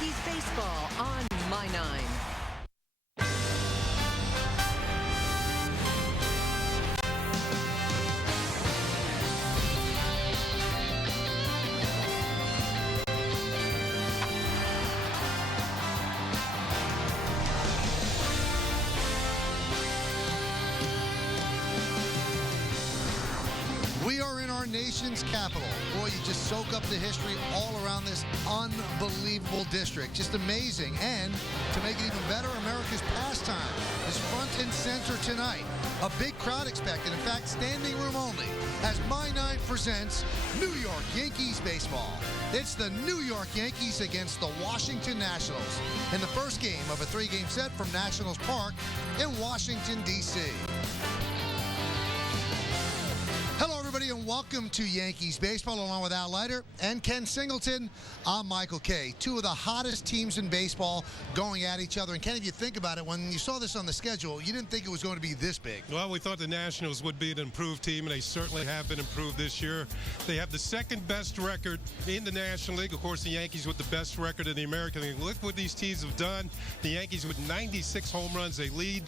Yankees baseball on My 9. We are in our nation's capital. Boy, you just soak up the history all around this unbelievable district. Just amazing. And to make it even better, America's pastime is front and center tonight. A big crowd expected. In fact, standing room only as My 9 presents New York Yankees baseball. It's the New York Yankees against the Washington Nationals in the first game of a 3-game set from Nationals Park in Washington, D.C. Hello, everybody, and welcome to Yankees baseball, along with Al Leiter and Ken Singleton. I'm Michael Kay. Two of the hottest teams in baseball going at each other. And Ken, if you think about it, when you saw this on the schedule, you didn't think it was going to be this big. Well, we thought the Nationals would be an improved team, and they certainly have been improved this year. They have the second best record in the National League. Of course, the Yankees with the best record in the American League. Look what these teams have done. The Yankees with 96 home runs. They lead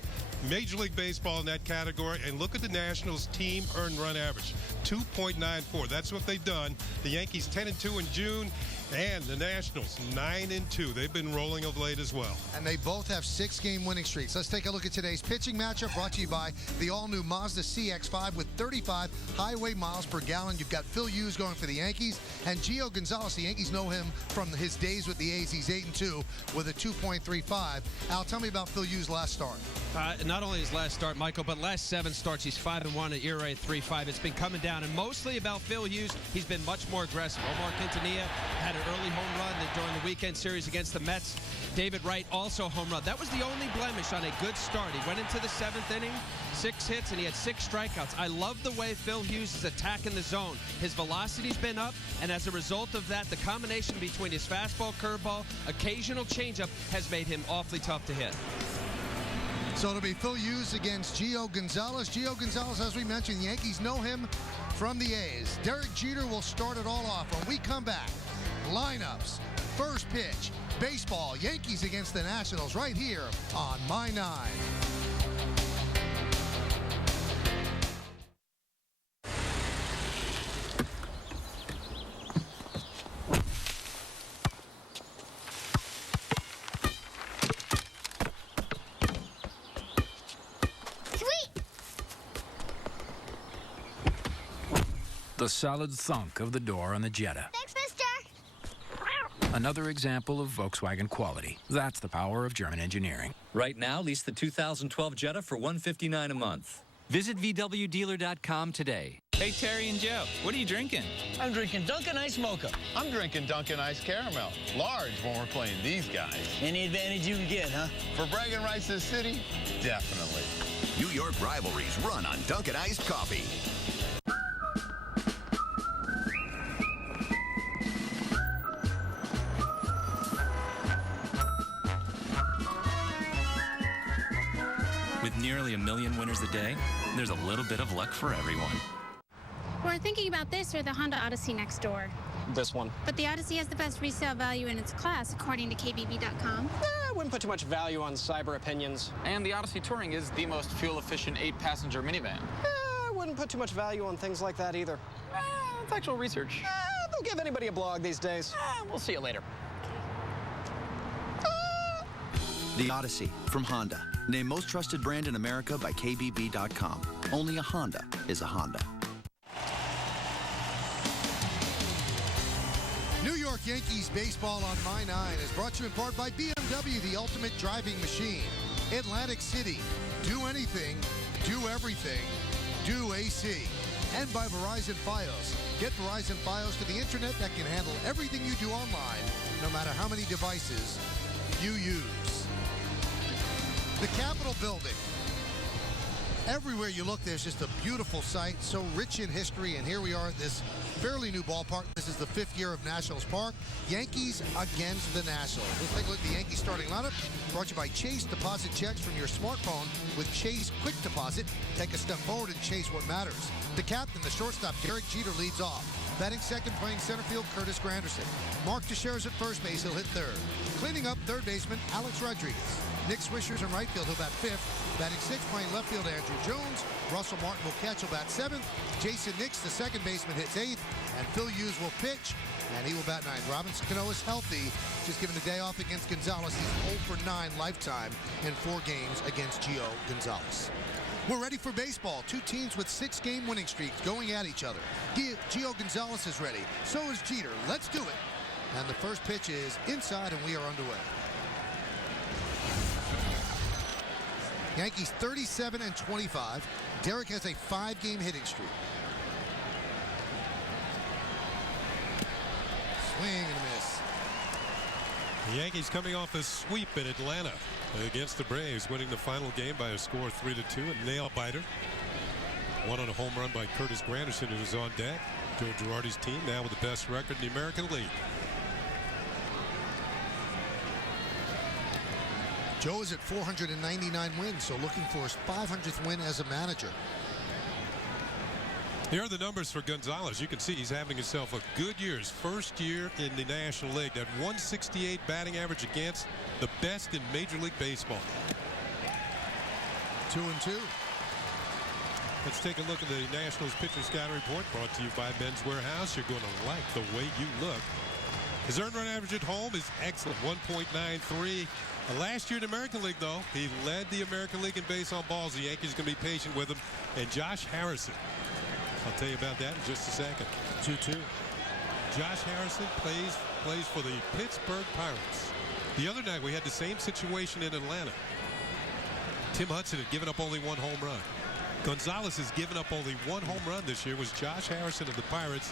Major League Baseball in that category. And look at the Nationals' team earned run average, 2.94. That's what they've done. The Yankees 10-2 in June, and the Nationals 9-2. They've been rolling of late as well. And they both have 6-game winning streaks. Let's take a look at today's pitching matchup, brought to you by the all-new Mazda CX-5 with 35 highway miles per gallon. You've got Phil Hughes going for the Yankees, and Gio Gonzalez. The Yankees know him from his days with the A's. He's 8-2 with a 2.35. Al, tell me about Phil Hughes' last start. Not only his last start, Michael, but last 7 starts, he's 5-1 at ERA 3.5. It's been coming down, and mostly about Phil Hughes. He's been much more aggressive. Omar Quintanilla had an early home run during the weekend series against the Mets. David Wright also home run. That was the only blemish on a good start. He went into the 7th inning, 6 hits, and he had 6 strikeouts. I love the way Phil Hughes is attacking the zone. His velocity's been up, and as a result of that, the combination between his fastball, curveball, occasional changeup has made him awfully tough to hit. So it'll be Phil Hughes against Gio Gonzalez. Gio Gonzalez, as we mentioned, the Yankees know him from the A's. Derek Jeter will start it all off. When we come back, lineups, first pitch, baseball, Yankees against the Nationals right here on My 9. The solid thunk of the door on the Jetta. Thanks, mister. Another example of Volkswagen quality. That's the power of German engineering. Right now, lease the 2012 Jetta for $159 a month. Visit VWDealer.com today. Hey, Terry and Joe, what are you drinking? I'm drinking Dunkin' Ice Mocha. I'm drinking Dunkin' Ice Caramel. Large when we're playing these guys. Any advantage you can get, huh? For bragging rights this city, definitely. New York rivalries run on Dunkin' Iced Coffee. With nearly 1 million winners a day, there's a little bit of luck for everyone. We're thinking about this or the Honda Odyssey next door. This one. But the Odyssey has the best resale value in its class, according to KBB.com. I wouldn't put too much value on cyber opinions. And the Odyssey Touring is the most fuel-efficient 8-passenger minivan. I wouldn't put too much value on things like that either. It's actual research. Don't give anybody a blog these days. We'll see you later. The Odyssey from Honda. Named most trusted brand in America by KBB.com. Only a Honda is a Honda. New York Yankees baseball on My 9 is brought to you in part by BMW, the ultimate driving machine. Atlantic City, do anything, do everything, do AC. And by Verizon Fios. Get Verizon Fios to the internet that can handle everything you do online, no matter how many devices you use. The Capitol Building. Everywhere you look, there's just a beautiful sight, so rich in history, and here we are at this fairly new ballpark. This is the 5th year of Nationals Park. Yankees against the Nationals. Let's take a look at the Yankees starting lineup. Brought to you by Chase. Deposit checks from your smartphone with Chase Quick Deposit. Take a step forward and chase what matters. The captain, the shortstop, Derek Jeter, leads off. Batting second, playing center field, Curtis Granderson. Mark Teixeira's at first base. He'll hit third. Cleaning up, third baseman, Alex Rodriguez. Nick Swisher's in right field. He'll bat fifth. Batting sixth, playing left field, Andrew Jones. Russell Martin will catch. He'll bat seventh. Jason Nix, the second baseman, hits eighth. And Phil Hughes will pitch, and he will bat ninth. Robinson Cano is healthy. Just given the day off against Gonzalez. He's 0 for 9 lifetime in 4 games against Gio Gonzalez. We're ready for baseball. 2 teams with 6-game winning streaks going at each other. Gio Gonzalez is ready. So is Jeter. Let's do it. And the first pitch is inside, and we are underway. Yankees 37-25. Derek has a 5-game hitting streak. Swing and a miss. The Yankees coming off a sweep in Atlanta against the Braves, winning the final game by a score of 3-2. A nail-biter. One on a home run by Curtis Granderson, who was on deck. Joe Girardi's team now with the best record in the American League. Joe is at 499 wins, so looking for his 500th win as a manager. Here are the numbers for Gonzalez. You can see he's having himself a good year. His first year in the National League. That 168 batting average against the best in Major League Baseball. 2-2. Let's take a look at the Nationals pitcher scouting report brought to you by Men's Warehouse. You're going to like the way you look. His earned run average at home is excellent, 1.93. Last year in the American League, though, he led the American League in base on balls. The Yankees are going to be patient with him. And Josh Harrison, I'll tell you about that in just a second. 2-2. Josh Harrison plays for the Pittsburgh Pirates. The other night, we had the same situation in Atlanta. Tim Hudson had given up only 1 home run. Gonzalez has given up only 1 home run this year. It was Josh Harrison of the Pirates.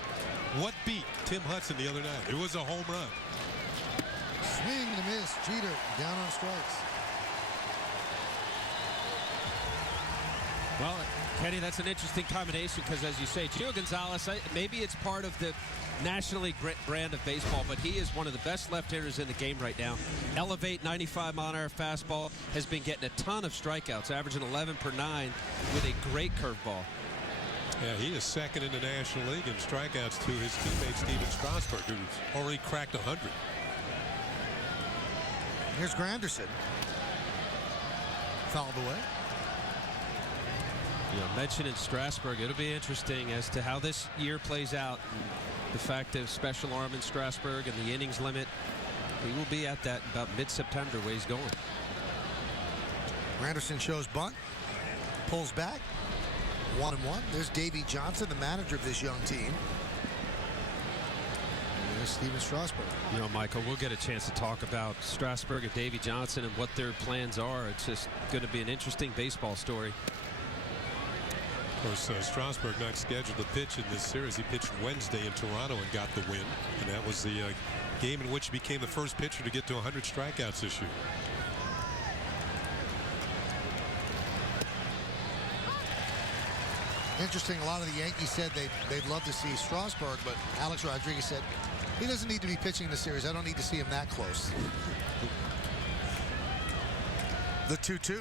What beat Tim Hudson the other night? It was a home run. Swing and a miss. Jeter down on strikes. Well, Kenny, that's an interesting combination because, as you say, Gio Gonzalez, maybe it's part of the National League brand of baseball, but he is one of the best left-handers in the game right now. Elevate 95 mile-an-hour fastball, has been getting a ton of strikeouts, averaging 11 per 9 with a great curveball. Yeah, he is second in the National League in strikeouts to his teammate Steven Strasburg, who's already cracked 100. Here's Granderson. Fouled away. You know, mentioning Strasburg, it'll be interesting as to how this year plays out. The fact of special arm in Strasburg and the innings limit, he will be at that about mid-September where he's going. Granderson shows bunt, pulls back, 1-1. There's Davey Johnson, the manager of this young team. And there's Steven Strasburg. You know, Michael, we'll get a chance to talk about Strasburg and Davey Johnson and what their plans are. It's just going to be an interesting baseball story. Of course, Strasburg not scheduled to pitch in this series. He pitched Wednesday in Toronto and got the win. And that was the game in which he became the first pitcher to get to 100 strikeouts this year. Interesting, a lot of the Yankees said they'd love to see Strasburg, but Alex Rodriguez said he doesn't need to be pitching in the series. I don't need to see him that close. The 2-2.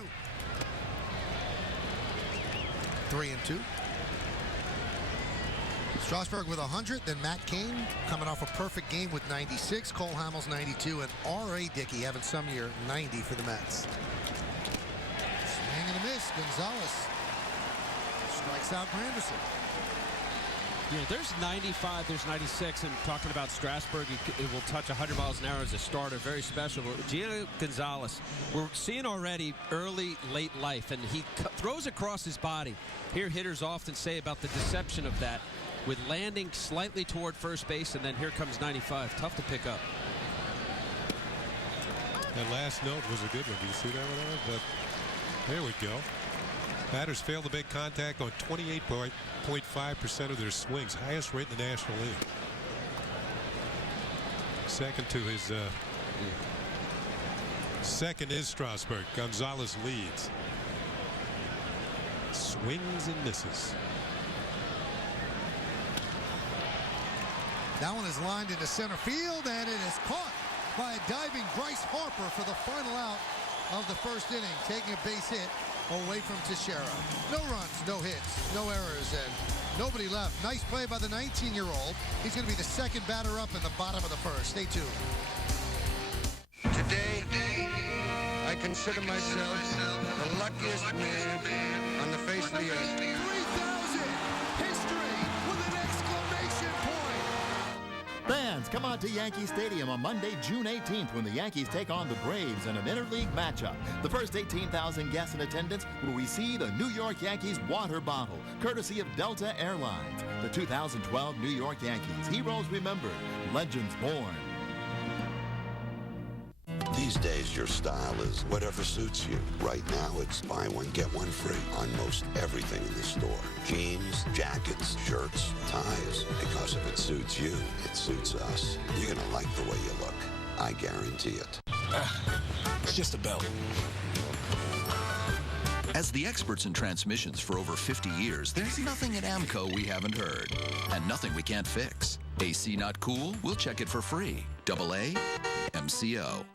3-2. Strasburg with 100, then Matt Cain coming off a perfect game with 96. Cole Hamels 92, and R.A. Dickey having some year 90 for the Mets. Swing and a miss. Gonzalez strikes out Granderson. You know, there's 95, there's 96, and talking about Strasburg, it will touch 100 miles an hour as a starter, very special. But Gio Gonzalez, we're seeing already early, late life, and he throws across his body. Here, hitters often say about the deception of that, with landing slightly toward first base, and then here comes 95. Tough to pick up. That last note was a good one. Do you see that one? But there we go. Batters fail to make contact on 28.5% of their swings, highest rate in the National League. Second to his second is Strasburg. Gonzalez leads. swings and misses. That one is lined into center field, and it is caught by a diving Bryce Harper for the final out of the first inning, taking a base hit away from Teixeira. No runs, no hits, no errors, and nobody left. Nice play by the 19-year-old. He's going to be the second batter up in the bottom of the first. Stay tuned. Today, I consider myself the luckiest man on the face of the earth. 3,000! History with an exclamation point! Fans, come out to Yankee Stadium on Monday, June 18th when the Yankees take on the Braves in an interleague matchup. The first 18,000 guests in attendance will receive a New York Yankees water bottle, courtesy of Delta Airlines. The 2012 New York Yankees. Heroes remembered, legends born. These days, your style is whatever suits you. Right now, it's buy one, get one free on most everything in the store. Jeans, jackets, shirts, ties. Because if it suits you, it suits us. You're going to like the way you look. I guarantee it. It's just a belt. As the experts in transmissions for over 50 years, there's nothing at AMCO we haven't heard. And nothing we can't fix. AC not cool? We'll check it for free. AA MCO.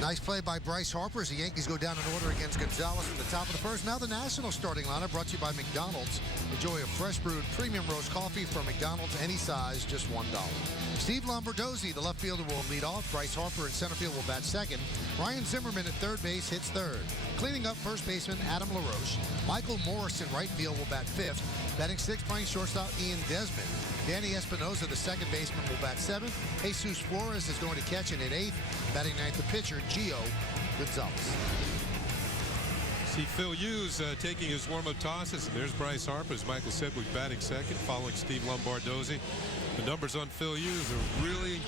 Nice play by Bryce Harper as the Yankees go down in order against Gonzalez at the top of the first. Now the National starting lineup brought to you by McDonald's. Enjoy a fresh brewed premium roast coffee from McDonald's, any size, just $1. Steve Lombardozzi, the left fielder, will lead off. Bryce Harper in center field will bat second. Ryan Zimmerman at third base hits third. Cleaning up first baseman Adam LaRoche. Michael Morris in right field will bat fifth. Batting sixth, playing shortstop Ian Desmond. Danny Espinosa, the second baseman, will bat seventh. Jesus Flores is going to catch in at eighth. Batting ninth, the pitcher, Gio Gonzalez. See Phil Hughes taking his warm-up tosses. There's Bryce Harper, as Michael said, was batting second, following Steve Lombardozzi. The numbers on Phil Hughes are really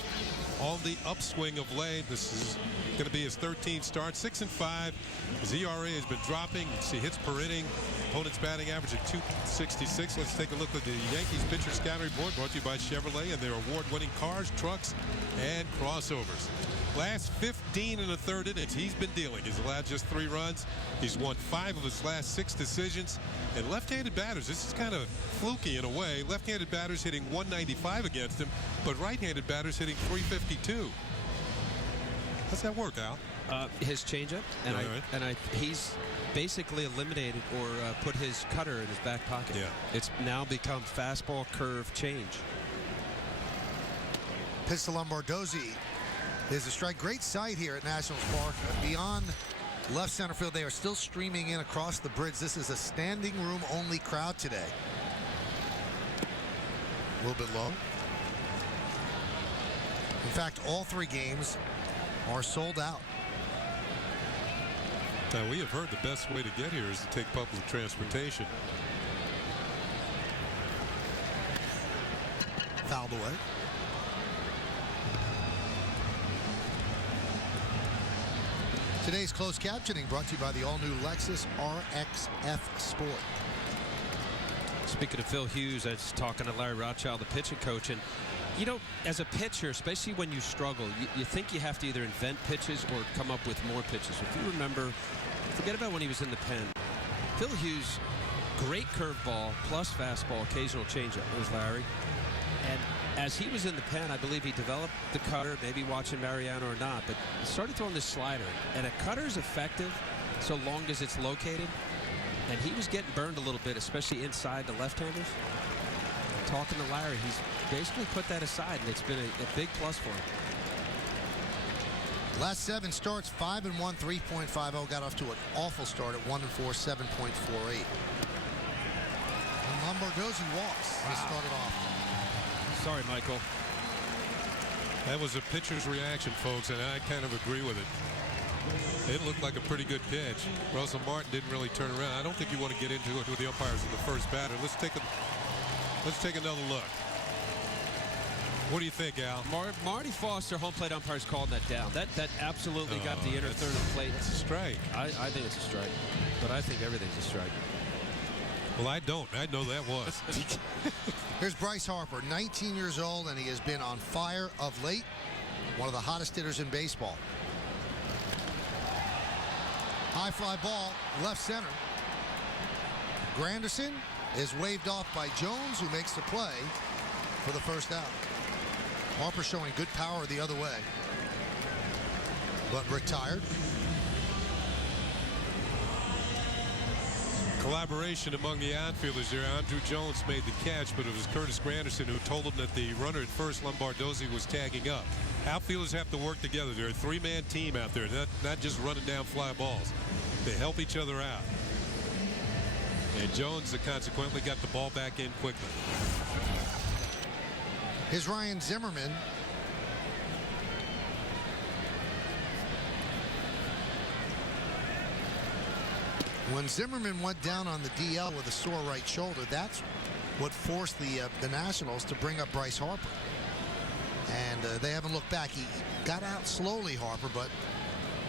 on the upswing of late. This is going to be his 13th start, 6-5. His ERA has been dropping. You see hits per inning. Opponent's batting average at 266. Let's take a look at the Yankees pitcher scouting board, brought to you by Chevrolet and their award-winning cars, trucks, and crossovers. Last 15 and a third innings he's been dealing. He's allowed just 3 runs. He's won 5 of his last 6 decisions. And left-handed batters, this is kind of fluky in a way. Left-handed batters hitting 195 against him, but right-handed batters hitting 352. How's that work, Al? His changeup, and he's basically eliminated or put his cutter in his back pocket. Yeah. It's now become fastball curve change. Pitch to Lombardozzi is a strike. Great sight here at Nationals Park. Beyond left center field, they are still streaming in across the bridge. This is a standing room only crowd today. A little bit low. In fact, all 3 games are sold out. Now, we have heard the best way to get here is to take public transportation. Fouled away. Today's closed captioning brought to you by the all-new Lexus RXF Sport. Speaking of Phil Hughes, I was talking to Larry Rothschild, the pitching coach, and you know, as a pitcher, especially when you struggle, you think you have to either invent pitches or come up with more pitches. If you remember, forget about when he was in the pen. Phil Hughes, great curveball plus fastball, occasional changeup. It was Larry. And as he was in the pen, I believe he developed the cutter, maybe watching Mariano or not, but he started throwing this slider. And a cutter is effective so long as it's located. And he was getting burned a little bit, especially inside the left-handers. Talking to Larry, he's basically put that aside, and it's been a big plus for him. Last 7 starts, 5-1, 3.50. Got off to an awful start at 1-4, 7.48. And Lombardozzi walks. He started off. Sorry, Michael. That was a pitcher's reaction, folks, and I kind of agree with it. It looked like a pretty good pitch. Russell Martin didn't really turn around. I don't think you want to get into it with the umpires in the first batter. Let's take another look. What do you think, Al? Marty Foster, home plate umpires, called that down. That absolutely got the inner third of the plate. It's a strike. I think it's a strike, but I think everything's a strike. Well, I don't. I know that was. Here's Bryce Harper, 19 years old, and he has been on fire of late. One of the hottest hitters in baseball. High fly ball, left center. Granderson is waved off by Jones, who makes the play for the first out. Harper showing good power the other way, but retired. Collaboration among the outfielders there. Andrew Jones made the catch, but it was Curtis Granderson who told him that the runner at first, Lombardozzi, was tagging up. Outfielders have to work together. They're a three-man team out there, not just running down fly balls. They help each other out. And Jones consequently got the ball back in quickly. Here's Ryan Zimmerman. When Zimmerman went down on the DL with a sore right shoulder, that's what forced the Nationals to bring up Bryce Harper. And they haven't looked back. He got out slowly, Harper, but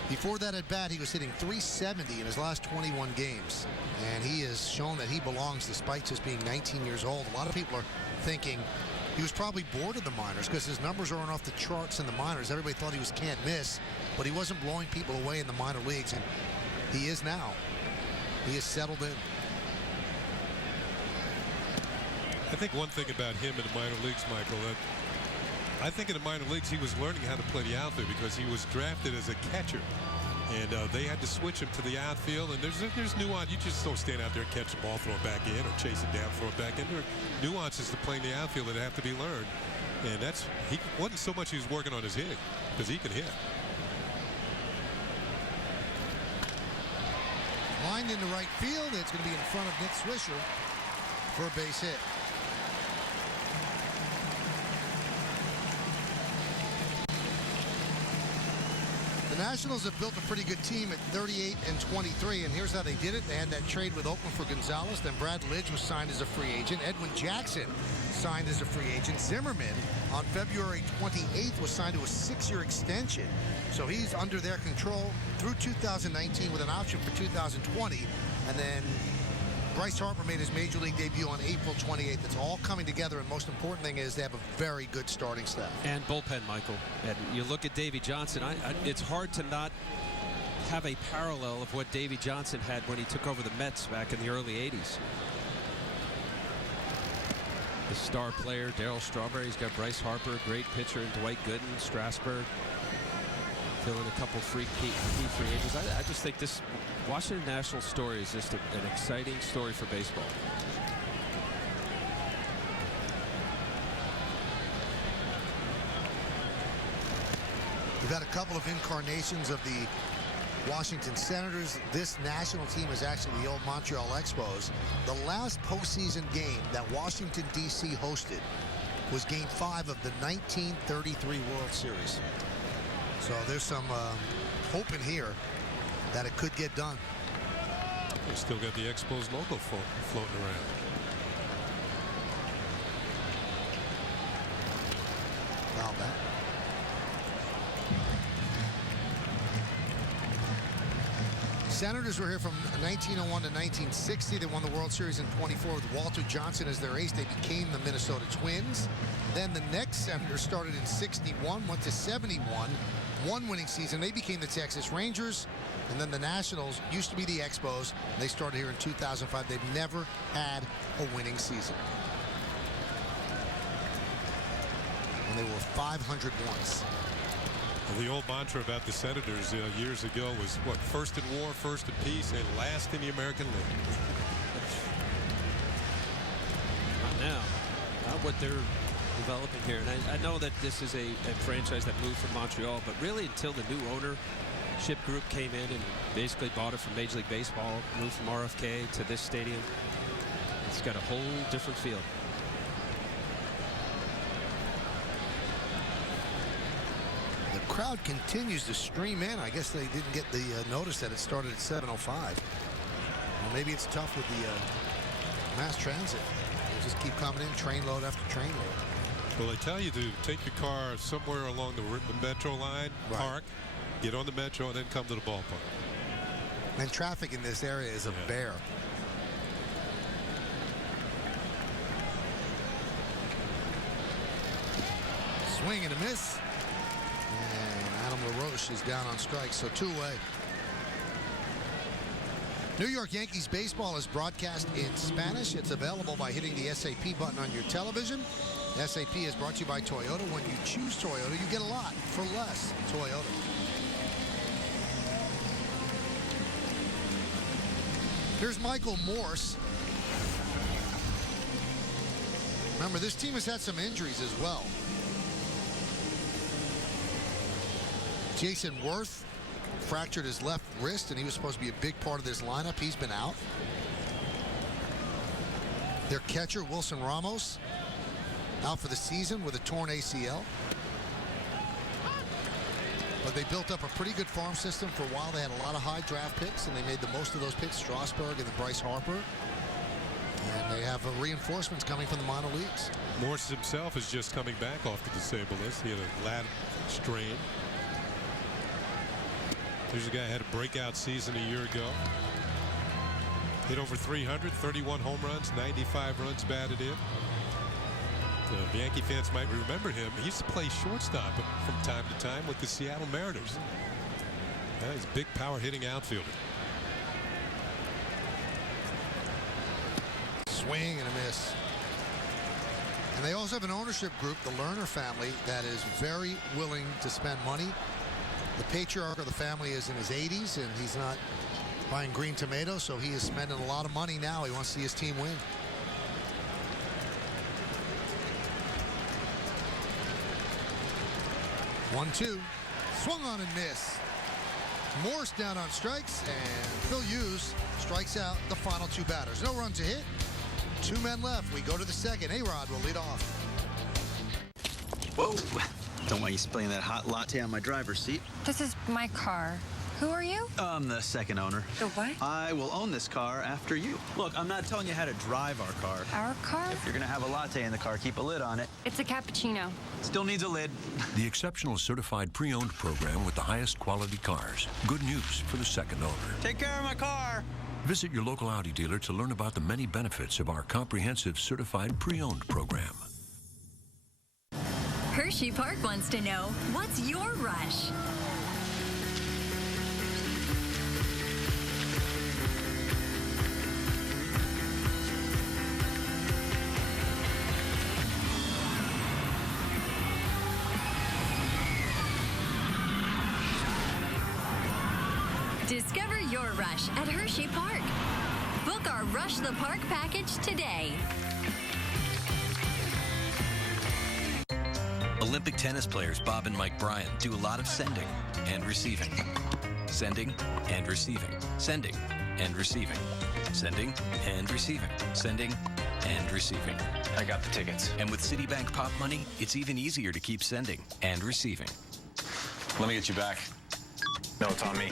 before that at bat, he was hitting .370 in his last 21 games. And he has shown that he belongs despite just being 19 years old. A lot of people are thinking he was probably bored of the minors because his numbers aren't off the charts in the minors. Everybody thought he was can't miss, but he wasn't blowing people away in the minor leagues, and he is now. He is settled in. I think one thing about him in the minor leagues, Michael, that I think in the minor leagues he was learning how to play the outfield because he was drafted as a catcher. And they had to switch him to the outfield. And there's nuance. You just don't stand out there and catch the ball, throw it back in, or chase it down, throw it back in. There are nuances to playing the outfield that have to be learned. And he wasn't so much he was working on his hitting, because he can hit. Lined into right field. It's going to be in front of Nick Swisher for a base hit. The Nationals have built a pretty good team at 38-23, and here's how they did it. They had that trade with Oakland for Gonzalez. Then Brad Lidge was signed as a free agent. Edwin Jackson signed as a free agent. Zimmerman on February 28th was signed to a 6-year extension. So he's under their control through 2019 with an option for 2020. And then Bryce Harper made his major league debut on April 28th. It's all coming together, and most important thing is they have a very good starting staff. And bullpen, Michael. And you look at Davey Johnson, it's hard to not have a parallel of what Davey Johnson had when he took over the Mets back in the early 80s. The star player, Darryl Strawberry's got Bryce Harper, a great pitcher, and Dwight Gooden, Strasburg. Filling a couple key free agents. I just think this Washington Nationals story is just an exciting story for baseball. We've had a couple of incarnations of the Washington Senators. This national team is actually the old Montreal Expos. The last postseason game that Washington, D.C. hosted was Game 5 of the 1933 World Series. So there's some hope in here that it could get done. They still got the Expos logo floating around. Foul back. Senators were here from 1901 to 1960. They won the World Series in 24 with Walter Johnson as their ace. They became the Minnesota Twins. Then the next Senators started in 61, went to 71, one winning season. They became the Texas Rangers. And then the Nationals used to be the Expos. And they started here in 2005. They've never had a winning season. And they were 500 once. Well, the old mantra about the Senators years ago was, what, first in war, first in peace, and last in the American League. Not now. Not what they're developing here. And I know that this is a franchise that moved from Montreal, but really until the new ownership group came in and basically bought it from Major League Baseball, moved from RFK to this stadium, it's got a whole different feel. The crowd continues to stream in. I guess they didn't get the notice that it started at 7:05. Well, maybe it's tough with the mass transit. They just keep coming in, train load after train load. Well, they tell you to take your car somewhere along the metro line, park, get on the metro, and then come to the ballpark. And traffic in this area is a bear. Swing and a miss. And Adam LaRoche is down on strike, so 2 away. New York Yankees baseball is broadcast in Spanish. It's available by hitting the SAP button on your television. SAP is brought to you by Toyota. When you choose Toyota, you get a lot for less. Toyota. Here's Michael Morse. Remember, this team has had some injuries as well. Jason Worth fractured his left wrist, and he was supposed to be a big part of this lineup. He's been out. Their catcher, Wilson Ramos, out for the season with a torn ACL. But they built up a pretty good farm system for a while. They had a lot of high draft picks, and they made the most of those picks, Strasburg and the Bryce Harper. And they have reinforcements coming from the minor leagues. Morse himself is just coming back off the disabled list. He had a lat strain. There's a guy who had a breakout season a year ago. Hit over 300, 31 home runs, 95 runs batted in. The Yankee fans might remember him. He used to play shortstop from time to time with the Seattle Mariners. He's a big power hitting outfielder. Swing and a miss. And they also have an ownership group, the Lerner family, that is very willing to spend money. The patriarch of the family is in his 80s, and he's not buying green tomatoes, so he is spending a lot of money now. He wants to see his team win. One-two. Swung on and miss. Morse down on strikes, and Phil Hughes strikes out the final two batters. No runs to hit. 2 men left. We go to the second. A-Rod will lead off. Whoa. Don't want you spilling that hot latte on my driver's seat. This is my car. Who are you? I'm the second owner. The what? I will own this car after you. Look, I'm not telling you how to drive our car. Our car? If you're going to have a latte in the car, keep a lid on it. It's a cappuccino. Still needs a lid. The exceptional certified pre-owned program with the highest quality cars. Good news for the second owner. Take care of my car. Visit your local Audi dealer to learn about the many benefits of our comprehensive certified pre-owned program. Hershey Park wants to know, what's your rush? Discover your rush at Hershey Park. Book our Rush the Park package today. Olympic tennis players Bob and Mike Bryan do a lot of sending and receiving. Sending and receiving. Sending and receiving. Sending and receiving. Sending and receiving. I got the tickets. And with Citibank Pop Money, it's even easier to keep sending and receiving. Let me get you back. No, it's on me.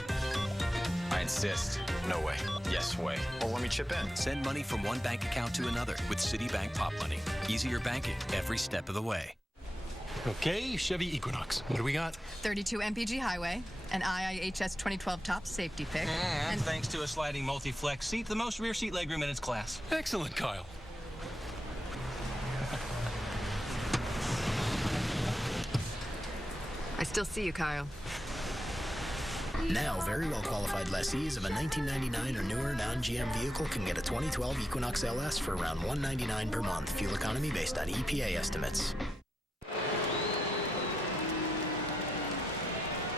I insist. No way. Yes way. Well, let me chip in. Send money from one bank account to another with Citibank Pop Money. Easier banking every step of the way. Okay, Chevy Equinox. What do we got? 32 MPG Highway, an IIHS 2012 top safety pick. And thanks to a sliding multi-flex seat, the most rear seat legroom in its class. Excellent, Kyle. I still see you, Kyle. Now, very well-qualified lessees of a 1999 or newer non-GM vehicle can get a 2012 Equinox LS for around $199 per month. Fuel economy based on EPA estimates.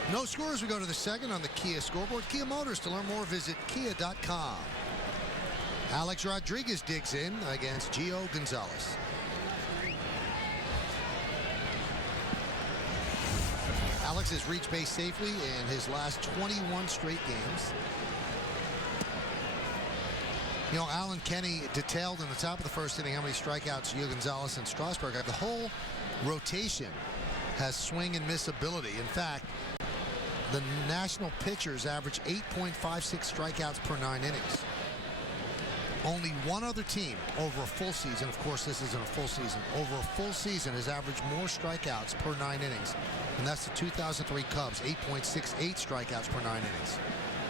No score as we go to the second on the Kia scoreboard. Kia Motors. To learn more, visit kia.com. Alex Rodriguez digs in against Gio Gonzalez. Alex has reached base safely in his last 21 straight games. You know, Alan Kenny detailed in the top of the first inning how many strikeouts Gio Gonzalez and Strasburg have. The whole rotation has swing and miss ability. In fact, the national pitchers average 8.56 strikeouts per 9 innings. Only one other team over a full season, of course this isn't a full season, over a full season has averaged more strikeouts per 9 innings, and that's the 2003 Cubs, 8.68 strikeouts per 9 innings.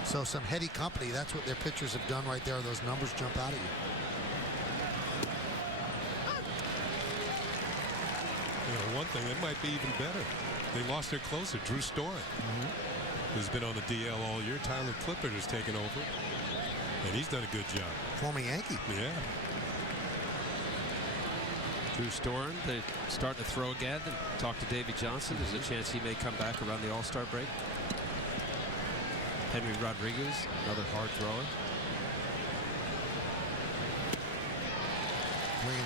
So some heady company, that's what their pitchers have done right there. Those numbers jump out at you. You know, one thing, it might be even better. They lost their closer, Drew Storen, who's been on the DL all year. Tyler Clippard has taken over. And he's done a good job. Former Yankee. Yeah. Drew Storen, they're starting to throw again. And talk to Davey Johnson. There's a chance he may come back around the All-Star break. Henry Rodriguez, another hard thrower.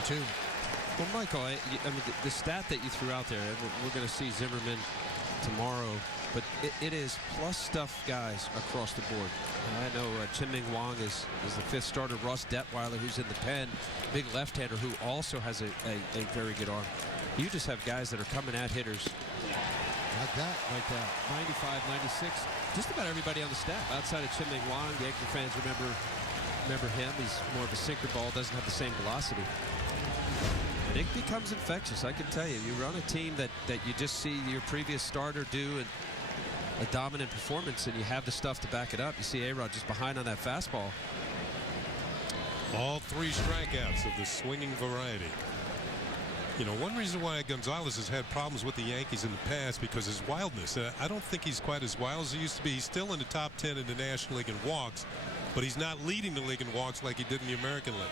3-2. Well, Michael, I mean, the stat that you threw out there, we're going to see Zimmerman tomorrow, but it is plus stuff guys across the board. I know Chien-Ming Wang is the 5th starter. Ross Detweiler, who's in the pen, big left-hander who also has a very good arm. You just have guys that are coming at hitters. Like that. 95, 96. Just about everybody on the staff outside of Chien-Ming Wang. Yankee fans remember him. He's more of a sinker ball, doesn't have the same velocity. And it becomes infectious, I can tell you. You run a team that you just see your previous starter do a dominant performance, and you have the stuff to back it up. You see A-Rod just behind on that fastball. All 3 strikeouts of the swinging variety. You know, one reason why Gonzalez has had problems with the Yankees in the past because his wildness. I don't think he's quite as wild as he used to be. He's still in the top 10 in the National League in walks, but he's not leading the league in walks like he did in the American League.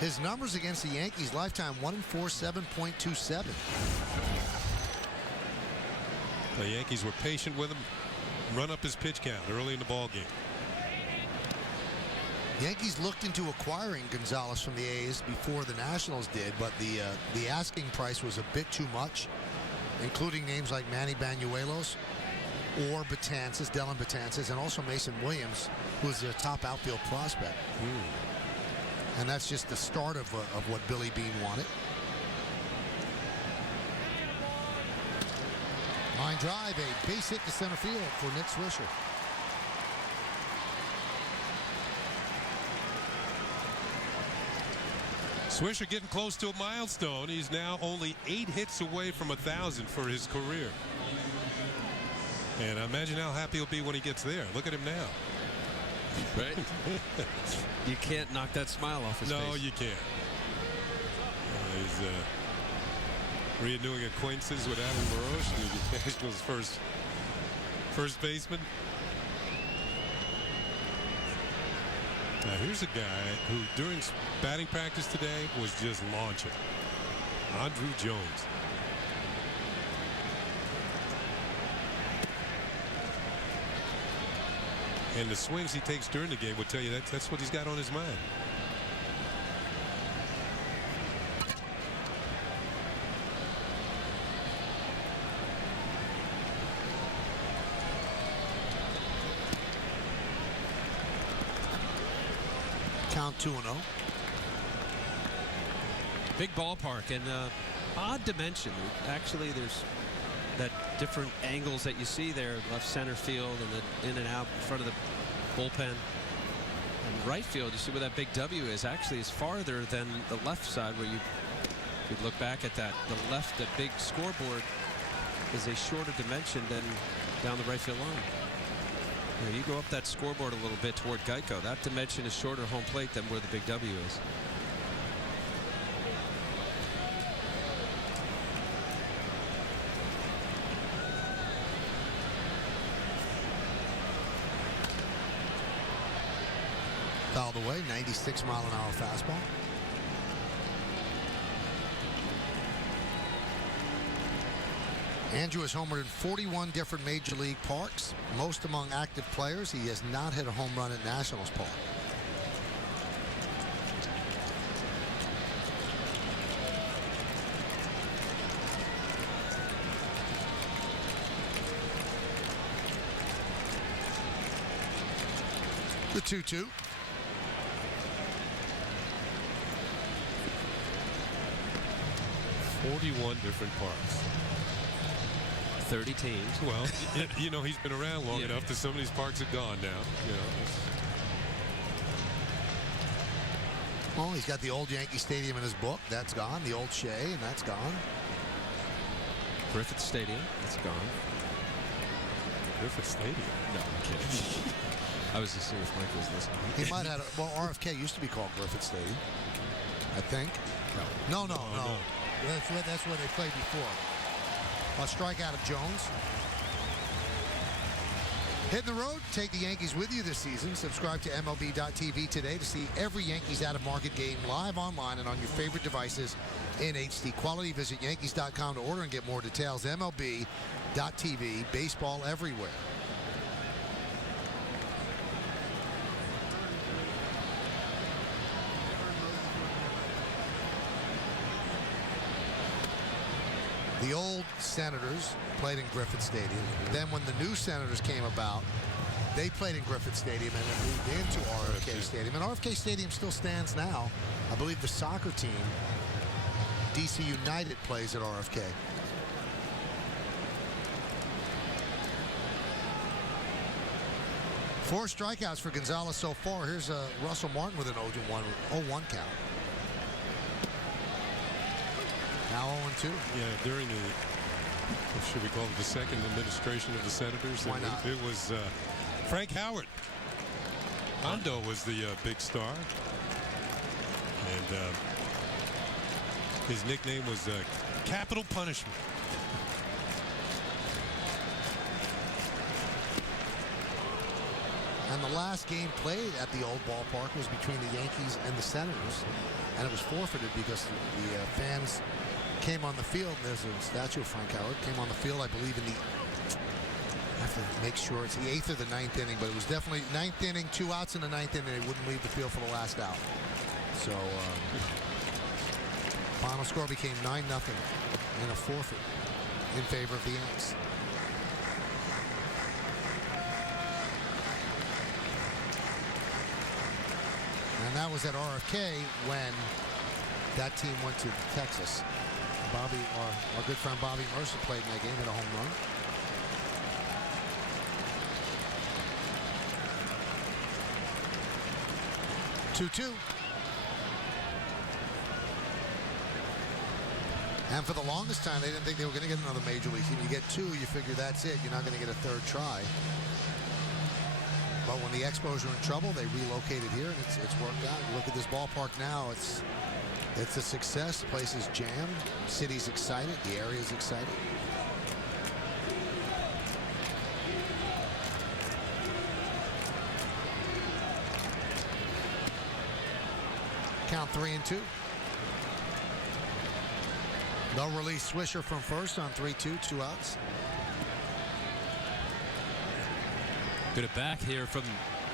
His numbers against the Yankees lifetime 1-4, 7.27. The Yankees were patient with him, run up his pitch count early in the ball game. Yankees looked into acquiring Gonzalez from the A's before the Nationals did, but the asking price was a bit too much, including names like Manny Banuelos or Betances, Dellin Betances, and also Mason Williams, who is their top outfield prospect. And that's just the start of what Billy Beane wanted. Line drive, a base hit to center field for Nick Swisher. Swisher getting close to a milestone. He's now only 8 hits away from 1,000 for his career. And I imagine how happy he'll be when he gets there. Look at him now. Right? You can't knock that smile off his face. No, you can't. He's renewing acquaintances with Adam LaRoche, the Nationals' first baseman. Now here's a guy who during batting practice today was just launching. Andrew Jones. And the swings he takes during the game would tell you that's what he's got on his mind. Count 2-0. Big ballpark and odd dimension. Actually, there's that different angles that you see there, left center field and then in and out in front of the bullpen. And right field, you see where that big W is, actually is farther than the left side where you look back at that. The left, the big scoreboard is a shorter dimension than down the right field line. You know, you go up that scoreboard a little bit toward Geico. That dimension is shorter home plate than where the big W is. Fouled away, 96-mile-an-hour fastball. Andrew has homered in 41 different major league parks, most among active players. He has not hit a home run at Nationals Park. The 2-2. Different parks. 30 teams. Well, you know, he's been around long enough that some of these parks are gone now. You know. Well, he's got the old Yankee Stadium in his book. That's gone. The old Shea, and that's gone. Griffith Stadium. That's gone. Griffith Stadium? No, I'm kidding. I was just seeing if Mike was listening. He might have. Well, RFK used to be called Griffith Stadium, I think. No. That's where they played before. A strikeout of Jones. Hitting the road, take the Yankees with you this season. Subscribe to MLB.tv today to see every Yankees out-of-market game live online and on your favorite devices in HD quality. Visit Yankees.com to order and get more details. MLB.tv, baseball everywhere. The old Senators played in Griffith Stadium. Then when the new Senators came about, they played in Griffith Stadium and then moved into RFK Stadium. And RFK Stadium still stands now. I believe the soccer team, DC United, plays at RFK. Four strikeouts for Gonzalez so far. Here's Russell Martin with an 0-1 count. Now 0-2. Yeah, during the, what should we call it, the second administration of the Senators? Why not? It was Frank Howard. Hondo was the big star. And his nickname was Capital Punishment. And the last game played at the old ballpark was between the Yankees and the Senators. And it was forfeited because the fans came on the field. There's a statue of Frank Howard. Came on the field, I believe, in the... I have to make sure it's the 8th or the 9th inning, but it was definitely 9th inning, 2 outs in the 9th inning. They wouldn't leave the field for the last out. So, final score became 9-0 in a forfeit in favor of the Yanks. And that was at RFK when that team went to Texas. Bobby, our good friend Bobby Mercer played in that game, hit a home run. Two. And for the longest time, they didn't think they were going to get another major league team. You get 2, you figure that's it. You're not going to get a third try. But when the Expos are in trouble, they relocated here, and it's worked out. You look at this ballpark now, it's a success. The place is jammed. The city's excited. The area's excited. Count 3-2. They'll release Swisher from first on 3-2, 2 outs. Good at back here from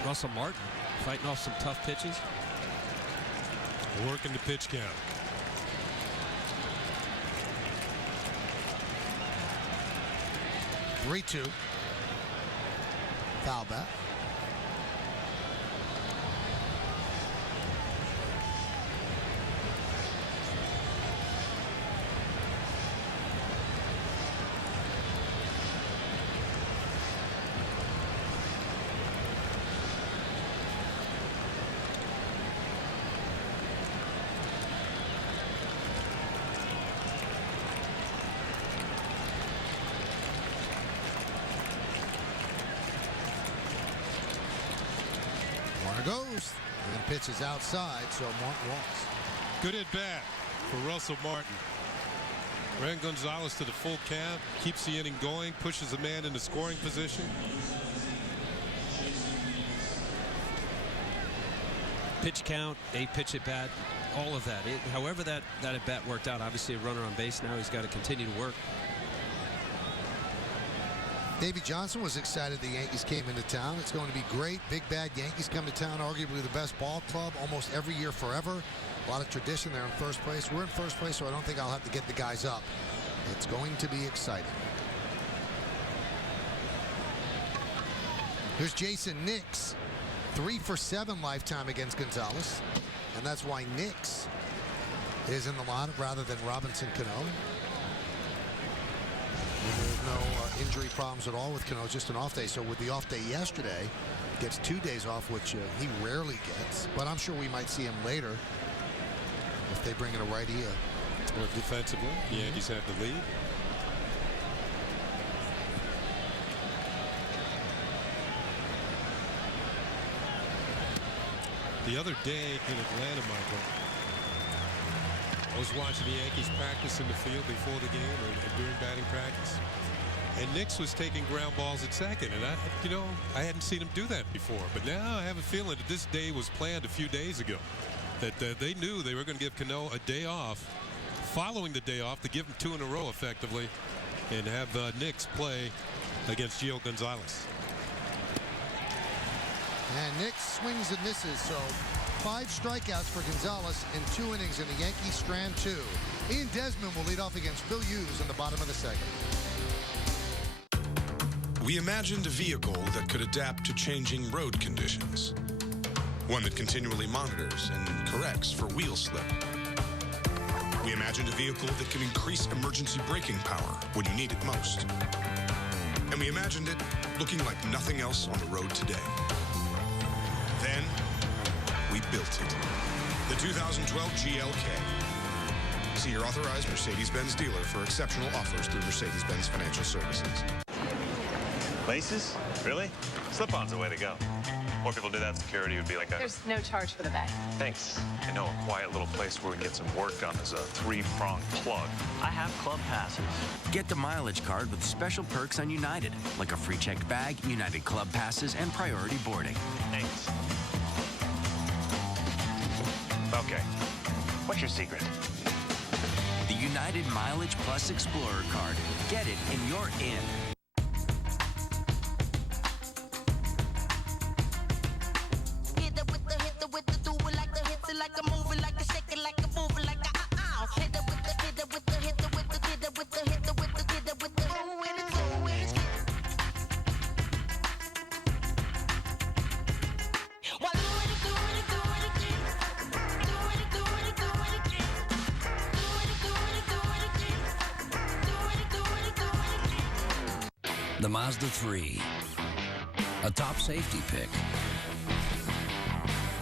Russell Martin, fighting off some tough pitches. Working the pitch count. 3-2. Foul bat. Goes and pitches outside, so Martin walks. Good at bat for Russell Martin. Ran Gonzalez to the full count, keeps the inning going, pushes the man into scoring position. Pitch count, a pitch at bat, all of that. However that at bat worked out, obviously a runner on base now. He's got to continue to work. Davey Johnson was excited the Yankees came into town. It's going to be great. Big bad Yankees come to town, arguably the best ball club almost every year forever. A lot of tradition there in first place. We're in first place, so I don't think I'll have to get the guys up. It's going to be exciting. Here's Jason Nix. 3 for 7 lifetime against Gonzalez. And that's why Nix is in the lineup rather than Robinson Cano. There's no injury problems at all with Cano, just an off day. So with the off day yesterday, gets 2 days off, which he rarely gets. But I'm sure we might see him later if they bring in a righty. Or defensively, the Yankees have the lead. The other day in Atlanta, Michael, I was watching the Yankees practice in the field before the game or during batting practice. And Nix was taking ground balls at second, and I hadn't seen him do that before. But now I have a feeling that this day was planned a few days ago, that they knew they were going to give Cano a day off, following the day off, to give him 2 in a row effectively, and have Nix play against Gio Gonzalez. And Nix swings and misses, so 5 strikeouts for Gonzalez in 2 innings, and the Yankees strand 2. Ian Desmond will lead off against Phil Hughes in the bottom of the second. We imagined a vehicle that could adapt to changing road conditions. One that continually monitors and corrects for wheel slip. We imagined a vehicle that can increase emergency braking power when you need it most. And we imagined it looking like nothing else on the road today. Then, we built it. The 2012 GLK. See your authorized Mercedes-Benz dealer for exceptional offers through Mercedes-Benz Financial Services. Laces? Really? Slip-on's the way to go. More people did that, security would be like that. There's no charge for the bag. Thanks. I know a quiet little place where we can get some work done is a 3-pronged plug. I have club passes. Get the mileage card with special perks on United, like a free checked bag, United club passes, and priority boarding. Thanks. Okay. What's your secret? The United Mileage Plus Explorer card. Get it and you're in. The Mazda 3, a top safety pick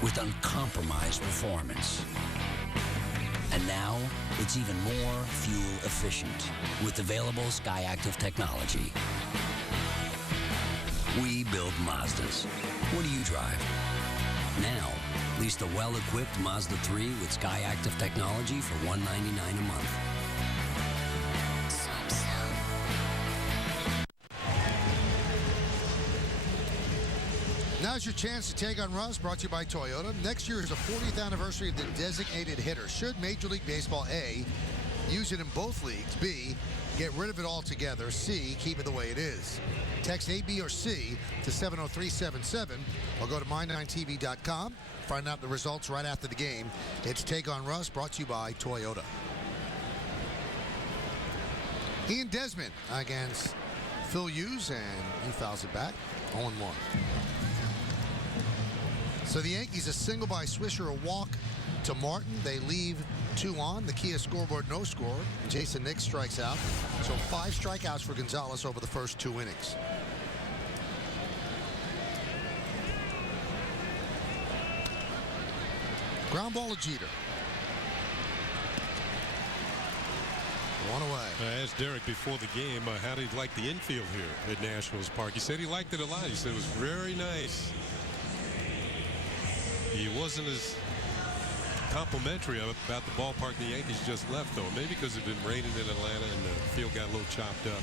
with uncompromised performance. And now it's even more fuel efficient with available SkyActiv technology. We build Mazdas. What do you drive? Now, lease the well-equipped Mazda 3 with SkyActiv technology for $199 a month. Now's your chance to take on Russ, brought to you by Toyota. Next year is the 40th anniversary of the designated hitter. Should Major League Baseball, A, use it in both leagues, B, get rid of it altogether, C, keep it the way it is? Text A, B, or C to 70377 or go to my9tv.com. Find out the results right after the game. It's Take on Russ, brought to you by Toyota. Ian Desmond against Phil Hughes, and he fouls it back, 0-1. So the Yankees, a single by Swisher, a walk to Martin. They leave 2 on. The Kia scoreboard, no score. Jason Nix strikes out. So 5 strikeouts for Gonzalez over the first 2 innings. Ground ball to Jeter. 1 away. I asked Derek before the game how did he like the infield here at Nationals Park. He said he liked it a lot. He said it was very nice. He wasn't as complimentary about the ballpark the Yankees just left, though. Maybe because it had been raining in Atlanta and the field got a little chopped up.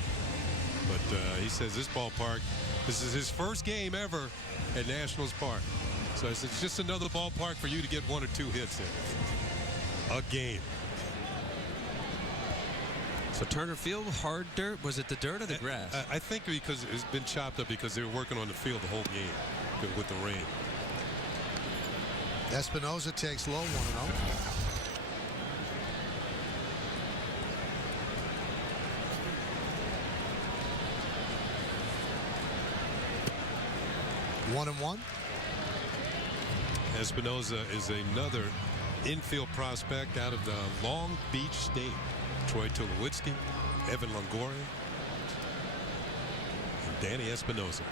But he says this ballpark, this is his first game ever at Nationals Park. So I said, it's just another ballpark for you to get 1 or 2 hits in. A game. So Turner Field, hard dirt. Was it the dirt or the grass? I think because it's been chopped up because they were working on the field the whole game with the rain. Espinosa takes low, 1-0. One and one. Espinosa is another infield prospect out of the Long Beach State. Troy Tulowitzki, Evan Longoria, and Danny Espinosa.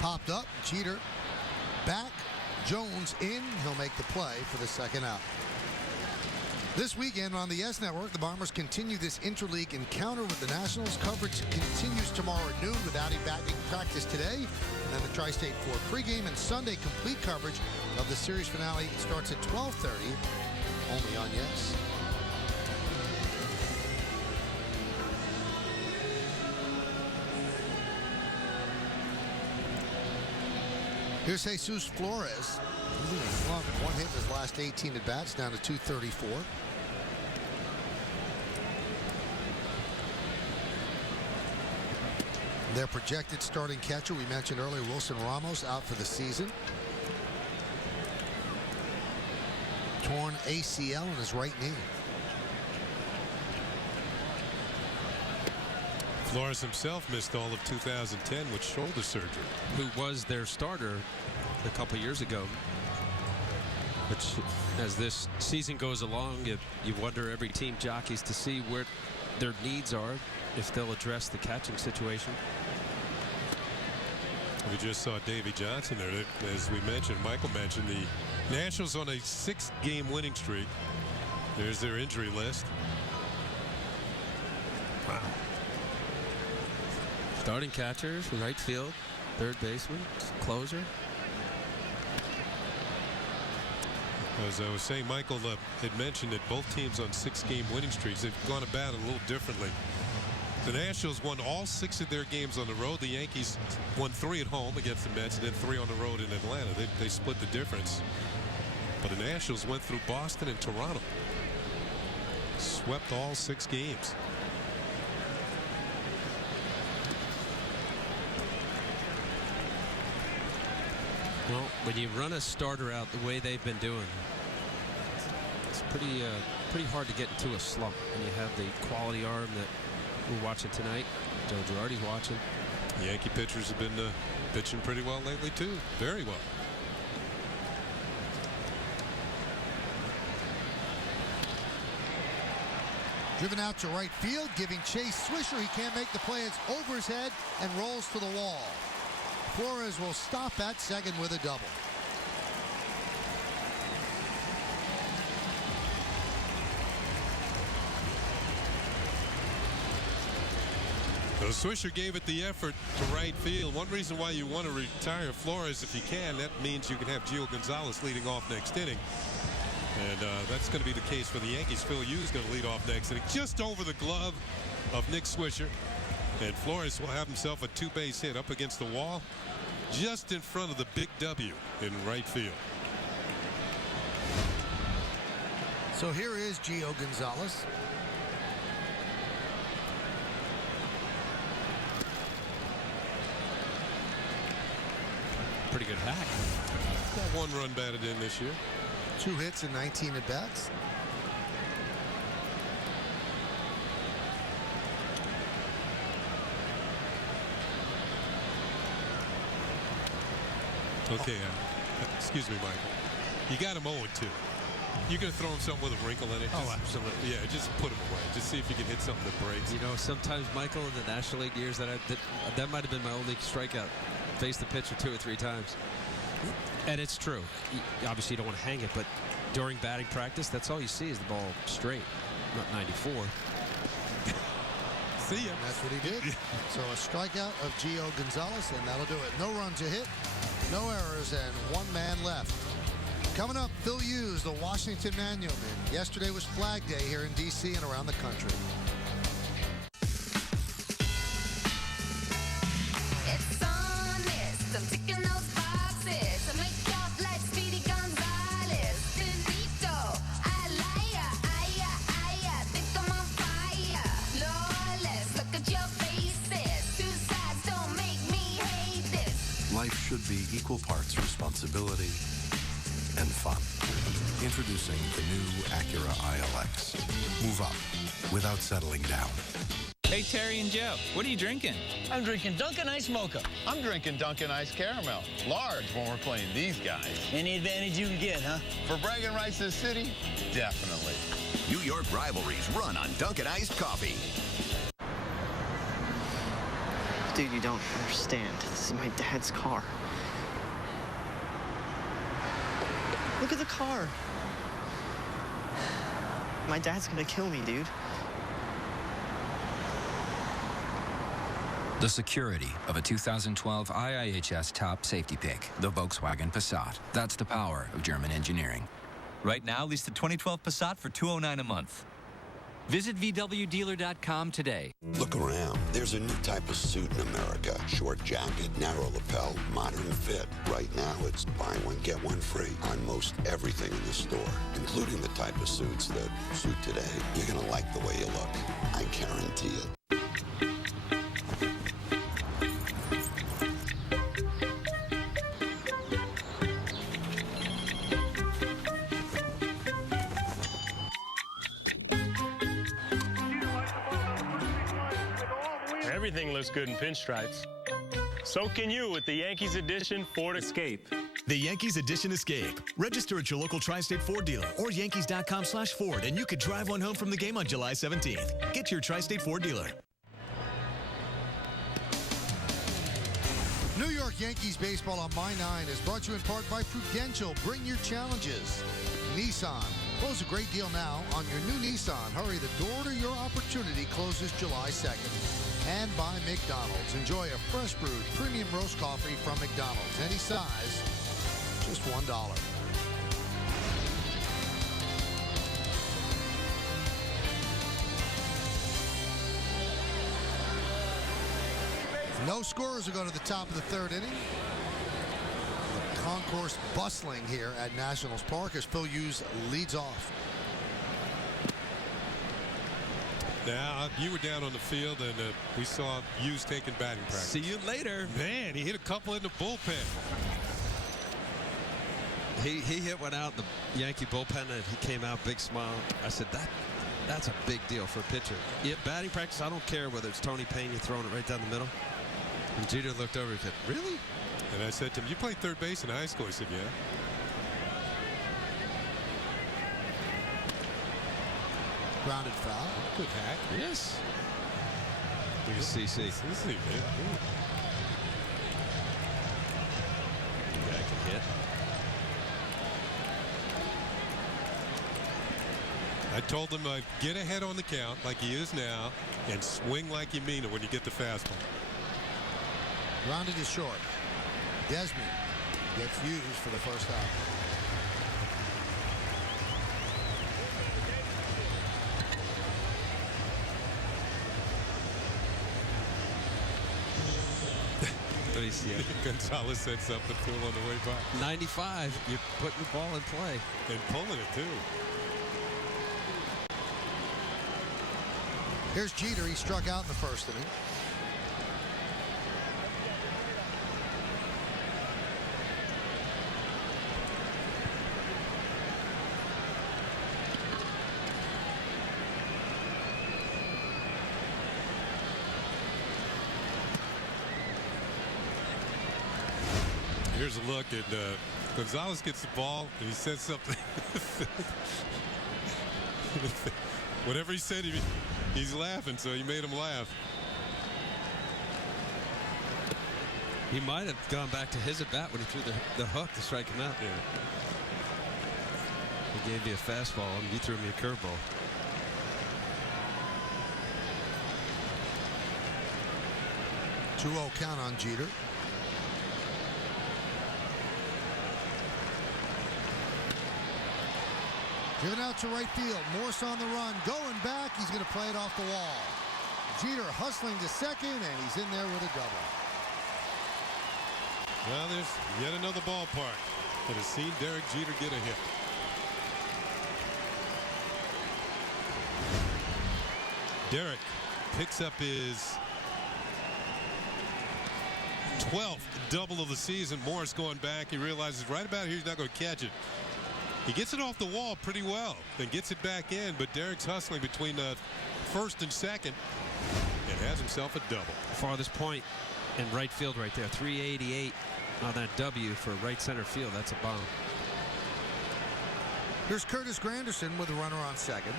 Popped up, Jeter back, Jones in. He'll make the play for the second out. This weekend on the S Network, the Bombers continue this interleague encounter with the Nationals. Coverage continues tomorrow at noon with Audi batting practice today. And then the Tri-State 4 pregame and Sunday complete coverage of the series finale starts at 12:30 only on Yes. Here's Jesus Flores. He's in a slump. One hit in his last 18 at-bats, down to 234. Their projected starting catcher, we mentioned earlier, Wilson Ramos, out for the season. Torn ACL in his right knee. Flores himself missed all of 2010 with shoulder surgery. Who was their starter a couple years ago. Which, as this season goes along, you wonder every team jockeys to see where their needs are, if they'll address the catching situation. We just saw Davey Johnson there. As we mentioned, Michael mentioned, the Nationals on a 6-game winning streak. There's their injury list. Wow. Starting catchers, right field, third baseman, closer. As I was saying, Michael had mentioned that both teams on 6-game winning streaks, they've gone about it a little differently. The Nationals won all 6 of their games on the road. The Yankees won 3 at home against the Mets and then 3 on the road in Atlanta. They split the difference. But the Nationals went through Boston and Toronto. Swept all 6 games. Well, when you run a starter out the way they've been doing, it's pretty hard to get into a slump when you have the quality arm that we're watching tonight. Joe Girardi's watching. The Yankee pitchers have been pitching pretty well lately, too. Very well. Driven out to right field, giving Chase Swisher. He can't make the play. It's over his head and rolls to the wall. Flores will stop at second with a double. So Swisher gave it the effort to right field. One reason why you want to retire Flores, if you can, that means you can have Gio Gonzalez leading off next inning. And that's going to be the case for the Yankees. Phil Yu is going to lead off next inning, just over the glove of Nick Swisher. And Flores will have himself a 2-base hit up against the wall, just in front of the big W in right field. So here is Gio Gonzalez. Pretty good hack. Got 1 run batted in this year. 2 hits and 19 at-bats. Okay, excuse me, Michael. You got him 0-2. You're going to throw him something with a wrinkle in it? Oh, absolutely. Yeah, just put him away. Just see if you can hit something that breaks. You know, sometimes, Michael, in the National League years, that might have been my only strikeout. Faced the pitcher 2 or 3 times. And it's true. Obviously, you don't want to hang it, but during batting practice, that's all you see is the ball straight, not 94. See ya. That's what he did. So a strikeout of Gio Gonzalez, and that'll do it. No runs a hit, no errors, and 1 man left. Coming up, Phil Hughes, the Washington Monument. Yesterday was Flag Day here in D.C. and around the country. It's on this. I'm ticking those boxes. I make up like Speedy Gonzalez. Finito, I liar, think I'm on fire. Lawless, look at your faces. 2 sides don't make me hate this. Life should be equal parts responsibility and fun. Introducing the new Acura ILX. Move up without settling down. Hey, Terry and Joe, what are you drinking? I'm drinking Dunkin' Ice Mocha. I'm drinking Dunkin' Ice Caramel. Large when we're playing these guys. Any advantage you can get, huh? For bragging rights this city, definitely. New York rivalries run on Dunkin' Iced Coffee. Dude, you don't understand. This is my dad's car. Look at the car. My dad's gonna kill me, dude. The security of a 2012 IIHS top safety pick, the Volkswagen Passat. That's the power of German engineering. Right now, lease the 2012 Passat for $209 a month. Visit VWDealer.com today. Look around. There's a new type of suit in America. Short jacket, narrow lapel, modern fit. Right now, it's buy one, get one free on most everything in the store, including the type of suits that suit today. You're going to like the way you look. I guarantee it. Everything looks good in pinstripes. So can you with the Yankees Edition Ford Escape. The Yankees Edition Escape. Register at your local Tri-State Ford dealer or Yankees.com/Ford, and you could drive one home from the game on July 17th. Get your Tri-State Ford dealer. New York Yankees baseball on My 9 is brought to you in part by Prudential. Bring your challenges. Nissan. Close a great deal now on your new Nissan. Hurry, the door to your opportunity closes July 2nd. And by McDonald's. Enjoy a fresh brewed premium roast coffee from McDonald's. Any size, just $1. No scorers will go to the top of the third inning. The concourse bustling here at Nationals Park as Phil Hughes leads off. Now, you were down on the field, and we saw Hughes taking batting practice. See you later. Man, he hit a couple in the bullpen. He hit one out in the Yankee bullpen, and he came out big smile. I said, that's a big deal for a pitcher. Yeah, batting practice, I don't care whether it's Tony Payne, you're throwing it right down the middle. And Jeter looked over and said, really? And I said to him, you played third base in high school? He said, yeah. Grounded foul. Good hack. Yes. Look at CC. CC, man. The guy can hit. I told him, get ahead on the count like he is now and swing like you mean it when you get the fastball. Grounded is short. Desmond gets used for the first out. What do you see? Gonzalez said something to him on the way by. 95. You're putting the ball in play. And pulling it, too. Here's Jeter. He struck out in the first inning. Here's a look at Gonzalez gets the ball and he says something. Whatever he said, he's laughing, so he made him laugh. He might have gone back to his at bat when he threw the hook to strike him out. Yeah. He gave me a fastball and you threw me a curveball. Two-0 count on Jeter. Given out to right field. Morse on the run. Going back. He's going to play it off the wall. Jeter hustling to second, and he's in there with a double. Well, there's yet another ballpark that has seen Derek Jeter get a hit. Derek picks up his 12th double of the season. Morris going back. He realizes right about here he's not going to catch it. He gets it off the wall pretty well, then gets it back in, but Derek's hustling between first and second and has himself a double. Farthest point in right field right there, 388 on that W for right center field. That's a bomb. Here's Curtis Granderson with a runner on second.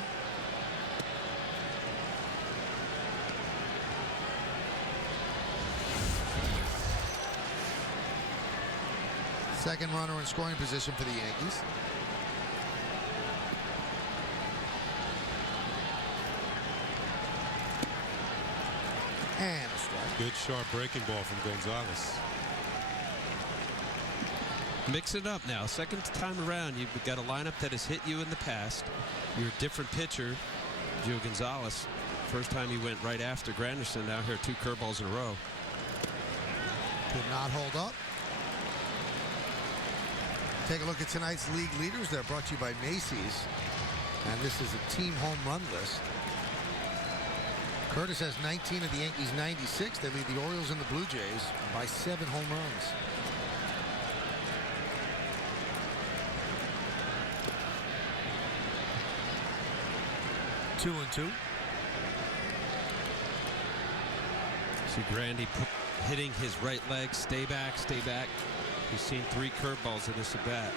Second runner in scoring position for the Yankees. And a strike. Good sharp breaking ball from Gonzalez. Mix it up now. Second time around, you've got a lineup that has hit you in the past. You're a different pitcher. Gio Gonzalez. First time he went right after Granderson. Now here 2 curveballs in a row. Could not hold up. Take a look at tonight's league leaders. They're brought to you by Macy's. And this is a team home run list. Curtis has 19 of the Yankees' 96. They lead the Orioles and the Blue Jays by 7 home runs. Two and two. See Grandy hitting his right leg. Stay back, stay back. He's seen 3 curveballs in this at bat.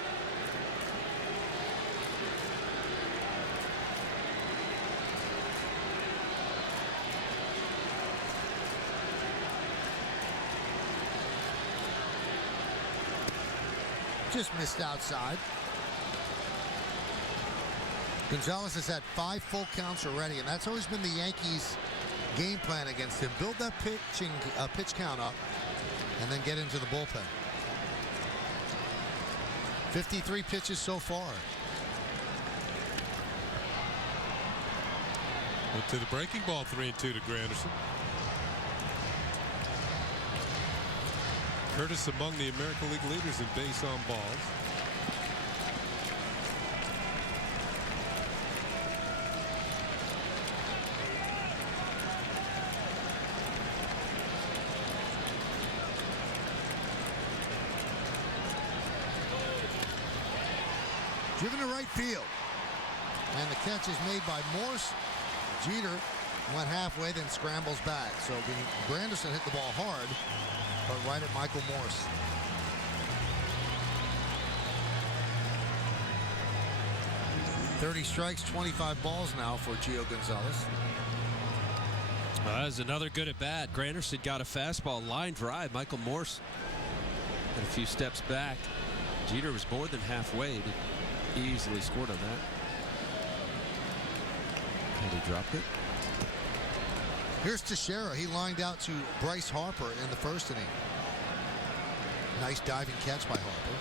Just missed outside. Gonzalez has had 5 full counts already, and that's always been the Yankees' game plan against him. Build that pitch count up, and then get into the bullpen. 53 pitches so far. Went to the breaking ball, 3-2 to Granderson. Curtis among the American League leaders in base on balls. Driven to right field. And the catch is made by Morse. Jeter went halfway, then scrambles back. So Granderson hit the ball hard, but right at Michael Morse. .30 strikes, 25 balls now for Gio Gonzalez. That was another good at bat. Granderson got a fastball line drive. Michael Morse had a few steps back. Jeter was more than halfway. He easily scored on that. And he dropped it. Here's Teixeira. He lined out to Bryce Harper in the first inning. Nice diving catch by Harper.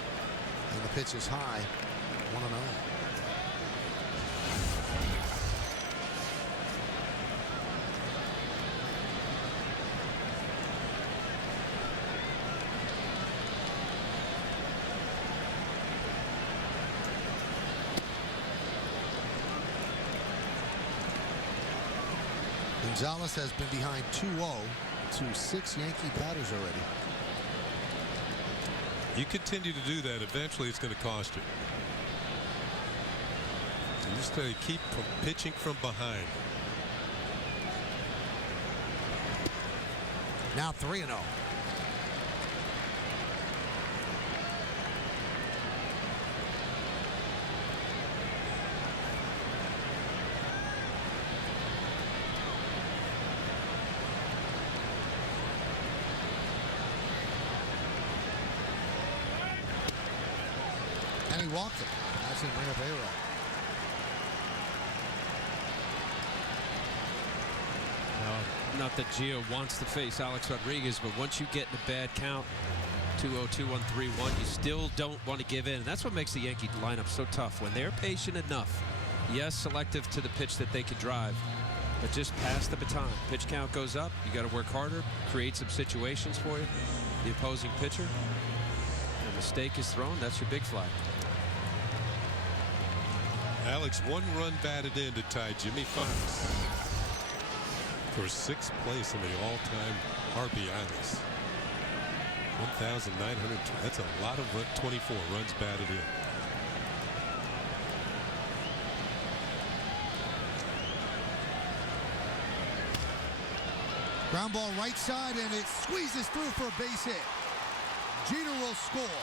And the pitch is high. 1-0. Gonzalez has been behind 2-0 to 6 Yankee batters already. You continue to do that, eventually it's going to cost you. You just got to keep from pitching from behind. Now 3-0. And he walked it. That's him bring up A-Rod. Not that Gio wants to face Alex Rodriguez, but once you get in a bad count, 2-0, 2-1, 3-1, you still don't want to give in. And that's what makes the Yankee lineup so tough. When they're patient enough, yes, selective to the pitch that they can drive, but just pass the baton. Pitch count goes up, you got to work harder, create some situations for you. The opposing pitcher, a mistake is thrown, that's your big fly. Alex, 1 run batted in to tie Jimmy Fox for 6th place in the all-time RBI list. 1,900. That's a lot of 24 runs batted in. Ground ball right side, and it squeezes through for a base hit. Jeter will score.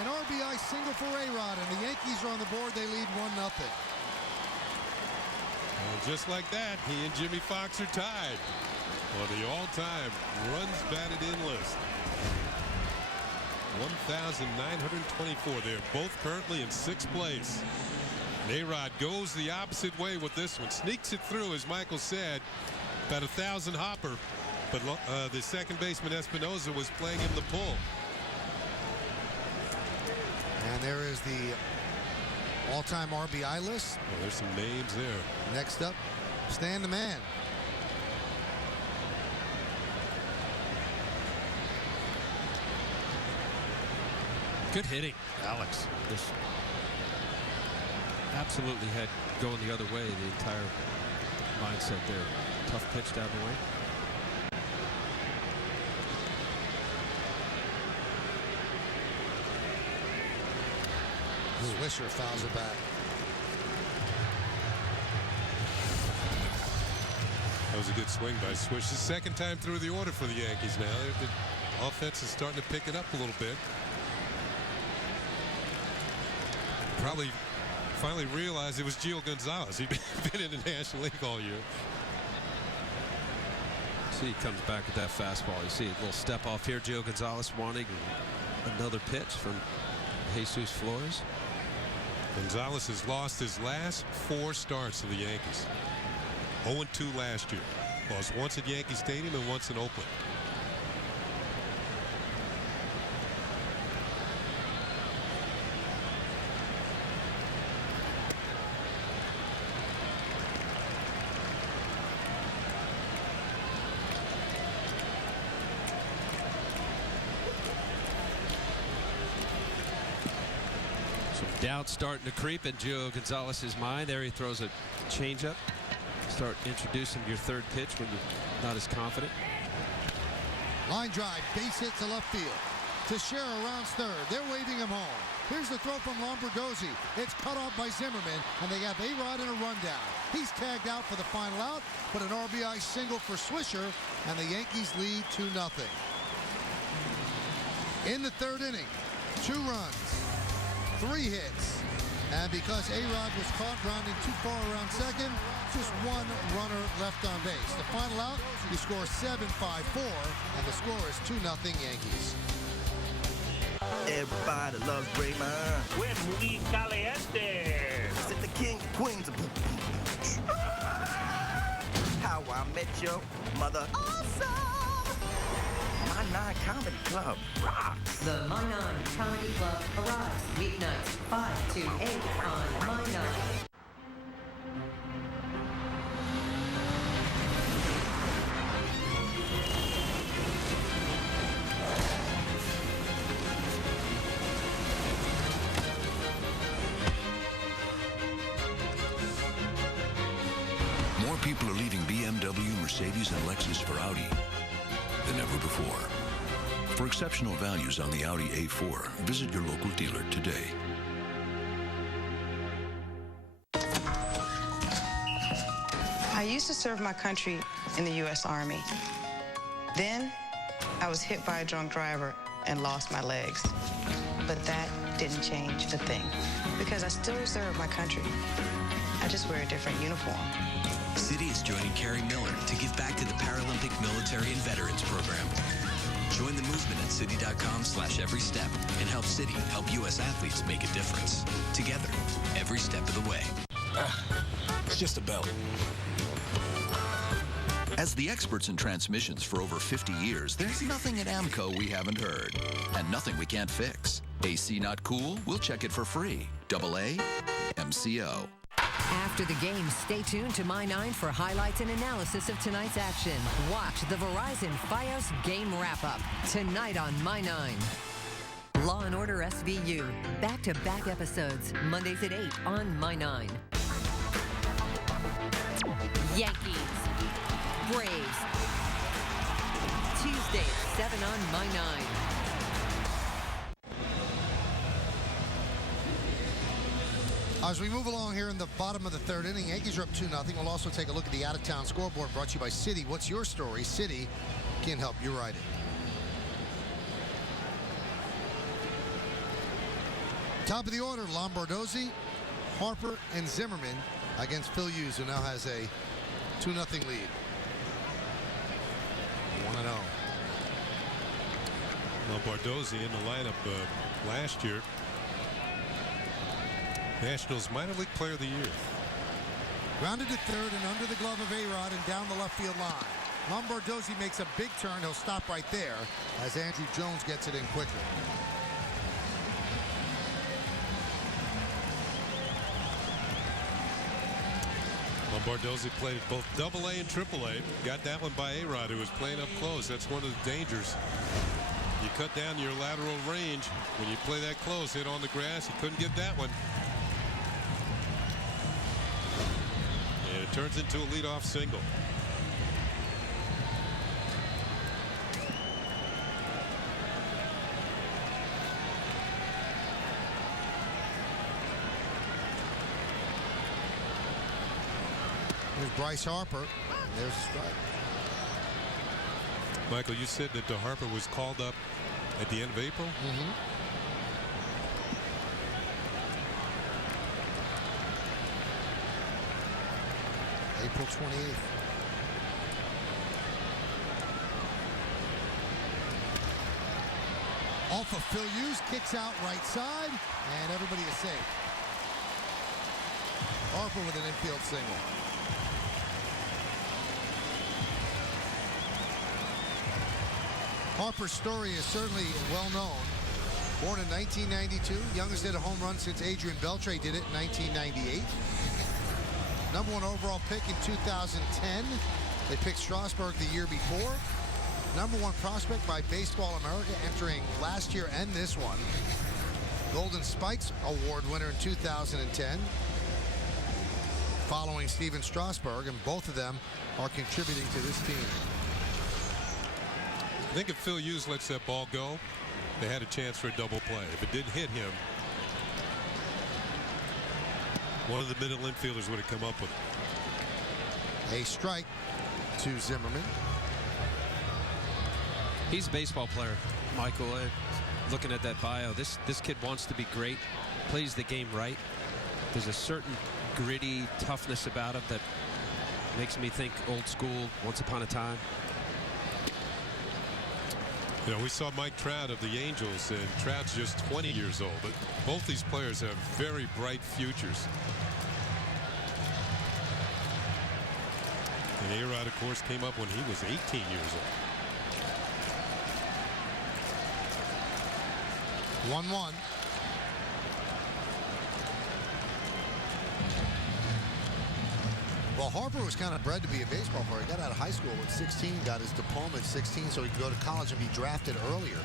An RBI single for A-Rod, and the Yankees are on the board. They lead 1-0. And just like that, he and Jimmy Fox are tied on the all-time runs batted in list. 1,924. They're both currently in 6th place. And A-Rod goes the opposite way with this one. Sneaks it through, as Michael said. About 1,000 hopper. But the second baseman Espinosa was playing him the pull. And there is the all-time RBI list. Well, there's some names there. Next up, Stan the man. Good hitting, Alex. Just absolutely had going the other way the entire mindset there. Tough pitch down the way. Swisher fouls it back. That was a good swing by Swish. The second time through the order for the Yankees now. The offense is starting to pick it up a little bit. Probably finally realized it was Gio Gonzalez. He'd been in the National League all year. See, he comes back with that fastball. You see a little step off here. Gio Gonzalez wanting another pitch from Jesus Flores. Gonzalez has lost his last 4 starts to the Yankees. 0-2 last year. Lost once at Yankee Stadium and once in Oakland. Doubt starting to creep in Gio Gonzalez's mind. There he throws a changeup. Start introducing your third pitch when you're not as confident. Line drive, base hit to left field. Teixeira rounds third. They're waving him home. Here's the throw from Lombardozzi. It's cut off by Zimmerman, and they have A-Rod in a rundown. He's tagged out for the final out, but an RBI single for Swisher, and the Yankees lead 2-0. In the third inning, 2 runs. 3 hits, and because A-Rod was caught grounding too far around second, just 1 runner left on base. The final out, you score 7-5-4, and the score is 2-0 Yankees. Everybody loves Raymond. We're muy caliente. Sit the king, queens. How I Met Your Mother. Awesome! My 9 Comedy Club rocks. The My 9 Comedy Club arrives weeknights 5 to 8 on My 9. More people are leaving BMW, Mercedes, and Lexus for Audi than ever before. For exceptional values on the Audi A4, visit your local dealer today. I used to serve my country in the U.S. Army. Then, I was hit by a drunk driver and lost my legs. But that didn't change a thing, because I still serve my country. I just wear a different uniform. Citi is joining Carrie Miller to give back to the Paralympic Military and Veterans Program. Join the movement at Citi.com/everystep and help Citi help U.S. athletes make a difference. Together, every step of the way. It's just a belt. As the experts in transmissions for over 50 years, there's nothing at AMCO we haven't heard. And nothing we can't fix. AC not cool? We'll check it for free. AA, MCO. After the game, stay tuned to My 9 for highlights and analysis of tonight's action. Watch the Verizon Fios Game Wrap-Up tonight on My 9. Law & Order SVU. Back-to-back episodes. Mondays at 8 on My 9. Yankees. Braves. Tuesday at 7 on My 9. As we move along here in the bottom of the third inning, Yankees are up 2-0. We'll also take a look at the out-of-town scoreboard brought to you by Citi. What's your story? Citi can help you write it. Top of the order, Lombardozzi, Harper, and Zimmerman against Phil Hughes, who now has a 2-0 lead. 1-0. Lombardozzi in the lineup last year. Nationals Minor League Player of the Year. Grounded to third and under the glove of A-Rod and down the left field line. Lombardozzi makes a big turn. He'll stop right there as Andrew Jones gets it in quickly. Lombardozzi played at both AA and AAA. Got that one by A-Rod, who was playing up close. That's one of the dangers. You cut down your lateral range when you play that close. Hit on the grass. He couldn't get that one. And it turns into a leadoff single. There's Bryce Harper. There's a strike. Michael, you said that Harper was called up at the end of April? Mm-hmm. April 28th. Off of Phil Hughes, kicks out right side, and everybody is safe. Harper with an infield single. Harper's story is certainly well known. Born in 1992, youngest hit a home run since Adrian Beltre did it in 1998. Number 1 overall pick in 2010. They picked Strasburg the year before. Number 1 prospect by Baseball America entering last year and this one. Golden Spikes Award winner in 2010. Following Steven Strasburg, and both of them are contributing to this team. I think if Phil Hughes lets that ball go, they had a chance for a double play. If it didn't hit him, one of the middle infielders would have come up with it. A strike to Zimmerman. He's a baseball player, Michael. Looking at that bio, this kid wants to be great, plays the game right. There's a certain gritty toughness about him that makes me think old school, once upon a time. You know, we saw Mike Trout of the Angels, and Trout's just 20 years old. But both these players have very bright futures. And A-Rod, of course, came up when he was 18 years old. 1-1. Well, Harper was kind of bred to be a baseball player. He got out of high school at 16, got his diploma at 16, so he could go to college and be drafted earlier.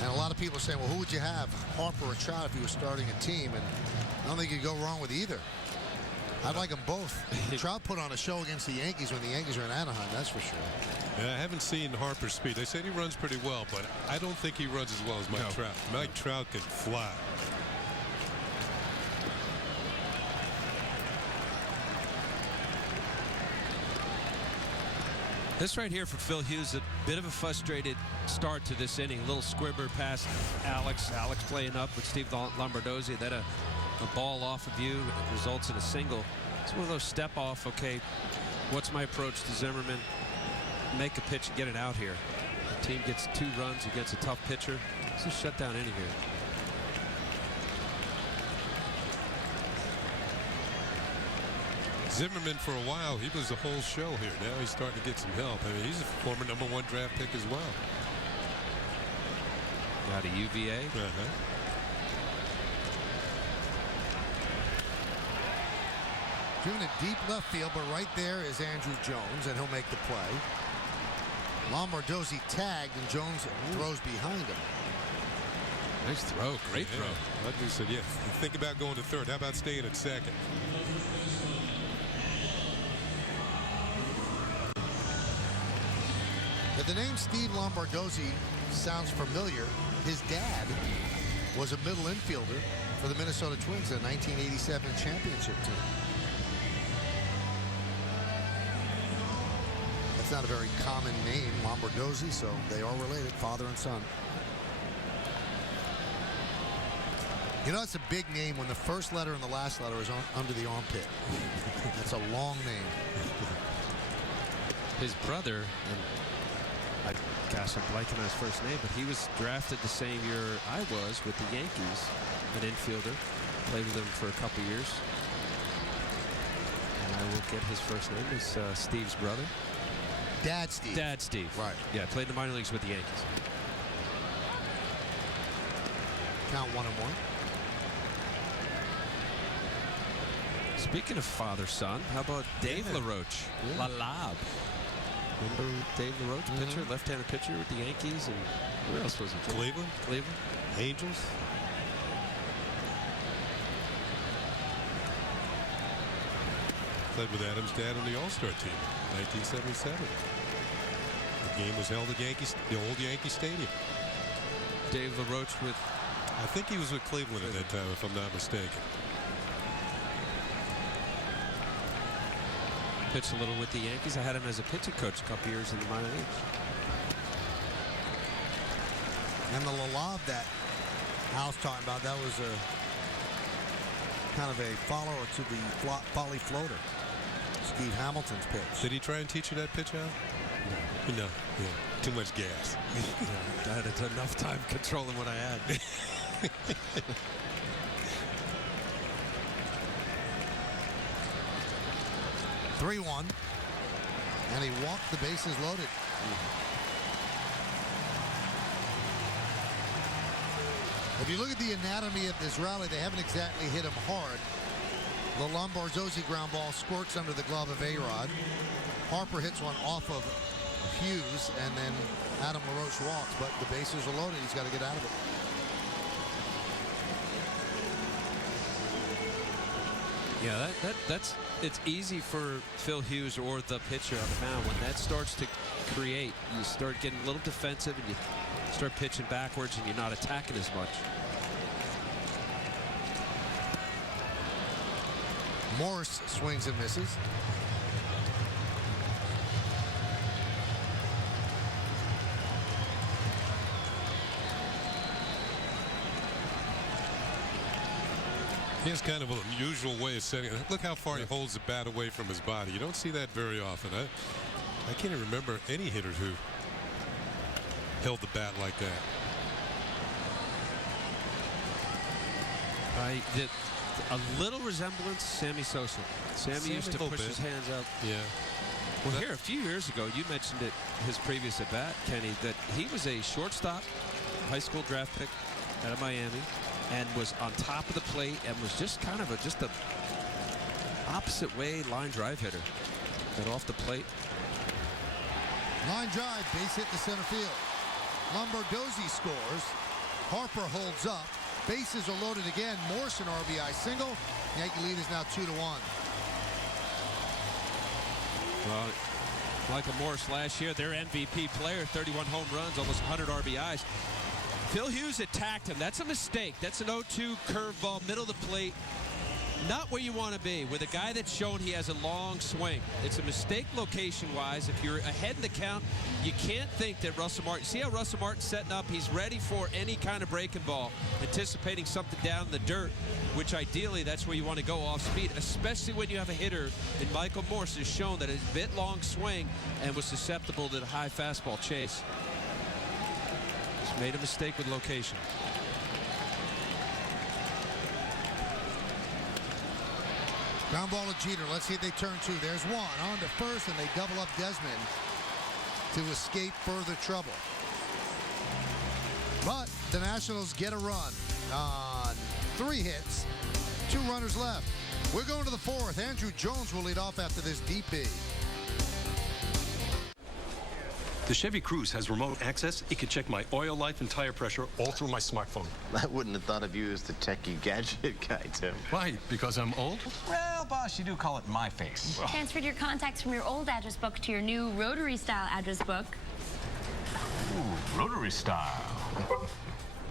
And a lot of people are saying, well, who would you have, Harper or Trout, if he was starting a team? And I don't think you'd go wrong with either. I'd like them both. Trout put on a show against the Yankees when the Yankees were in Anaheim, that's for sure. Yeah, I haven't seen Harper's speed. They said he runs pretty well, but I don't think he runs as well as Mike Trout. Mike Trout can fly. This right here for Phil Hughes, a bit of a frustrated start to this inning. A little squibber past Alex. Alex playing up with Steve Lombardozzi. Then a ball off of you results in a single. It's one of those step off, okay, what's my approach to Zimmerman? Make a pitch and get it out here. The team gets 2 runs against a tough pitcher. It's a shutdown inning here. Zimmerman, for a while, he was the whole show here. Now he's starting to get some help. I mean, he's a former #1 draft pick as well. Out of UVA. Doing a deep left field, but right there is Andrew Jones, and he'll make the play. Lombardozzi tagged, and Jones throws behind him. Nice throw. Great throw. Like we said, yeah, think about going to third. How about staying at second? But the name Steve Lombardozzi sounds familiar. His dad was a middle infielder for the Minnesota Twins, the 1987 championship team. That's not a very common name, Lombardozzi, so they are related, father and son. You know, it's a big name when the first letter and the last letter is under the armpit. That's a long name. His brother, and gosh, I'm blanking on his first name, but he was drafted the same year I was with the Yankees, an infielder. Played with them for a couple years. And I will get his first name. It's Steve's brother. Dad Steve. Dad Steve. Right. Yeah, played in the minor leagues with the Yankees. Count 1-1. Speaking of father-son, how about Dave LaRoche? La Lab. Remember Dave LaRoche, pitcher, left-handed pitcher with the Yankees, and where else was he? Cleveland. Angels. Played with Adam's dad on the All-Star team in 1977. The game was held at the old Yankee Stadium. Dave LaRoche with... I think he was with Cleveland at that time, if I'm not mistaken. Pitched a little with the Yankees. I had him as a pitching coach a couple years in the minor leagues. And the Lalab that Al's talking about, that was a kind of a follower to the Folly Floater, Steve Hamilton's pitch. Did he try and teach you that pitch, Al? No. Yeah. Too much gas. I had enough time controlling what I had. 3-1, and he walked the bases loaded. If you look at the anatomy of this rally, they haven't exactly hit him hard. The Lombardozzi ground ball squirts under the glove of A-Rod. Harper hits one off of Hughes, and then Adam LaRoche walks, but the bases are loaded. He's got to get out of it. Yeah, it's easy for Phil Hughes or the pitcher on the mound. When that starts to create, you start getting a little defensive and you start pitching backwards and you're not attacking as much. Morse swings and misses. He has kind of an unusual way of setting it. Look how far he holds the bat away from his body. You don't see that very often. I can't even remember any hitter who held the bat like that. A little resemblance, Sammy Sosa. Sammy used to push his hands out. Yeah. Well, here a few years ago, you mentioned it, his previous at bat, Kenny, that he was a shortstop, high school draft pick out of Miami, and was on top of the plate and was just kind of just a opposite way line drive hitter. Got off the plate. Line drive, base hit to center field. Lombardozzi scores. Harper holds up. Bases are loaded again. Morse an RBI single. Yankee lead is now 2-1. Well, Michael Morse last year, their MVP player, 31 home runs, almost 100 RBIs. Phil Hughes attacked him. That's a mistake. That's an 0-2 curveball, middle of the plate. Not where you want to be with a guy that's shown he has a long swing. It's a mistake location-wise. If you're ahead in the count, you can't think that Russell Martin. See how Russell Martin's setting up? He's ready for any kind of breaking ball, anticipating something down in the dirt, which ideally that's where you want to go off speed, especially when you have a hitter. And Michael Morse has shown that it's a bit long swing and was susceptible to the high fastball chase. Just made a mistake with location. Ground ball to Jeter. Let's see if they turn two. There's one on to first, and they double up Desmond to escape further trouble. But the Nationals get a run on 3 hits, 2 runners left. We're going to the 4th. Andrew Jones will lead off after this DP. The Chevy Cruze has remote access. It can check my oil, life, and tire pressure all through my smartphone. I wouldn't have thought of you as the techie gadget guy, Tim. Why? Because I'm old? Well, boss, you do call it my face. Transferred your contacts from your old address book to your new rotary-style address book. Ooh, rotary style.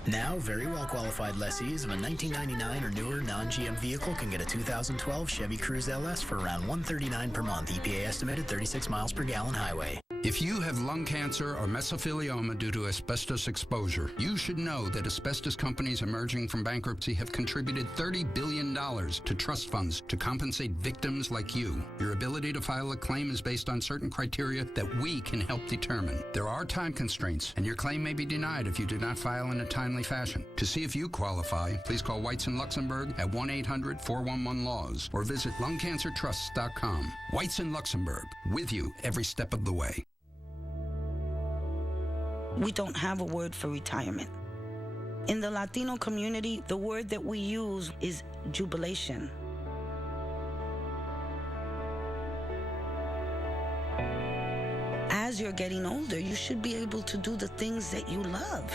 Now, very well-qualified lessees of a 1999 or newer non-GM vehicle can get a 2012 Chevy Cruze LS for around $139 per month. EPA estimated 36 miles per gallon highway. If you have lung cancer or mesothelioma due to asbestos exposure, you should know that asbestos companies emerging from bankruptcy have contributed $30 billion to trust funds to compensate victims like you. Your ability to file a claim is based on certain criteria that we can help determine. There are time constraints, and your claim may be denied if you do not file in a timely fashion. To see if you qualify, please call Whites in Luxembourg at 1-800-411-LAWS or visit lungcancertrusts.com. Whites in Luxembourg, with you every step of the way. We don't have a word for retirement. In the Latino community, the word that we use is jubilation. as you're getting older, you should be able to do the things that you love.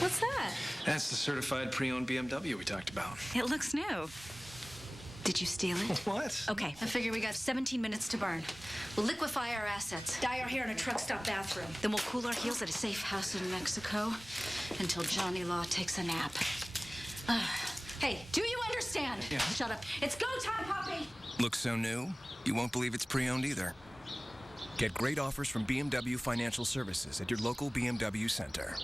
What's that? That's the certified pre-owned BMW we talked about. It looks new. Did you steal it? What? Okay, I figure we got 17 minutes to burn. We'll liquefy our assets, dye our hair in a truck stop bathroom. Then we'll cool our heels at a safe house in Mexico until Johnny Law takes a nap. Hey, do you understand? Yeah. Shut up. It's go time, Poppy! Looks so new, you won't believe it's pre-owned either. Get great offers from BMW Financial Services at your local BMW center.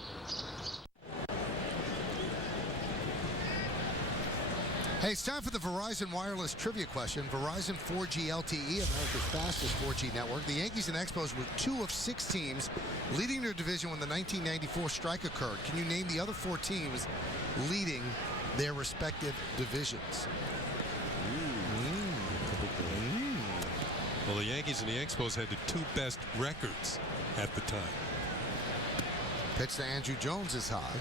Hey, it's time for the Verizon Wireless Trivia question. Verizon 4G LTE, America's fastest 4G network. The Yankees and Expos were 2 of 6 teams leading their division when the 1994 strike occurred. Can you name the other 4 teams leading their respective divisions? Well, the Yankees and the Expos had the 2 best records at the time. Pitch to Andrew Jones is high.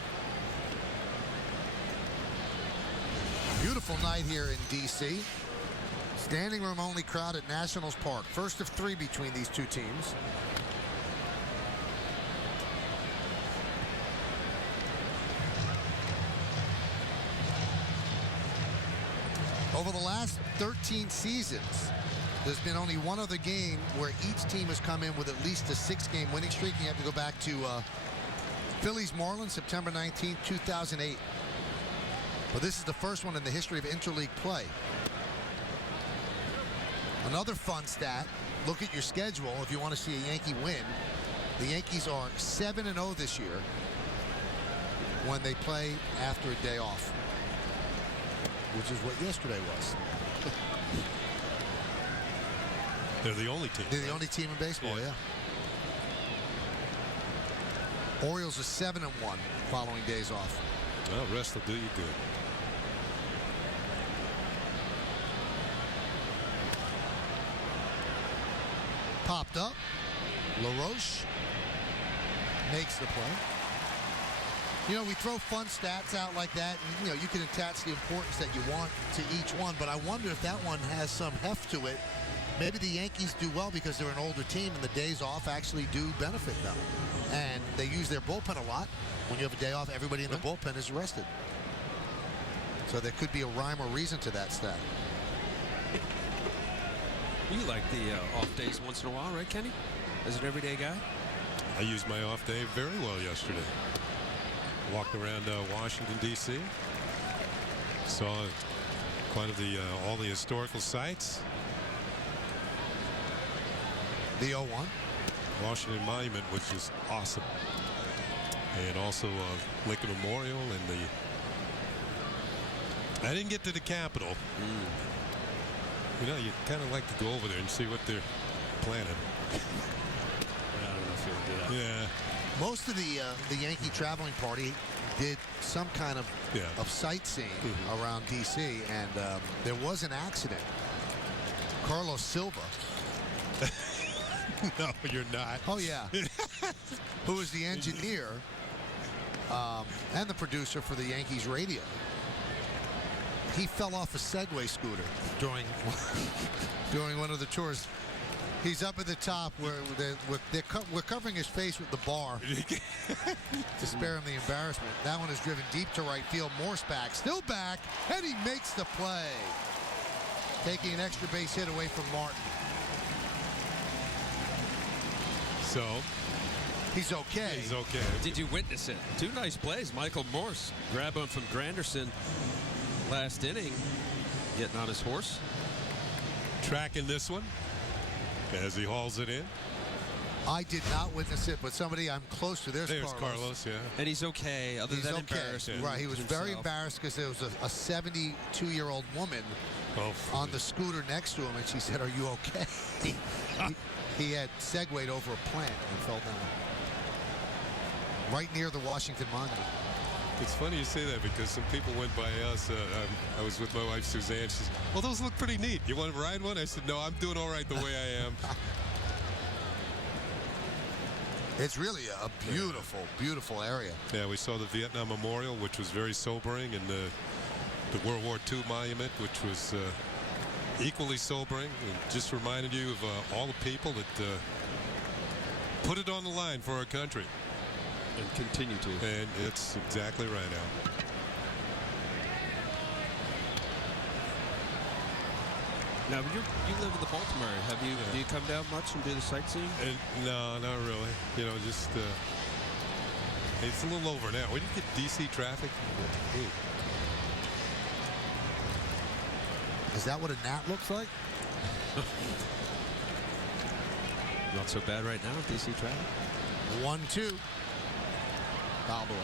Beautiful night here in D.C. Standing room only crowd at Nationals Park. First of 3 between these 2 teams. Over the last 13 seasons, there's been only one other game where each team has come in with at least a 6-game winning streak. You have to go back to Phillies Marlins, September 19, 2008. But this is the first one in the history of interleague play. Another fun stat, look at your schedule if you want to see a Yankee win. The Yankees are 7-0 this year when they play after a day off, which is what yesterday was. They're the only team. They're the only team in baseball, yeah. Orioles are 7-1 following days off. Well, rest will do you good. Popped up. LaRoche makes the play. You know, we throw fun stats out like that, and, you know, you can attach the importance that you want to each one, but I wonder if that one has some heft to it. Maybe the Yankees do well because they're an older team, and the days off actually do benefit them. And they use their bullpen a lot. When you have a day off, everybody in the bullpen is rested. So there could be a rhyme or reason to that stat. You like the off days once in a while, right, Kenny? As an everyday guy? I used my off day very well yesterday. Walked around Washington, D.C. Saw quite of the all the historical sites. The 01. Washington Monument, which is awesome. And also Lincoln Memorial and I didn't get to the Capitol. You know, you kind of like to go over there and see what they're planning. I don't know if you'll do that. Yeah. Most of the Yankee traveling party did some kind of sightseeing around D.C. and there was an accident. Carlos Silva. No, you're not. Oh, yeah. Who was the engineer and the producer for the Yankees radio. He fell off a Segway scooter during one of the tours. He's up at the top where we're covering his face with the bar to spare him the embarrassment. That one is driven deep to right field. Morse back, still back, and he makes the play. Taking an extra base hit away from Martin. So he's okay. He's okay. Did you witness it? 2 nice plays. Michael Morse grabbed him from Granderson last inning, getting on his horse. Tracking this one as he hauls it in. I did not witness it, but somebody I'm close to. There's Carlos, yeah. And he's okay, other than embarrassed. Right, he was very embarrassed because there was a 72-year-old woman on the scooter next to him, and she said, "Are you okay?" He had segued over a plant and fell down. Right near the Washington Monument. It's funny you say that because some people went by us. I was with my wife, Suzanne. She said, "Well, those look pretty neat. You want to ride one?" I said, "No, I'm doing all right the way I am." It's really a beautiful, beautiful area. Yeah, we saw the Vietnam Memorial, which was very sobering, and the World War II Monument, which was equally sobering, and just reminded you of all the people that put it on the line for our country. And continue to. And it's exactly right, Al. Now, you live in the Baltimore area. Do you come down much and do the sightseeing? No, not really. You know, just it's a little over now. We didn't get DC traffic. Ooh. Is that what a gnat looks like? Not so bad right now, DC traffic. 1-2. Fouled away.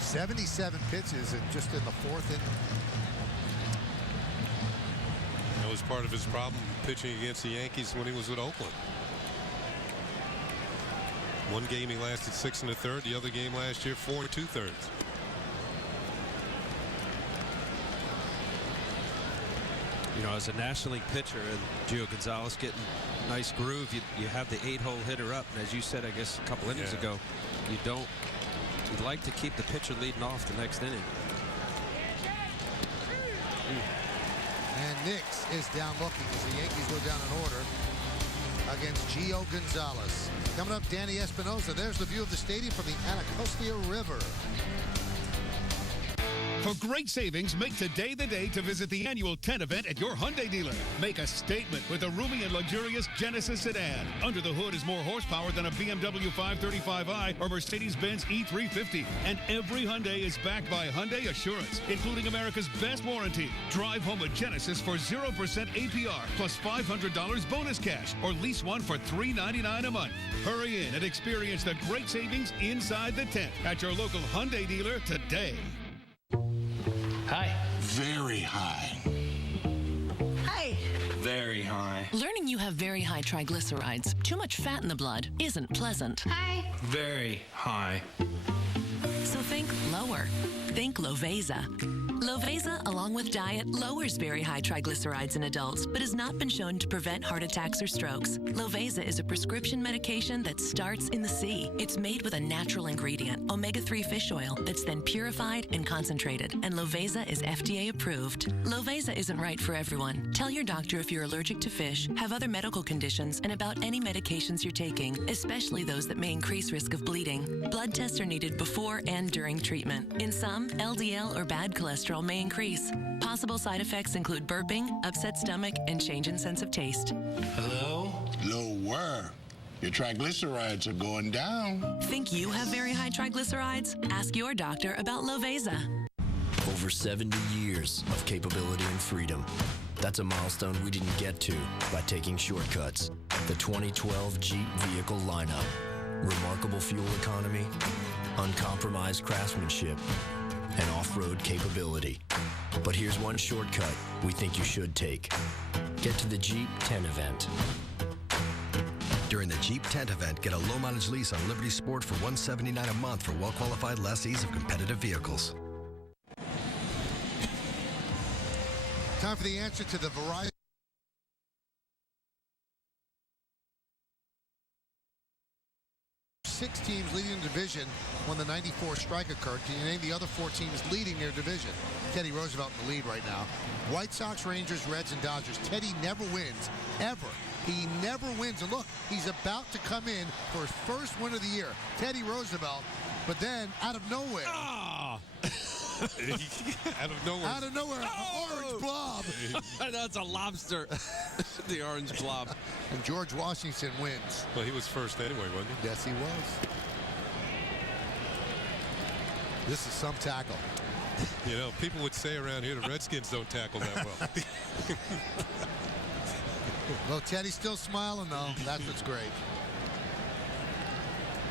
"77 pitches and just in the fourth inning." That was part of his problem pitching against the Yankees when he was with Oakland. One game he lasted 6 1/3. The other game last year, 4 2/3. You know, as a National League pitcher, and Gio Gonzalez getting nice groove, you have the 8-hole hitter up, and as you said, I guess a couple innings ago, you'd like to keep the pitcher leading off the next inning. And Nix is down looking as the Yankees go down in order against Gio Gonzalez. Coming up, Danny Espinosa. There's the view of the stadium from the Anacostia River. For great savings, make today the day to visit the annual 10 event at your Hyundai dealer. Make a statement with the roomy and luxurious Genesis sedan. Under the hood is more horsepower than a BMW 535i or Mercedes-Benz E350. And every Hyundai is backed by Hyundai Assurance, including America's best warranty. Drive home a Genesis for 0% APR plus $500 bonus cash, or lease one for $399 a month. Hurry in and experience the great savings inside the tent at your local Hyundai dealer today. Hi. Very high. Hi. Very high. Learning you have very high triglycerides, too much fat in the blood, isn't pleasant. Hi. Very high. So think lower. Think Loveza. Loveza, along with diet, lowers very high triglycerides in adults, but has not been shown to prevent heart attacks or strokes. Loveza is a prescription medication that starts in the sea. It's made with a natural ingredient, omega-3 fish oil, that's then purified and concentrated. And Loveza is FDA approved. Loveza isn't right for everyone. Tell your doctor if you're allergic to fish, have other medical conditions, and about any medications you're taking, especially those that may increase risk of bleeding. Blood tests are needed before and during treatment. In some, LDL or bad cholesterol may increase. Possible side effects include burping, upset stomach, and change in sense of taste. Hello? Lower. Your triglycerides are going down. Think you have very high triglycerides? Ask your doctor about Loveza. Over 70 years of capability and freedom. That's a milestone we didn't get to by taking shortcuts. The 2012 Jeep vehicle lineup. Remarkable fuel economy, uncompromised craftsmanship, and off-road capability. But here's one shortcut we think you should take. Get to the Jeep 10 event. During the Jeep 10 event, get a low-mileage lease on Liberty Sport for $179 a month for well-qualified lessees of competitive vehicles. Time for the answer to the Verizon. 6 teams leading the division when the 94 strike occurred. Can you name the other 4 teams leading their division? Teddy Roosevelt in the lead right now. White Sox, Rangers, Reds, and Dodgers. Teddy never wins, ever. He never wins. And look, he's about to come in for his first win of the year. Teddy Roosevelt, but then out of nowhere. Out of nowhere. Out of nowhere, an orange blob. That's a lobster. The orange blob. And George Washington wins. Well, he was first anyway, wasn't he? Yes, he was. This is some tackle. You know, people would say around here the Redskins don't tackle that well. Well, Teddy's still smiling, though. That's what's great.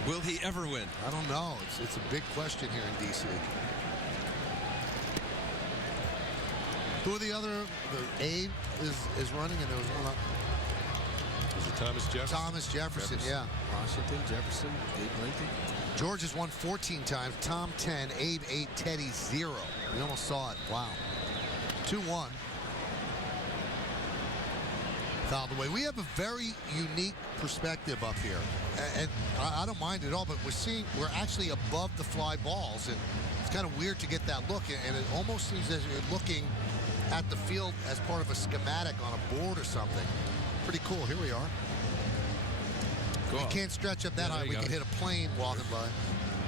Will he ever win? I don't know. It's a big question here in D.C. Who are the other? Abe is running, and there was one. Was it Thomas Jefferson? Thomas Jefferson, yeah. Washington, Jefferson, Abe Lincoln. George has won 14 times. Tom 10, Abe 8, Teddy 0. We almost saw it. Wow. 2-1. fouled away. We have a very unique perspective up here, and I don't mind it at all, but we're actually above the fly balls, and it's kind of weird to get that look, and it almost seems as you're looking at the field as part of a schematic on a board or something. Pretty cool. Here we are. Cool. We can't stretch up that high. We can hit a plane walking by.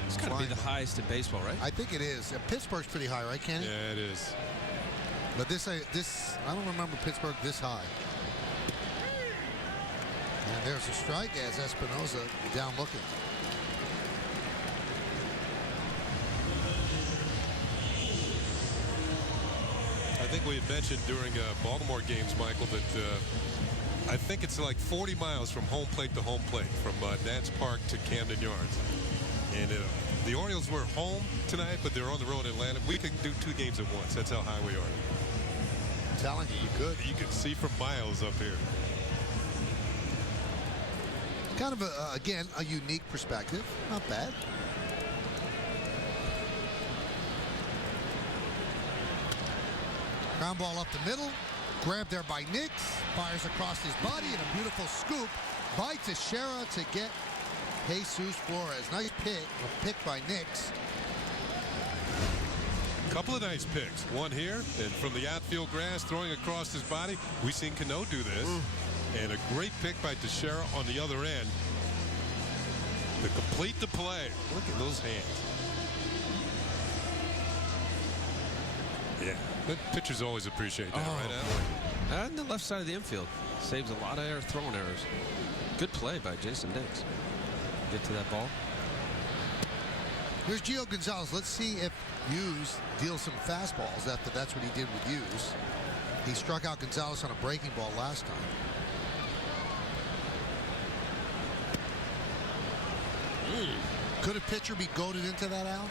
It's got to be the highest in baseball, right? I think it is. Pittsburgh's pretty high, right, Kenny? Yeah, it is. But this, I don't remember Pittsburgh this high. And there's a strike as Espinosa down looking. I think we had mentioned during Baltimore games, Michael, that I think it's like 40 miles from home plate to home plate, from Nats Park to Camden Yards. And the Orioles were home tonight, but they're on the road in Atlanta. We can do 2 games at once. That's how high we are. I'm telling you, you could. You can see from miles up here. Kind of, again, a unique perspective. Not bad. Ground ball up the middle. Grabbed there by Nix. Fires across his body and a beautiful scoop by Teixeira to get Jesus Flores. Nice pick by Nix. Couple of nice picks. One here, and from the outfield grass, throwing across his body. We've seen Cano do this. And a great pick by Teixeira on the other end to complete the play. Look at those hands. Yeah, good pitchers always appreciate that, right, Al? On the left side of the infield. Saves a lot of throwing errors. Good play by Jason Nix. Get to that ball. Here's Gio Gonzalez. Let's see if Hughes deals some fastballs after that's what he did with Hughes. He struck out Gonzalez on a breaking ball last time. Could a pitcher be goaded into that, Al?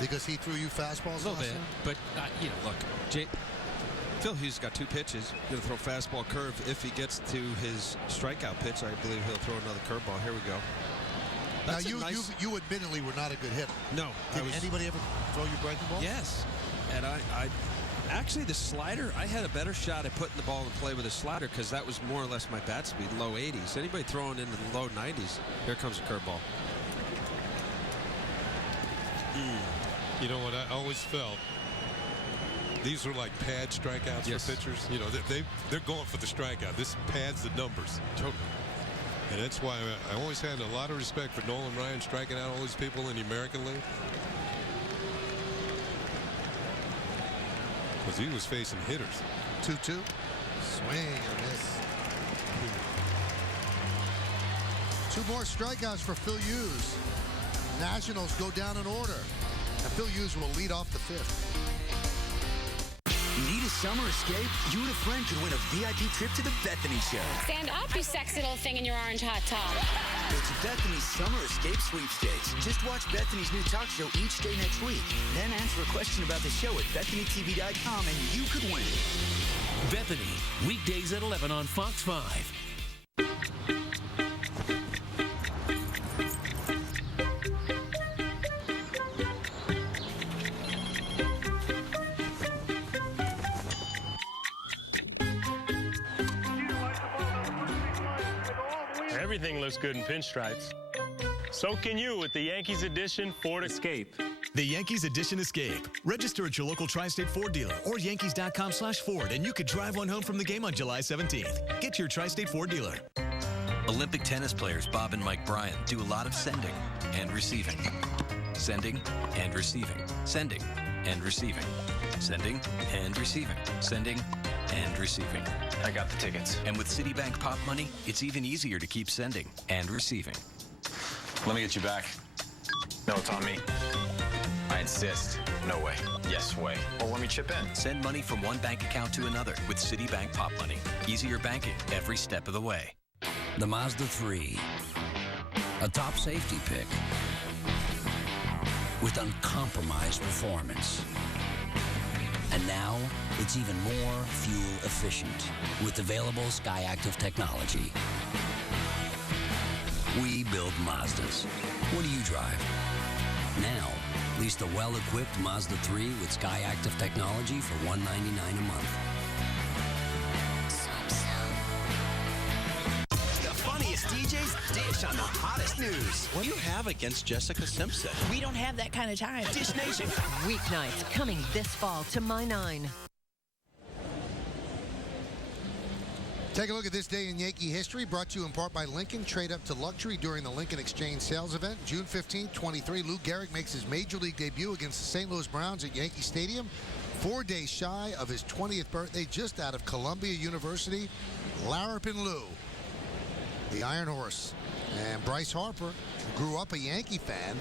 Because he threw you fastballs a little last bit, time? but look, Phil Hughes got 2 pitches. Going to throw fastball curve. If he gets to his strikeout pitch, I believe he'll throw another curveball. Here we go. That's now you admittedly were not a good hitter. No. Did anybody ever throw your breaking ball? Yes, and I actually the slider. I had a better shot at putting the ball in play with a slider because that was more or less my bat speed, low 80s. Anybody throwing into the low 90s? Here comes a curveball. You know what I always felt? These are like pad strikeouts for pitchers. You know, they're going for the strikeout. This pads the numbers. Totally. And that's why I always had a lot of respect for Nolan Ryan striking out all these people in the American League. Because he was facing hitters. 2-2. Swing and miss. 2 more strikeouts for Phil Hughes. Nationals go down in order. And Phil Hughes will lead off the 5th. Need a summer escape? You and a friend could win a VIP trip to the Bethany Show. Stand up, you sexy little thing in your orange hot top. It's Bethany's Summer Escape Sweepstakes. Just watch Bethany's new talk show each day next week. Then answer a question about the show at BethanyTV.com and you could win. Bethany, weekdays at 11 on Fox 5. Everything looks good in pinstripes. So can you with the Yankees Edition Ford Escape. The Yankees Edition Escape. Register at your local Tri-State Ford dealer or Yankees.com/Ford and you could drive one home from the game on July 17th. Get your Tri-State Ford dealer. Olympic tennis players Bob and Mike Bryan do a lot of sending and receiving. Sending and receiving. Sending and receiving. Sending and receiving. Sending and receiving. I got the tickets. And with Citibank Pop Money, it's even easier to keep sending and receiving. Let me get you back. No, it's on me. I insist. No way. Yes way. Well, let me chip in. Send money from one bank account to another with Citibank Pop Money. Easier banking every step of the way. The Mazda 3. A top safety pick with uncompromised performance. And now, it's even more fuel efficient with available SkyActiv technology. We build Mazdas. What do you drive? Now, lease the well-equipped Mazda 3 with SkyActiv technology for $199 a month. Dish on the hottest news. What do you have against Jessica Simpson? We don't have that kind of time. Dish Nation. Weeknights coming this fall to My 9. Take a look at this day in Yankee history, brought to you in part by Lincoln. Trade up to luxury during the Lincoln Exchange Sales Event. June 15, 23, Lou Gehrig makes his Major League debut against the St. Louis Browns at Yankee Stadium. 4 days shy of his 20th birthday, just out of Columbia University. Larapin Lou, the Iron Horse. And Bryce Harper, who grew up a Yankee fan,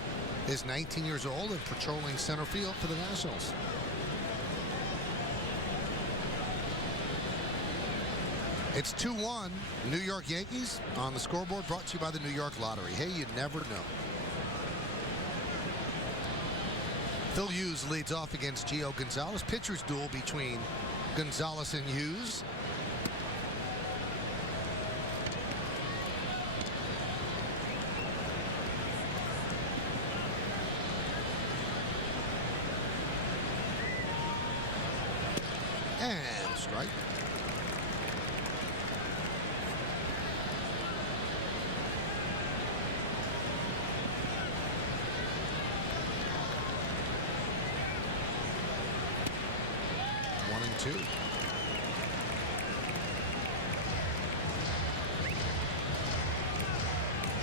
is 19 years old and patrolling center field for the Nationals. It's 2-1, New York Yankees on the scoreboard, brought to you by the New York Lottery. Hey, you never know. Phil Hughes leads off against Gio Gonzalez. Pitcher's duel between Gonzalez and Hughes. And strike. Two.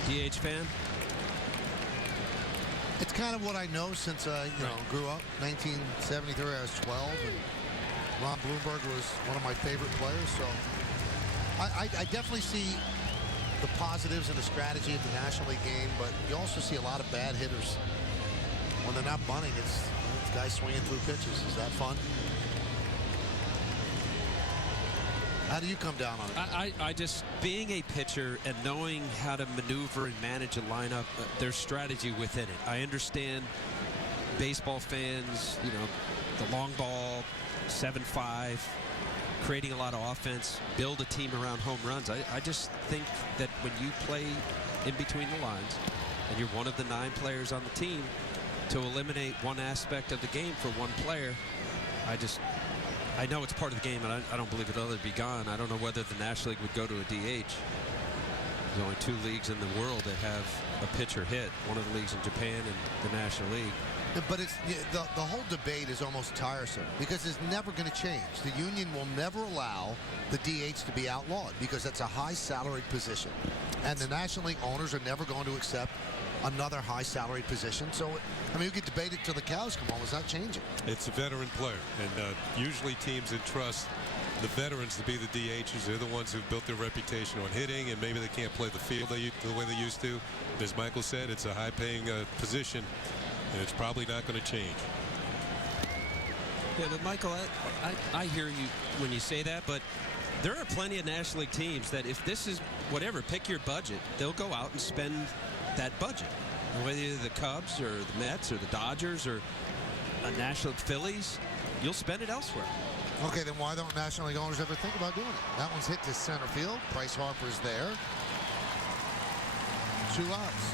DH fan? It's kind of what I know since I grew up. 1973, I was 12, and Ron Blomberg was one of my favorite players. So I definitely see the positives in the strategy of the National League game, but you also see a lot of bad hitters. When they're not bunting, it's guys swinging through pitches. Is that fun? How do you come down on it? I just, being a pitcher and knowing how to maneuver and manage a lineup, there's strategy within it. I understand baseball fans, the long ball, 7-5, creating a lot of offense, build a team around home runs. I just think that when you play in between the lines and you're one of the 9 players on the team, to eliminate one aspect of the game for one player, I know it's part of the game, and I don't believe it'll ever be gone. I don't know whether the National League would go to a DH. There's only 2 leagues in the world that have a pitcher hit. One of the leagues in Japan and the National League. But it's the whole debate is almost tiresome because it's never going to change. The union will never allow the DH to be outlawed because that's a high salaried position. And the National League owners are never going to accept another high salaried position. So, I mean, we could debate it till the cows come home. It's not changing. It's a veteran player, and usually teams entrust the veterans to be the DHs. They're the ones who've built their reputation on hitting, and maybe they can't play the field the way they used to. As Michael said, it's a high-paying position, and it's probably not going to change. Yeah, but Michael, I hear you when you say that, but there are plenty of National League teams that if this is whatever, pick your budget, they'll go out and spend that budget. Whether you're the Cubs or the Mets or the Dodgers or a National Phillies, you'll spend it elsewhere. Okay, then why don't National League owners ever think about doing it? That one's hit to center field. Bryce Harper's there. 2 outs.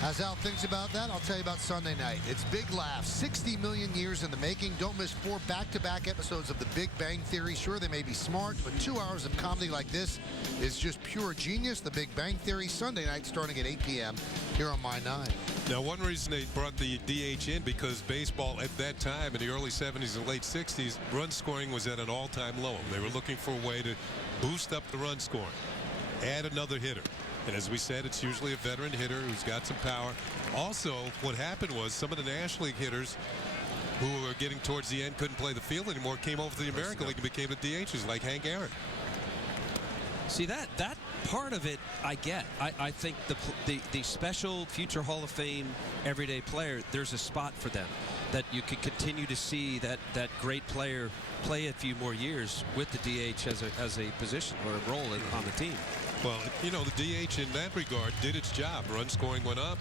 As Al thinks about that, I'll tell you about Sunday night. It's big laughs, 60 million years in the making. Don't miss 4 back-to-back episodes of The Big Bang Theory. Sure, they may be smart, but 2 hours of comedy like this is just pure genius. The Big Bang Theory, Sunday night, starting at 8 p.m. here on My 9. Now, one reason they brought the DH in, because baseball at that time, in the early 70s and late 60s, run scoring was at an all-time low. They were looking for a way to boost up the run scoring, add another hitter. And as we said, it's usually a veteran hitter who's got some power. Also, what happened was some of the National League hitters who were getting towards the end, couldn't play the field anymore, came over to the American League and became the DHs, like Hank Aaron. See, that part of it I get. I think the special future Hall of Fame everyday player, there's a spot for them that you could continue to see that great player play a few more years with the DH as a position or a role on the team. Well, the DH in that regard did its job. Run scoring went up.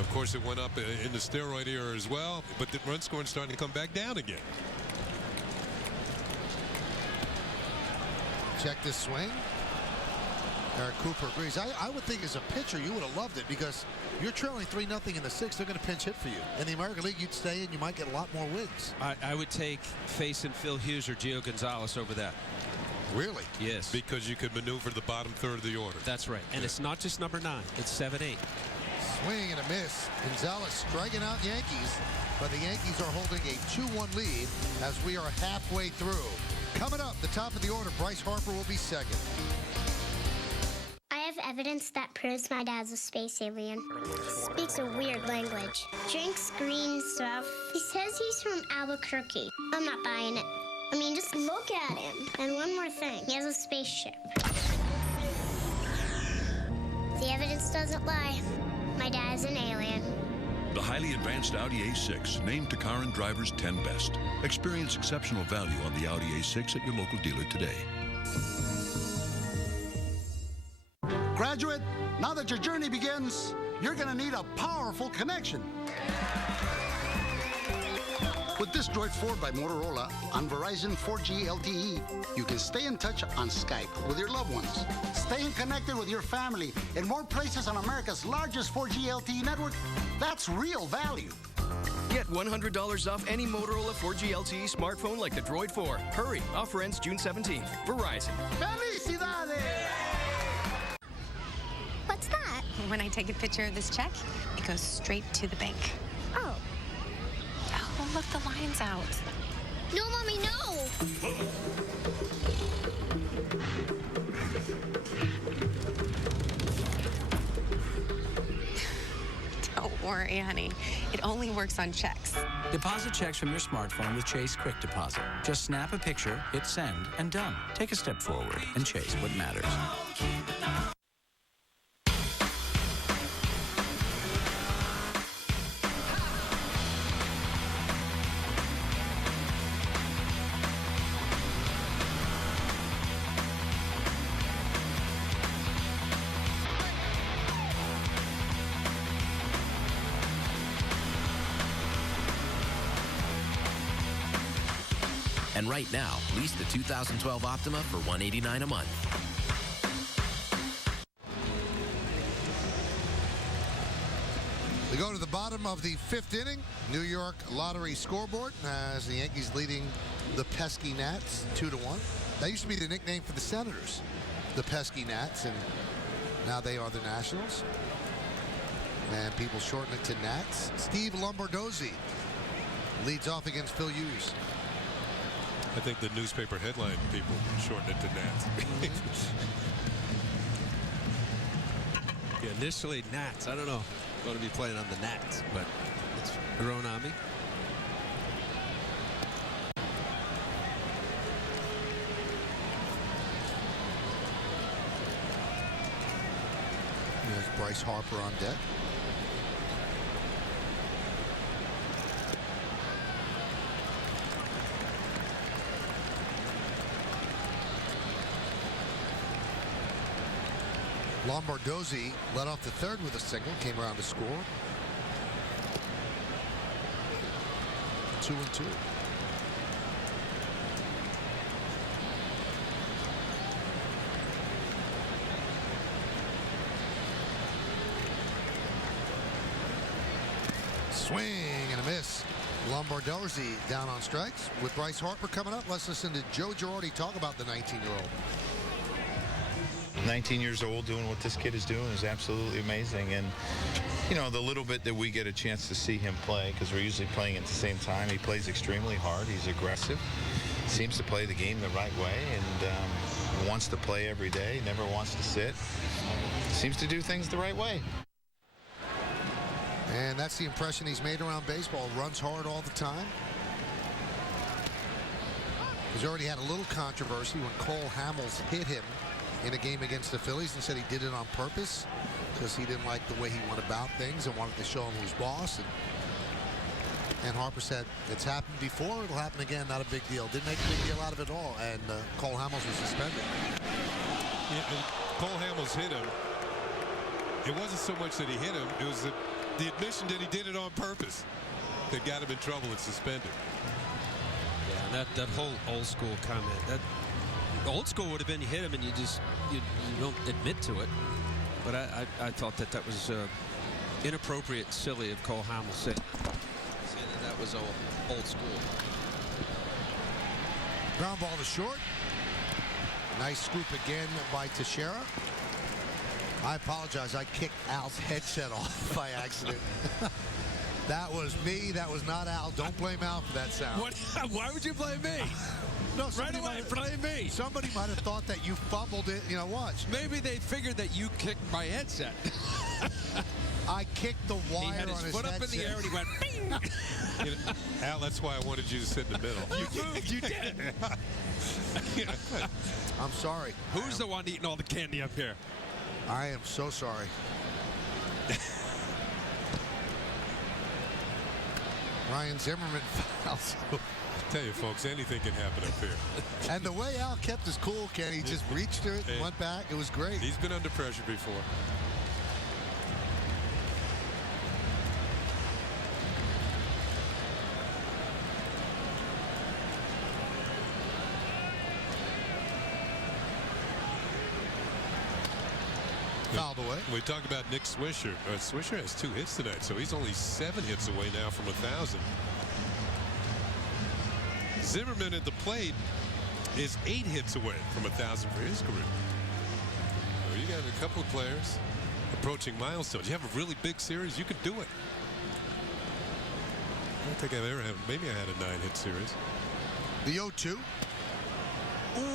Of course, it went up in the steroid era as well, but the run scoring starting to come back down again. Check this swing. Eric Cooper agrees. I would think as a pitcher you would have loved it because you're trailing 3-0 in the 6th. They're going to pinch hit for you. In the American League, you'd stay and you might get a lot more wins. I would take facing Phil Hughes or Gio Gonzalez over that. Really? Yes. Because you could maneuver the bottom third of the order. That's right. And it's not just number 9. It's 7, 8. Swing and a miss. Gonzalez striking out Yankees, but the Yankees are holding a 2-1 lead as we are halfway through. Coming up, the top of the order, Bryce Harper will be second. I have evidence that proves my dad's a space alien. Speaks a weird language. Drinks green stuff. He says he's from Albuquerque. I'm not buying it. I mean, just look at him. And one more thing. He has a spaceship. The evidence doesn't lie. My dad's an alien. The highly advanced Audi A6, named to car and drivers 10 best. Experience exceptional value on the Audi A6 at your local dealer today. Graduate, now that your journey begins, you're going to need a powerful connection. With this Droid 4 by Motorola on Verizon 4G LTE, you can stay in touch on Skype with your loved ones. Staying connected with your family in more places on America's largest 4G LTE network, that's real value. Get $100 off any Motorola 4G LTE smartphone like the Droid 4. Hurry, offer ends June 17th. Verizon. Felicidades! What's that? When I take a picture of this check, it goes straight to the bank. Oh. Oh, look, the line's out. No, Mommy, no! Don't worry, honey. It only works on checks. Deposit checks from your smartphone with Chase Quick Deposit. Just snap a picture, hit send, and done. Take a step forward and chase what matters. And right now, lease the 2012 Optima for $189 a month. We go to the bottom of the 5th inning. New York Lottery scoreboard as the Yankees leading the pesky Nats 2-1. That used to be the nickname for the Senators, the pesky Nats, and now they are the Nationals. And people shorten it to Nats. Steve Lombardozzi leads off against Phil Hughes. I think the newspaper headline people shorten it to Nats. Yeah, initially Nats. I don't know. I'm going to be playing on the Nats, but it's grown on me. There's Bryce Harper on deck. Lombardozzi led off the 3rd with a single, came around to score. 2-2. Swing and a miss. Lombardozzi down on strikes. With Bryce Harper coming up, let's listen to Joe Girardi talk about the 19-year-old. 19 years old, doing what this kid is doing is absolutely amazing. And, you know, the little bit that we get a chance to see him play, because we're usually playing at the same time, he plays extremely hard. He's aggressive, seems to play the game the right way, and wants to play every day, never wants to sit. Seems to do things the right way. And that's the impression he's made around baseball. Runs hard all the time. He's already had a little controversy when Cole Hamels hit him in a game against the Phillies and said he did it on purpose because he didn't like the way he went about things and wanted to show him who's boss. And Harper said, it's happened before, it'll happen again, not a big deal. Didn't make a big deal out of it all, and Cole Hamels was suspended. Yeah, and Cole Hamels hit him. It wasn't so much that he hit him, it was the admission that he did it on purpose that got him in trouble and suspended. Yeah, that whole old school comment, that old school would have been you hit him and you don't admit to it. But I thought that was inappropriate, silly of Cole Hamels saying that was old school. Ground ball to short. Nice scoop again by Teixeira. I apologize. I kicked Al's headset off by accident. That was me. That was not Al. Don't blame Al for that sound. What? Why would you blame me? No, right away, blame me. Somebody might have thought that you fumbled it. You know, watch. Maybe they figured that you kicked my headset. I kicked the wire he had his on his foot headset. up in the air and he went, bing! You know, Al, that's why I wanted you to sit in the middle. You moved, you did. I'm sorry. Who's the one eating all the candy up here? I am so sorry. Ryan Zimmerman fouls. I tell you, folks, anything can happen up here. And the way Al kept his cool, Ken, he just reached to it and went back. It was great. He's been under pressure before. Fouled away. We talked about Nick Swisher. Swisher has 2 hits tonight, so he's only 7 hits away now from 1,000. Zimmerman at the plate is 8 hits away from 1,000 for his career. So you got a couple of players approaching milestones. You have a really big series, you could do it. I don't think I've ever had, maybe I had a 9-hit series. The 0-2.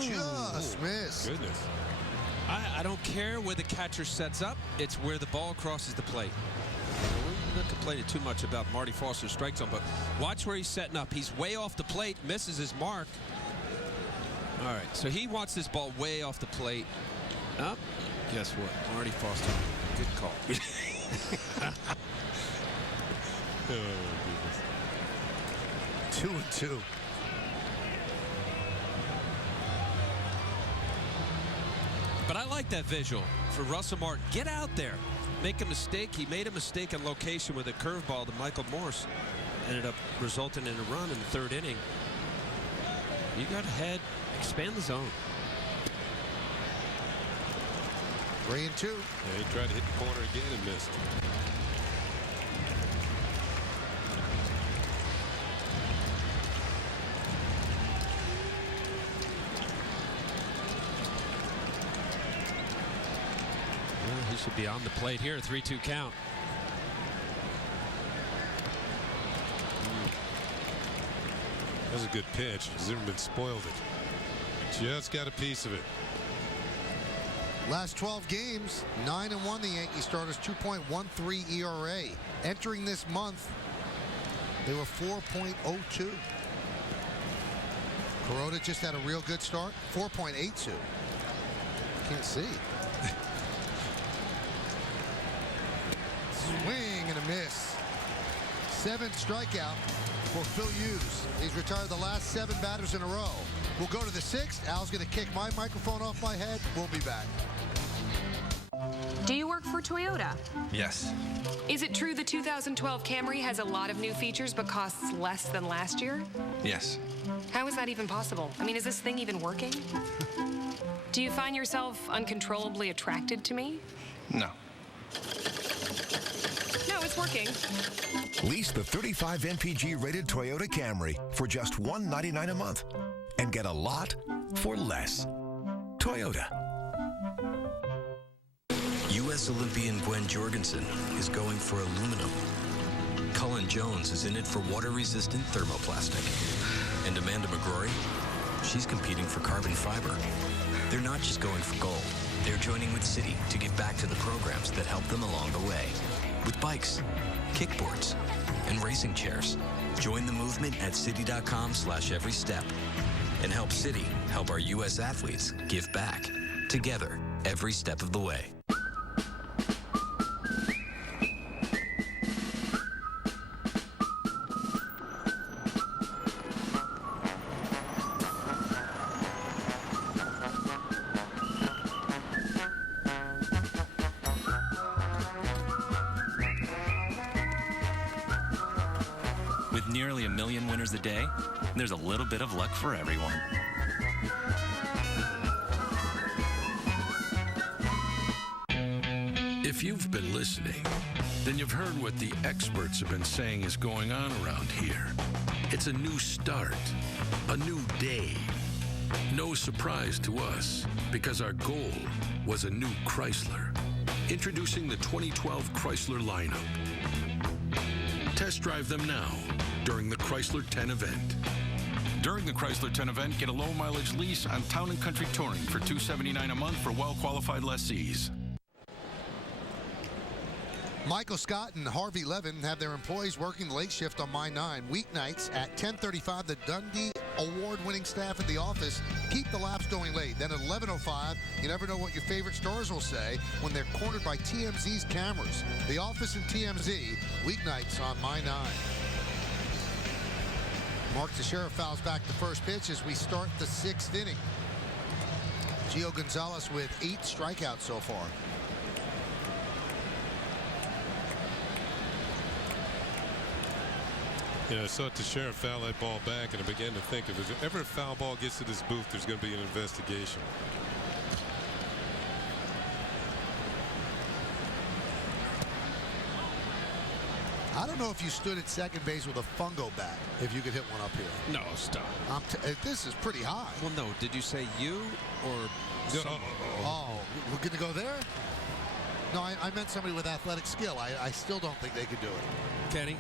Just missed. Goodness. I don't care where the catcher sets up. It's where the ball crosses the plate. We're not complaining too much about Marty Foster's strike zone, but watch where he's setting up. He's way off the plate, misses his mark. All right, so he wants this ball way off the plate. Up. Guess what? Marty Foster. Good call. Oh, goodness. 2-2. But I like that visual for Russell Martin. Get out there. Make a mistake. He made a mistake in location with a curveball to Michael Morse. Ended up resulting in a run in the 3rd inning. You got ahead. Expand the zone. 3-2. Yeah, he tried to hit the corner again and missed. He should be on the plate here. 3-2 count. That was a good pitch. Zimmerman spoiled it. Just got a piece of it. Last 12 games, 9-1 the Yankee starters, 2.13 ERA. Entering this month, they were 4.02. Kuroda just had a real good start, 4.82. Can't see. Swing and a miss. 7th strikeout for Phil Hughes. He's retired the last 7 batters in a row. We'll go to the 6th. Al's going to kick my microphone off my head. We'll be back. Do you work for Toyota? Yes. Is it true the 2012 Camry has a lot of new features but costs less than last year? Yes. How is that even possible? I mean, is this thing even working? Do you find yourself uncontrollably attracted to me? No. No, it's working. Lease the 35 MPG rated Toyota Camry for just $199 a month and get a lot for less. Toyota. U.S. Olympian Gwen Jorgensen is going for aluminum. Cullen Jones is in it for water-resistant thermoplastic. And Amanda McGrory, she's competing for carbon fiber. They're not just going for gold. They're joining with Citi to give back to the programs that help them along the way. With bikes, kickboards, and racing chairs. Join the movement at Citi.com/everystep and help Citi help our U.S. athletes give back. Together, every step of the way. With nearly 1 million winners a day, there's a little bit of luck for everyone. If you've been listening, then you've heard what the experts have been saying is going on around here. It's a new start, a new day, No surprise to us, because our goal was a new Chrysler. Introducing the 2012 Chrysler lineup. Test drive them now during the Chrysler 10 event. During the Chrysler 10 event, get a low-mileage lease on Town & Country Touring for $279 a month for well-qualified lessees. Michael Scott and Harvey Levin have their employees working the late shift on My 9 weeknights at 10:35. The Dundee award-winning staff at the office keep the laps going late. Then at 11:05, you never know what your favorite stars will say when they're cornered by TMZ's cameras. The Office and TMZ, weeknights on My 9. Mark Teixeira fouls back the first pitch as we start the 6th inning. Gio Gonzalez with 8 strikeouts so far. I saw Teixeira foul that ball back, and I began to think if ever a foul ball gets to this booth, there's going to be an investigation. I don't know if you stood at second base with a fungo bat, if you could hit one up here. No, stop. This is pretty high. Well, no. Did you say you or someone? Oh, we're going to go there? No, I meant somebody with athletic skill. I still don't think they could do it. Kenny?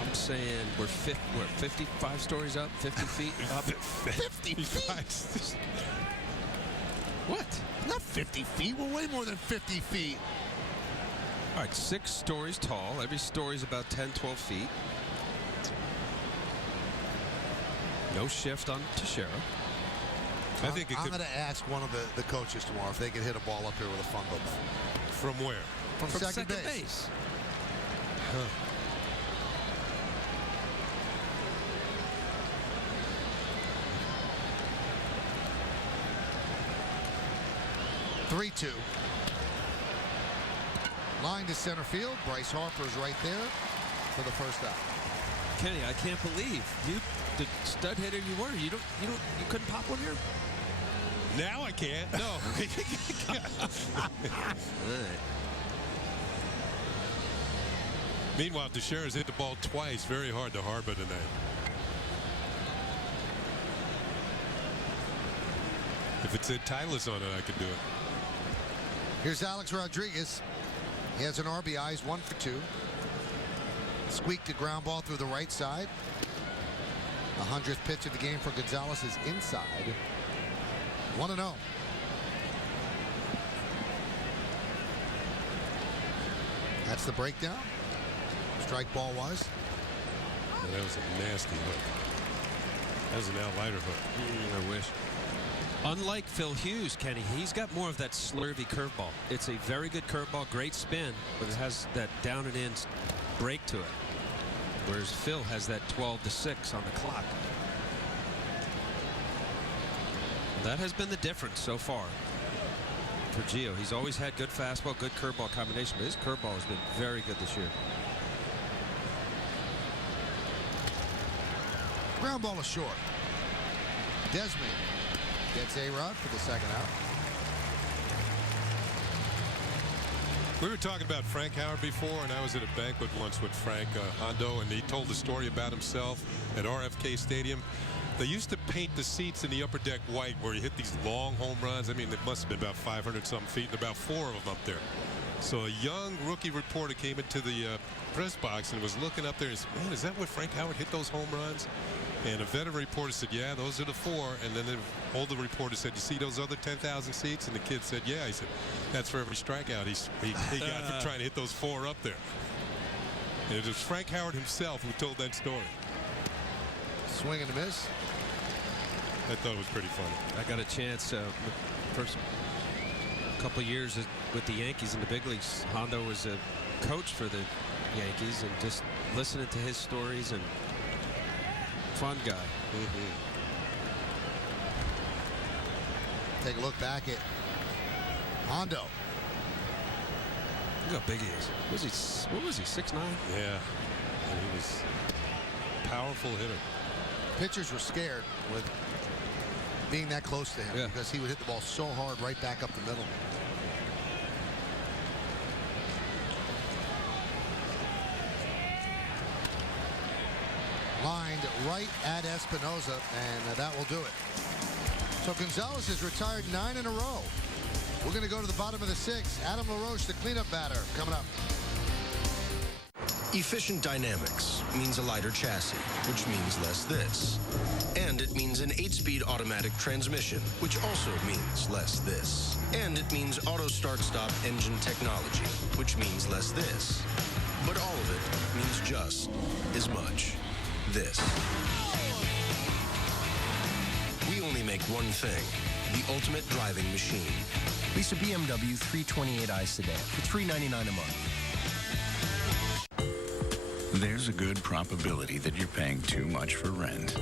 I'm saying we're 55 stories up, 50 feet up. 50 feet? What? Not 50 feet. We're way more than 50 feet. All right, 6 stories tall. Every story is about 10, 12 feet. No shift on Teixeira. I think I'm going to ask one of the coaches tomorrow if they could hit a ball up here with a fungo bat. From where? From second base. Huh. 3-2. Line to center field. Bryce Harper's right there for the first out. Kenny, I can't believe you, the stud hitter you were. You couldn't pop one here. Now I can't. No. Meanwhile, Teixeira's hit the ball twice. Very hard to Harper tonight. If it said Tyler's on it, I could do it. Here's Alex Rodriguez. He has an RBI. He's 1 for 2. Squeaked a ground ball through the right side. The 100th pitch of the game for Gonzalez is inside. 1-0. That's the breakdown. Strike ball was. Yeah, that was a nasty hook. That was an outrider hook. I wish. Unlike Phil Hughes, Kenny, he's got more of that slurvy curveball. It's a very good curveball, great spin, but it has that down and in break to it. Whereas Phil has that 12-6 on the clock. That has been the difference so far for Gio. He's always had good fastball, good curveball combination, but his curveball has been very good this year. Ground ball is short. Desmond gets A-Rod for the second out. We were talking about Frank Howard before, and I was at a banquet once with Frank Hondo, and he told the story about himself at RFK Stadium. They used to paint the seats in the upper deck white where he hit these long home runs. I mean, it must have been about 500-something feet, and about 4 of them up there. So a young rookie reporter came into the press box and was looking up there and said, man, is that where Frank Howard hit those home runs? And a veteran reporter said, yeah, those are the 4. And then the older reporter said, you see those other 10,000 seats? And the kid said, yeah. He said, that's for every strikeout he got for trying to hit those 4 up there. And it was Frank Howard himself who told that story. Swing and a miss. I thought it was pretty funny. I got a chance first couple of years with the Yankees in the big leagues. Hondo was a coach for the Yankees, and just listening to his stories, and fun guy. Take a look back at Hondo. Look how big he is. What was he, 6'9"? Yeah. And he was a powerful hitter. Pitchers were scared with being that close to him because he would hit the ball so hard right back up the middle. right at Espinoza, and that will do it. So Gonzalez has retired 9 in a row. We're going to go to the bottom of the 6th. Adam LaRoche, the cleanup batter, coming up. Efficient dynamics means a lighter chassis, which means less this. And it means an 8-speed automatic transmission, which also means less this. And it means auto start-stop engine technology, which means less this. But all of it means just as much this. We only make one thing, the ultimate driving machine. Lease a BMW 328i sedan for $399 a month. There's a good probability that you're paying too much for rent.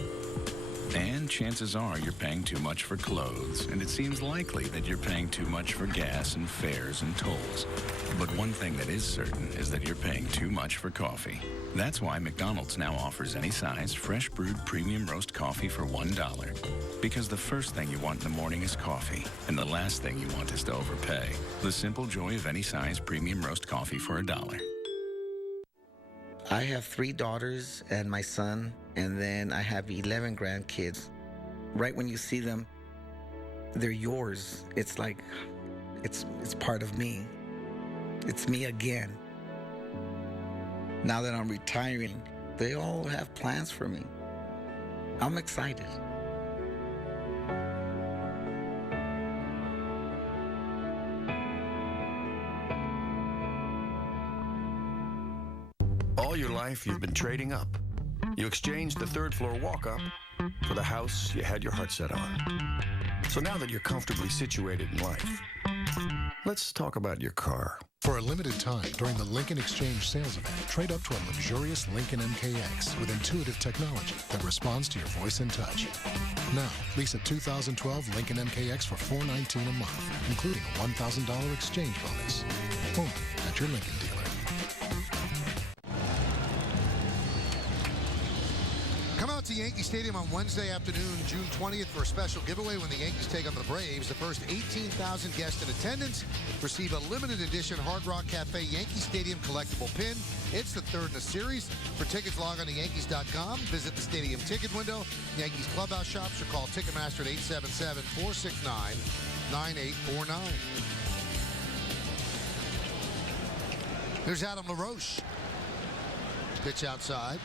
And chances are you're paying too much for clothes, and it seems likely that you're paying too much for gas and fares and tolls. But one thing that is certain is that you're paying too much for coffee. That's why McDonald's now offers any size fresh brewed premium roast coffee for $1. Because the first thing you want in the morning is coffee, and the last thing you want is to overpay. The simple joy of any size premium roast coffee for $1. I have 3 daughters and my son, and then I have 11 grandkids. Right when you see them, they're yours. It's like, it's part of me. It's me again. Now that I'm retiring, they all have plans for me. I'm excited. All your life, you've been trading up. You exchanged the third-floor walk-up for the house you had your heart set on. So now that you're comfortably situated in life, let's talk about your car. For a limited time during the Lincoln Exchange sales event, trade up to a luxurious Lincoln MKX with intuitive technology that responds to your voice and touch. Now, lease a 2012 Lincoln MKX for $419 a month, including a $1,000 exchange bonus. Only at your Lincoln dealer. Come out to Yankee Stadium on Wednesday afternoon, June 20th for a special giveaway when the Yankees take on the Braves. The first 18,000 guests in attendance receive a limited edition Hard Rock Cafe Yankee Stadium collectible pin. It's the third in the series. For tickets, log on to Yankees.com, visit the stadium ticket window, Yankees clubhouse shops, or call Ticketmaster at 877-469-9849. There's Adam LaRoche. Pitch outside.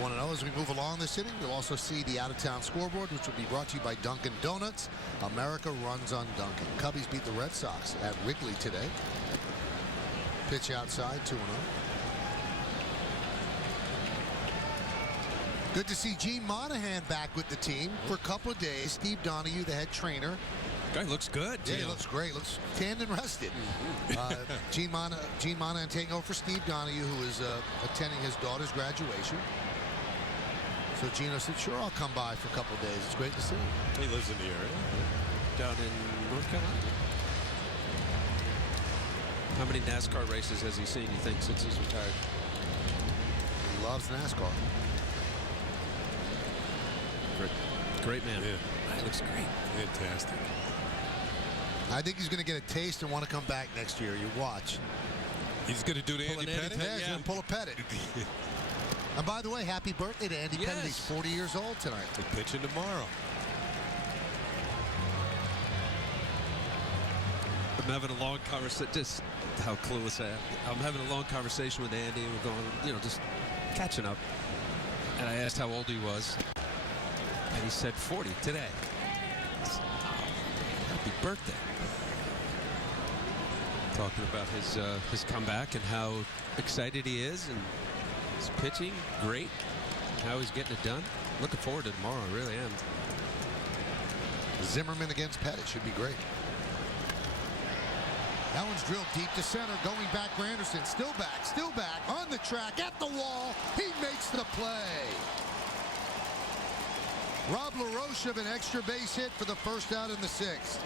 1-0 as we move along this inning. You'll also see the out-of-town scoreboard, which will be brought to you by Dunkin' Donuts. America runs on Dunkin'. Cubbies beat the Red Sox at Wrigley today. Pitch outside, 2-0. Good to see Gene Monahan back with the team for a couple of days. Steve Donahue, the head trainer. Guy looks good. Yeah, he looks great. Looks tanned and rested. Gene Monahan taking over for Steve Donahue, who is attending his daughter's graduation. So Gino said, sure, I'll come by for a couple of days. It's great to see him. He lives in the area. Down in North Carolina. How many NASCAR races has he seen, you think, since he's retired? He loves NASCAR. Great man. Yeah. He looks great. Fantastic. I think he's going to get a taste and want to come back next year. You watch. He's going to do the Andy Pettitte? Yeah, he's going to pull a Pettitte. And by the way, happy birthday to Andy Pettitte. He's 40 years old tonight. He's pitching tomorrow. I'm having a long conversation. Just how clueless I am. I'm having a long conversation with Andy, and we're going, just catching up. And I asked how old he was, and he said 40 today. Happy birthday. Talking about his comeback and how excited he is, and his pitching great, how he's getting it done. Looking forward to tomorrow. I really am. Zimmerman against Pettitte should be great. That one's drilled deep to center. Going back, Granderson. Still back on the track at the wall. He makes the play. Rob LaRoche of an extra base hit for the first out in the 6th.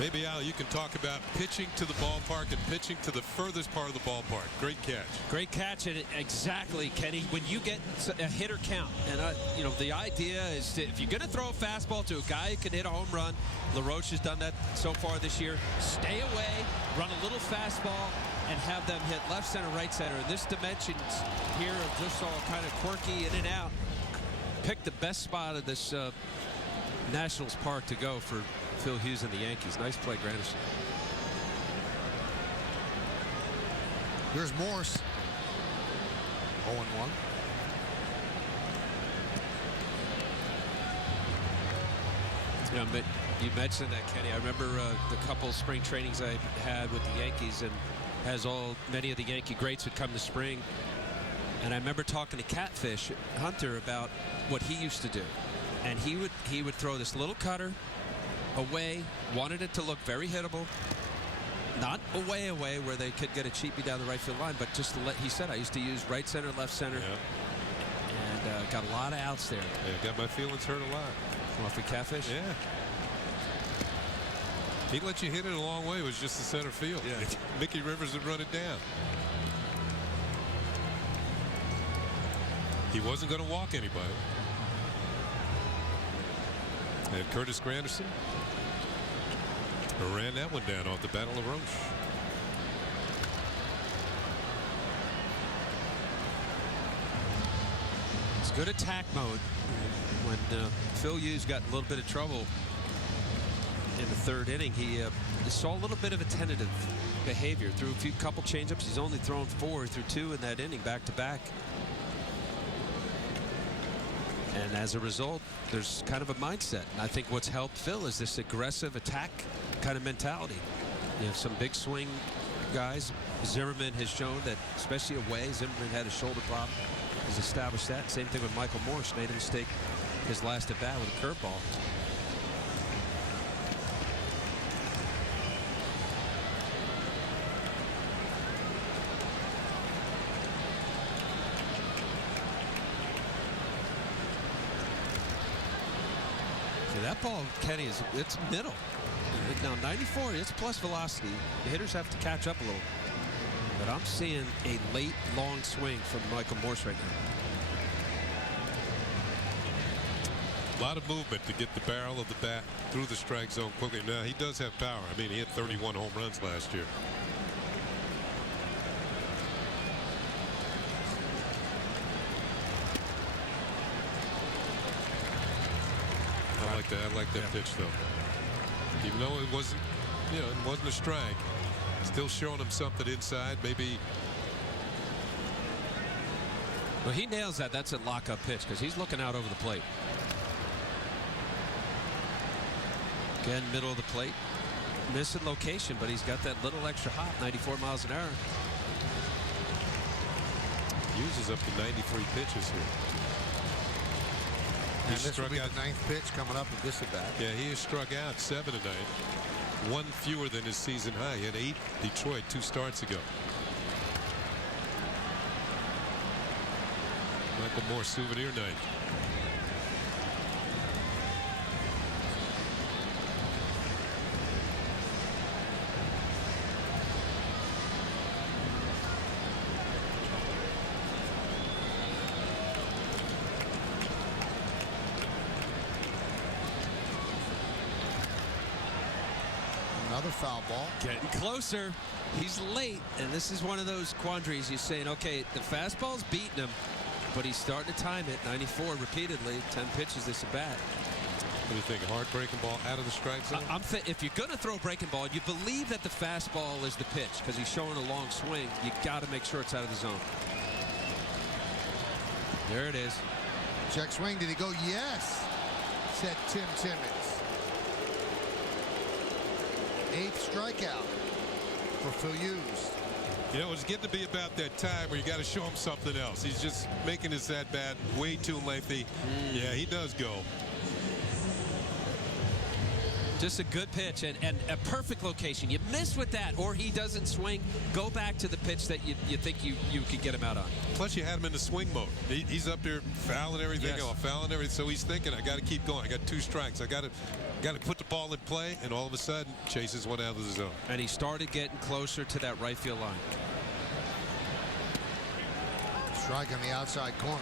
Maybe, Al, you can talk about pitching to the ballpark and pitching to the furthest part of the ballpark. Great catch. Great catch, and exactly, Kenny, when you get a hitter count, and you know, the idea is if you're going to throw a fastball to a guy who can hit a home run, LaRoche has done that so far this year, stay away, run a little fastball, and have them hit left center, right center. And this dimensions here are just all kind of quirky in and out. Pick the best spot of this Nationals Park to go for Phil Hughes and the Yankees. Nice play, Granderson. Here's Morse. 0-1. Yeah, but you mentioned that, Kenny. I remember the couple spring trainings I had with the Yankees, and many of the Yankee greats would come to spring. And I remember talking to Catfish Hunter about what he used to do. And he would throw this little cutter away, wanted it to look very hittable, not away where they could get a cheapie down the right field line, but just to he said, I used to use right center, left center, and got a lot of outs there. Yeah, got my feelings hurt a lot. Off the Catfish? Yeah. He let you hit it a long way. It was just the center field. Yeah. Mickey Rivers would run it down. He wasn't going to walk anybody. And Curtis Granderson ran that one down off the Battle of Roche. It's good attack mode. When Phil Hughes got a little bit of trouble in the third inning, he saw a little bit of a tentative behavior. Threw a couple changeups. He's only thrown 4 through 2 in that inning, back to back. And as a result, there's kind of a mindset. And I think what's helped Phil is this aggressive attack kind of mentality. You have some big swing guys. Zimmerman has shown that, especially away, Zimmerman had a shoulder problem. He's established that. Same thing with Michael Morse. Made a mistake his last at bat with a curveball. That ball, Kenny, it's middle. Now 94, it's plus velocity. The hitters have to catch up a little. But I'm seeing a late, long swing from Michael Morse right A now. lot of movement to get the barrel of the bat through the strike zone quickly. Now, he does have power. I mean, he hit 31 home runs last year. I like that pitch, though. Even though it wasn't, it wasn't a strike, still showing him something inside. Maybe. Well, he nails that. That's a lockup pitch because he's looking out over the plate. Again, middle of the plate. Missing location, but he's got that little extra hop, 94 miles an hour. Uses up to 93 pitches here. And this will be the 9th pitch coming up with this at bat. Yeah, he has struck out 7 tonight. 1 fewer than his season high. He had 8 Detroit 2 starts ago. Michael Moore souvenir night. Another foul ball. Getting closer. He's late, and this is one of those quandaries. You're saying, okay, the fastball's beating him, but he's starting to time it. 94 repeatedly, 10 pitches this at bat. What do you think? A hard breaking ball out of the strike zone? If you're going to throw a breaking ball, you believe that the fastball is the pitch because he's showing a long swing. You got to make sure it's out of the zone. There it is. Check swing. Did he go? Yes, said Tim Timmons. 8th strikeout for Phil Hughes. It's getting to be about that time where you got to show him something else. He's just making his at-bat way too lengthy. Yeah, he does go. Just a good pitch and a perfect location. You miss with that, or he doesn't swing. Go back to the pitch that you think you could get him out on. Plus, you had him in the swing mode. He's up there fouling everything, yes. Fouling everything. So he's thinking, I got to keep going. I got 2 strikes. I got to got to put the ball in play, and all of a sudden chases one out of the zone. And he started getting closer to that right field line. Strike on the outside corner.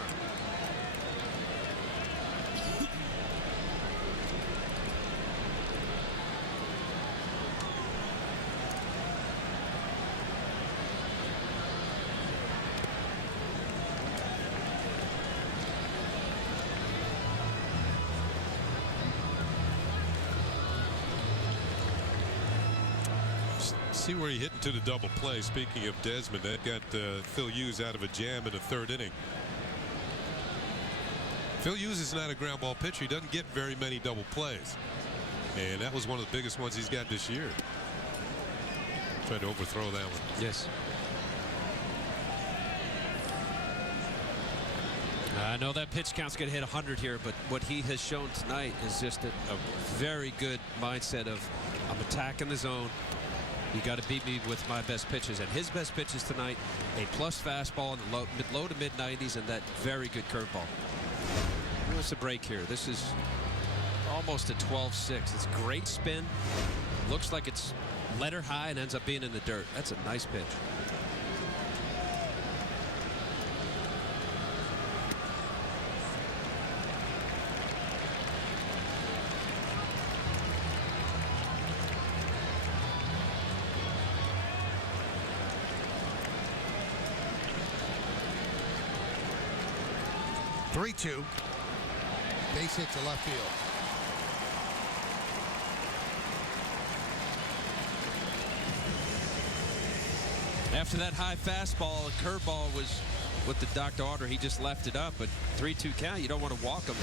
See where he hit into the double play. Speaking of Desmond, that got Phil Hughes out of a jam in the third inning. Phil Hughes is not a ground ball pitcher. He doesn't get very many double plays, and that was one of the biggest ones he's got this year. Tried to overthrow that one. Yes. I know that pitch count's going to hit 100 here, but what he has shown tonight is just a very good mindset of, I'm attacking the zone. You got to beat me with my best pitches. And his best pitches tonight, a plus fastball in the low to mid 90s and that very good curveball. What's a break here? This is almost a 12-6. It's great spin. Looks like it's letter high and ends up being in the dirt. That's a nice pitch. Three-two. Base hit to left field. After that high fastball, a curveball was with the doctor order. He just left it up, but 3-2 count. You don't want to walk him.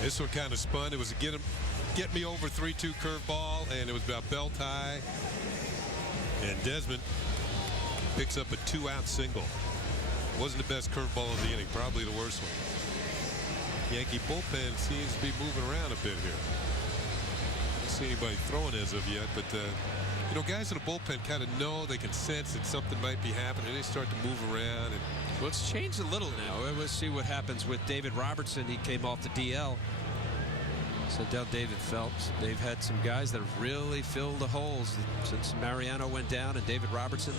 This one kind of spun. It was a get me over 3-2 curveball, and it was about belt high. And Desmond picks up a 2-out single. Wasn't the best curveball of the inning, probably the worst one. Yankee bullpen seems to be moving around a bit here. Don't see anybody throwing as of yet, but you know, guys in the bullpen kind of know, they can sense that something might be happening. They start to move around. And well, it's changed a little now. We'll see what happens with David Robertson. He came off the DL. Sent down David Phelps. They've had some guys that have really filled the holes since Mariano went down and David Robertson.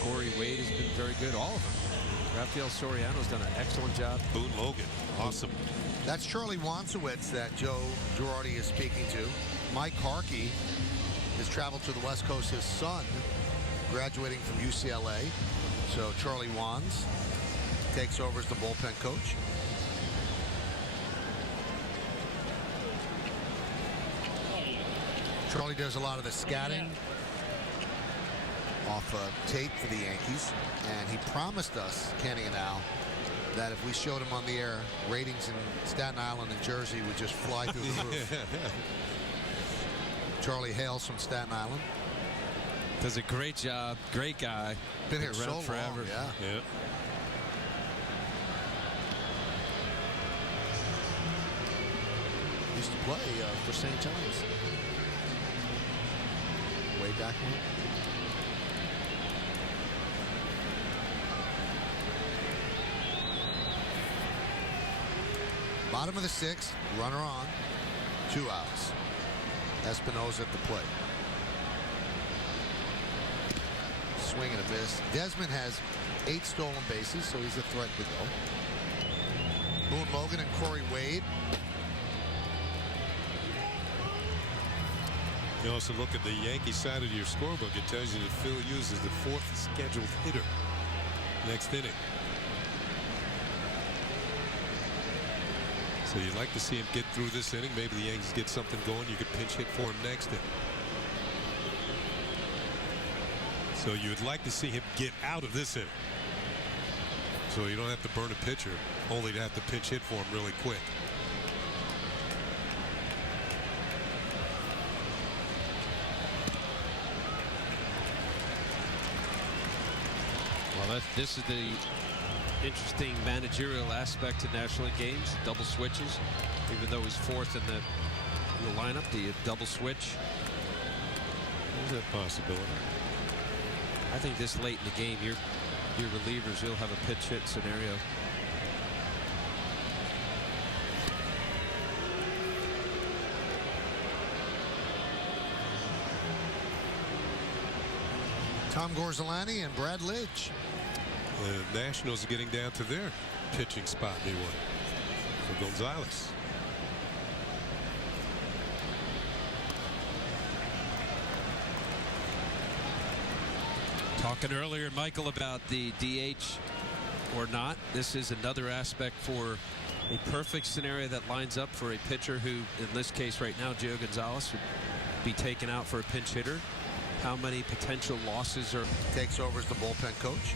Corey Wade has been very good. All of them. Rafael Soriano's done an excellent job. Boone Logan, awesome. That's Charlie Wansowitz that Joe Girardi is speaking to. Mike Harkey has traveled to the West Coast. His son graduating from UCLA. So Charlie Wans takes over as the bullpen coach. Charlie does a lot of the scouting off tape for the Yankees, and he promised us, Kenny and Al, that if we showed him on the air, ratings in Staten Island and Jersey would just fly through the roof. Charlie hails from Staten Island. Does a great job. Great guy. Been here around so forever. long, yeah. Used to play for St. John's. Way back when. Bottom of the sixth, runner on, 2 outs. Espinosa at the plate. Swing and a miss. Desmond has 8 stolen bases, so he's a threat to go. Boone Logan and Corey Wade. You also look at the Yankee side of your scorebook. It tells you that Phil Hughes is the 4th scheduled hitter next inning. So you'd like to see him get through this inning. Maybe the Yankees get something going. You could pinch hit for him next inning. So you would like to see him get out of this inning. So you don't have to burn a pitcher, only to have to pinch hit for him really quick. Well, this is the interesting managerial aspect to National League games. Double switches. Even though he's 4th in the lineup, do you double switch? There's a possibility. I think this late in the game, your relievers, you'll have a pitch hit scenario. Tom Gorzolani and Brad Lidge. The Nationals are getting down to their pitching spot they want for Gonzalez. Talking earlier, Michael, about the DH or not. This is another aspect for a perfect scenario that lines up for a pitcher who, in this case right now, Gio Gonzalez, would be taken out for a pinch hitter. How many potential losses are... Takes over as the bullpen coach.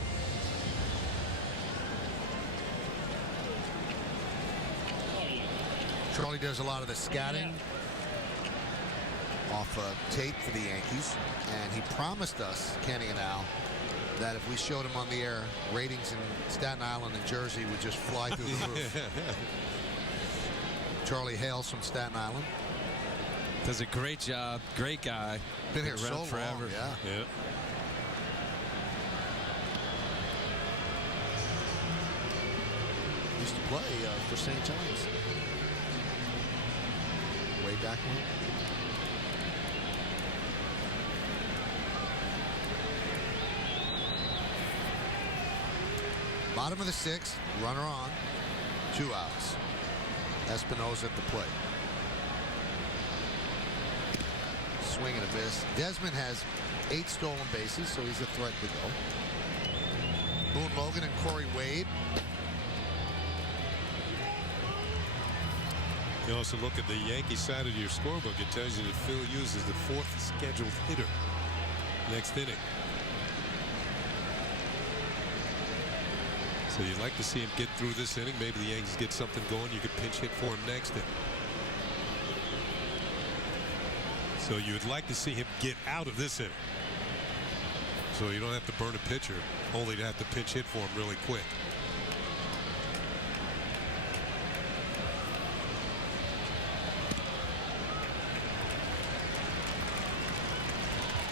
Charlie does a lot of the scouting off tape for the Yankees, and he promised us, Kenny and Al, that if we showed him on the air, ratings in Staten Island and Jersey would just fly through the roof. Charlie hails from Staten Island. Does a great job. Great guy. Been here so forever. long, yeah. Used to play for St. John's. Way back when. Bottom of the sixth, runner on, 2 outs. Espinosa at the plate. Swing and a miss. Desmond has 8 stolen bases, so he's a threat to go. Boone Logan and Corey Wade. You also look at the Yankee side of your scorebook. It tells you that Phil Hughes is the 4th scheduled hitter next inning. So you'd like to see him get through this inning. Maybe the Yankees get something going. You could pinch hit for him next inning. So you would like to see him get out of this inning. So you don't have to burn a pitcher, only to have to pinch hit for him really quick.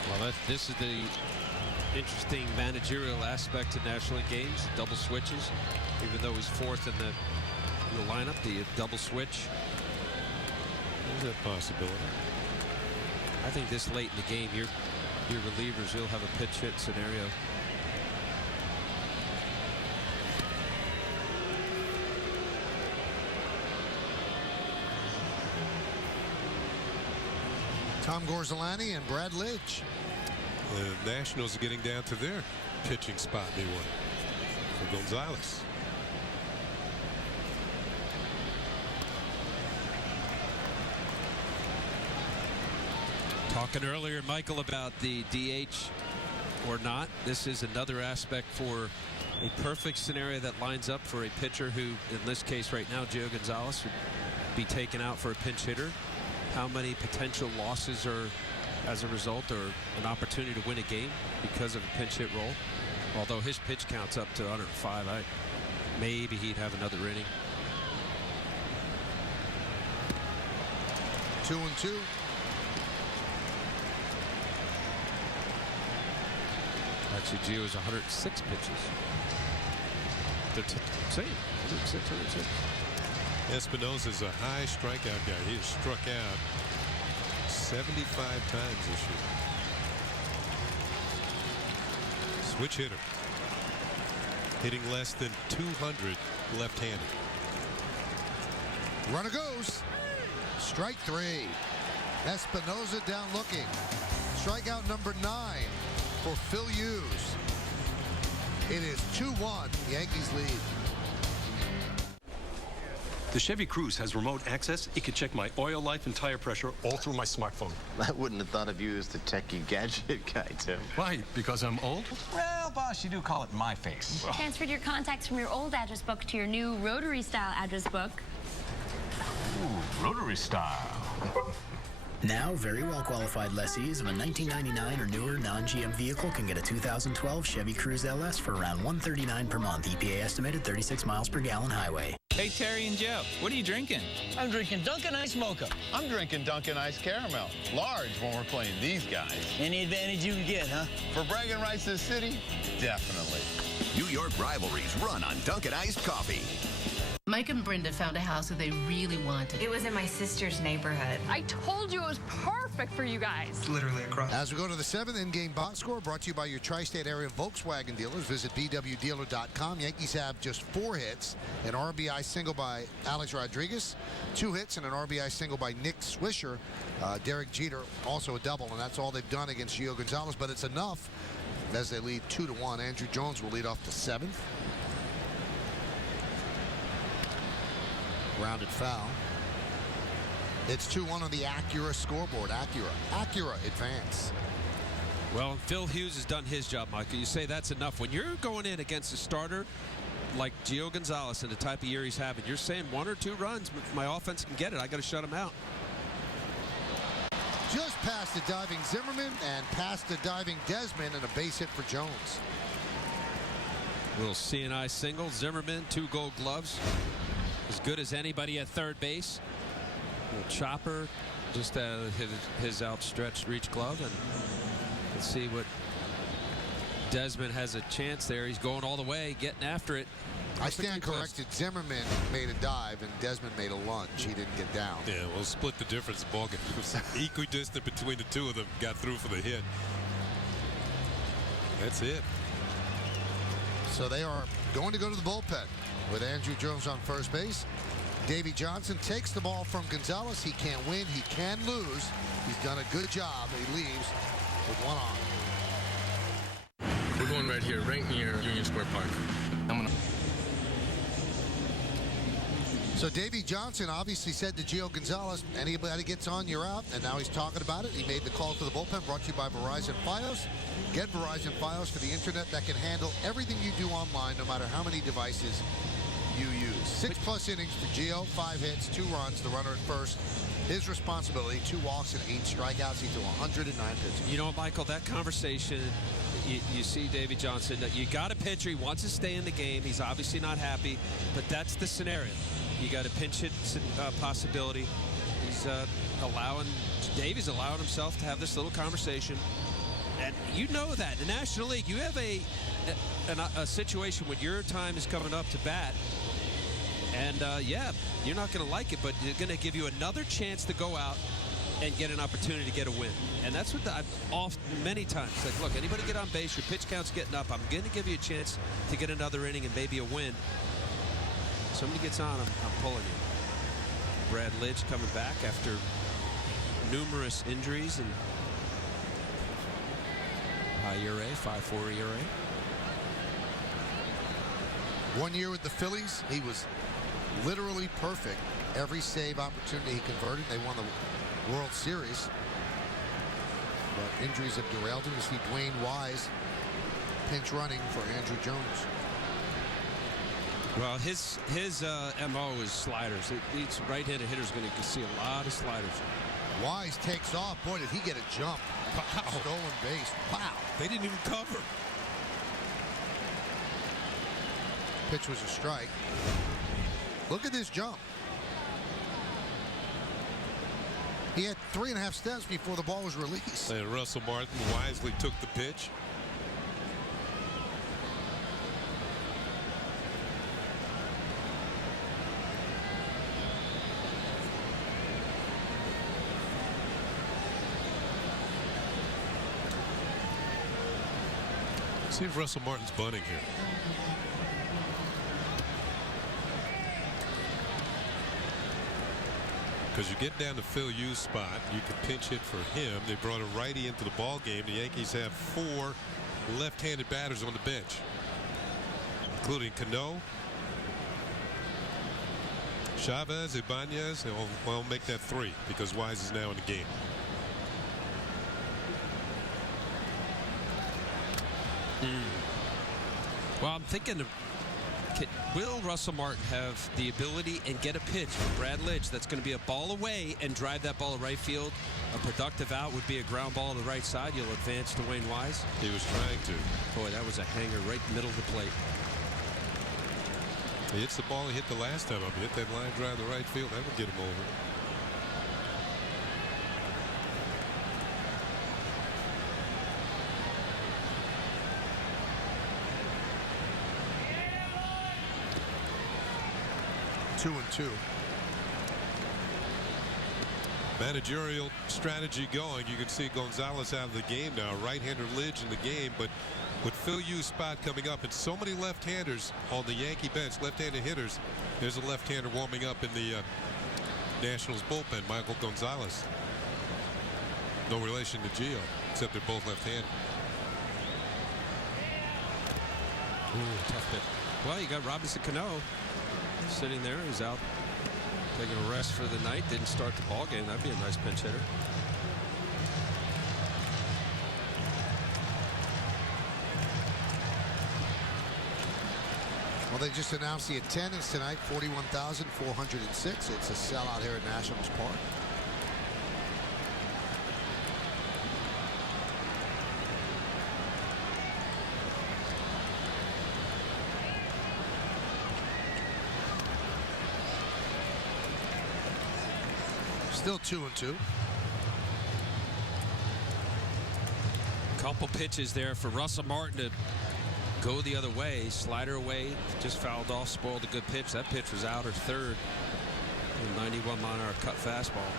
Well, this is the interesting managerial aspect to National League games. Double switches, even though he's 4th in the lineup, the double switch. There's a possibility. I think this late in the game, your relievers will have a pitch hit scenario. Tom Gorzolani and Brad Lidge. The Nationals are getting down to their pitching spot they want for Gonzalez. Talking earlier, Michael, about the DH or not. This is another aspect for a perfect scenario that lines up for a pitcher who, in this case right now, Gio Gonzalez, would be taken out for a pinch hitter. How many potential losses are as a result, or an opportunity to win a game because of a pinch hit role? Although his pitch count's up to 105, maybe he'd have another inning. 2-2. Actually, Gio's 106 pitches. They're same. 106. Espinosa's a high strikeout guy. He has struck out 75 times this year. Switch hitter. Hitting less than 200 left-handed. Runner goes. Strike 3. Espinosa down looking. Strikeout number 9 for Phil Hughes. It is 2-1. Yankees lead. The Chevy Cruze has remote access. It can check my oil, life, and tire pressure all through my smartphone. I wouldn't have thought of you as the techie gadget guy, Tim. Why? Because I'm old? Well, boss, you do call it my face. Transferred your contacts from your old address book to your new rotary-style address book. Ooh, rotary style. Now, very well-qualified lessees of a 1999 or newer non-GM vehicle can get a 2012 Chevy Cruze LS for around $139 per month. EPA estimated 36 miles per gallon highway. Hey, Terry and Joe, what are you drinking? I'm drinking Dunkin' Ice Mocha. I'm drinking Dunkin' Ice Caramel. Large when we're playing these guys. Any advantage you can get, huh? For bragging rights this city, definitely. New York rivalries run on Dunkin' Iced Coffee. Mike and Brenda found a house that they really wanted. It was in my sister's neighborhood. I told you it was perfect for you guys. It's literally across. As we go to the 7th in-game box score, brought to you by your tri-state area Volkswagen dealers. Visit bwdealer.com. Yankees have just 4 hits, an RBI single by Alex Rodriguez, 2 hits and an RBI single by Nick Swisher. Derek Jeter also a double, and that's all they've done against Gio Gonzalez, but it's enough as they lead 2-1. Andrew Jones will lead off the 7th. Grounded foul. It's 2-1 on the Acura scoreboard. Acura advance. Well, Phil Hughes has done his job, Michael. You say that's enough. When you're going in against a starter like Gio Gonzalez and the type of year he's having, you're saying 1 or 2 runs, my offense can get it. I got to shut him out. Just past the diving Zimmerman and past the diving Desmond, and a base hit for Jones. Little C&I single. Zimmerman, 2 Gold Gloves. As good as anybody at third base. Little chopper, just his outstretched reach glove, and let's see what Desmond has a chance there. He's going all the way, getting after it. I stand corrected. Zimmerman made a dive and Desmond made a lunge. He didn't get down. Yeah, well, split the difference. The ball was equidistant between the two of them. Got through for the hit. That's it. So they are going to go to the bullpen with Andrew Jones on first base. Davey Johnson takes the ball from Gonzalez. He can't win. He can lose. He's done a good job. He leaves with 1 on. We're going right here, right near Union Square Park. So Davey Johnson obviously said to Gio Gonzalez, anybody gets on, you're out. And now he's talking about it. He made the call to the bullpen, brought to you by Verizon Fios. Get Verizon Fios for the internet that can handle everything you do online, no matter how many devices you use. 6+ innings for Gio, 5 hits, 2 runs, the runner at first. His responsibility, 2 walks and 8 strikeouts. He threw 109 pitches. You know, Michael, that conversation, you see Davey Johnson, that you got a pitcher, he wants to stay in the game. He's obviously not happy, but that's the scenario. You got a pinch hit possibility. He's Davey's allowing himself to have this little conversation. And you know that. In the National League, you have a situation when your time is coming up to bat. And, yeah, you're not going to like it, but you're going to give you another chance to go out and get an opportunity to get a win. And that's what I've often, many times, like, look, anybody get on base, your pitch count's getting up. I'm going to give you a chance to get another inning and maybe a win. Somebody gets on, I'm pulling you. Brad Lidge coming back after numerous injuries and high ERA, 5.4 ERA. 1 year with the Phillies, he was literally perfect. Every save opportunity he converted. They won the World Series. But injuries have derailed him. You see Dwayne Wise pinch running for Andrew Jones. Well, his MO is sliders. Each right-handed hitter's going to see a lot of sliders. Wise takes off. Boy, did he get a jump. Wow. Stolen base. Wow. They didn't even cover. Pitch was a strike. Look at this jump. He had 3.5 steps before the ball was released. And Russell Martin wisely took the pitch. See if Russell Martin's bunting here. Because you get down to Phil Hughes' spot, you can pinch hit for him. They brought a righty into the ball game. The Yankees have 4 left-handed batters on the bench, including Cano, Chavez, Ibanez, and we'll make that 3 because Wise is now in the game. Well, I'm thinking, will Russell Martin have the ability and get a pitch from Brad Lidge that's going to be a ball away and drive that ball to right field? A productive out would be a ground ball to the right side. You'll advance to Dwayne Wise. He was trying to. Boy, that was a hanger right middle of the plate. He hits the ball he hit the last time up. He hit that line drive to right field. That would get him over. 2-2. Managerial strategy going. You can see Gonzalez out of the game now. Right-hander Lidge in the game, but with Phil Yu's spot coming up and so many left-handers on the Yankee bench, left-handed hitters, there's a left-hander warming up in the Nationals bullpen, Michael Gonzalez. No relation to Gio, except they're both left-handed. Ooh, tough hit. Well, you got Robinson Cano sitting there. He's out taking a rest for the night. Didn't start the ball game. That'd be a nice pinch hitter. Well, they just announced the attendance tonight, 41,406. It's a sellout here at Nationals Park. Still 2-2. Couple pitches there for Russell Martin to go the other way. Slider away, just fouled off, spoiled a good pitch. That pitch was out or third. A 91-mile-an-hour cut fastball.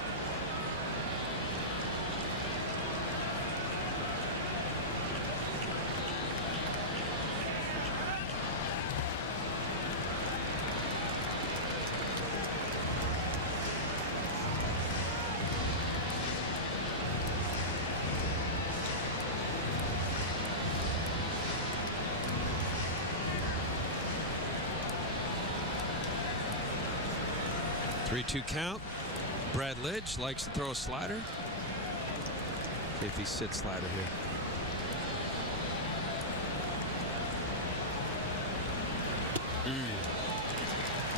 Three-two count. Brad Lidge likes to throw a slider. See if he sits slider here.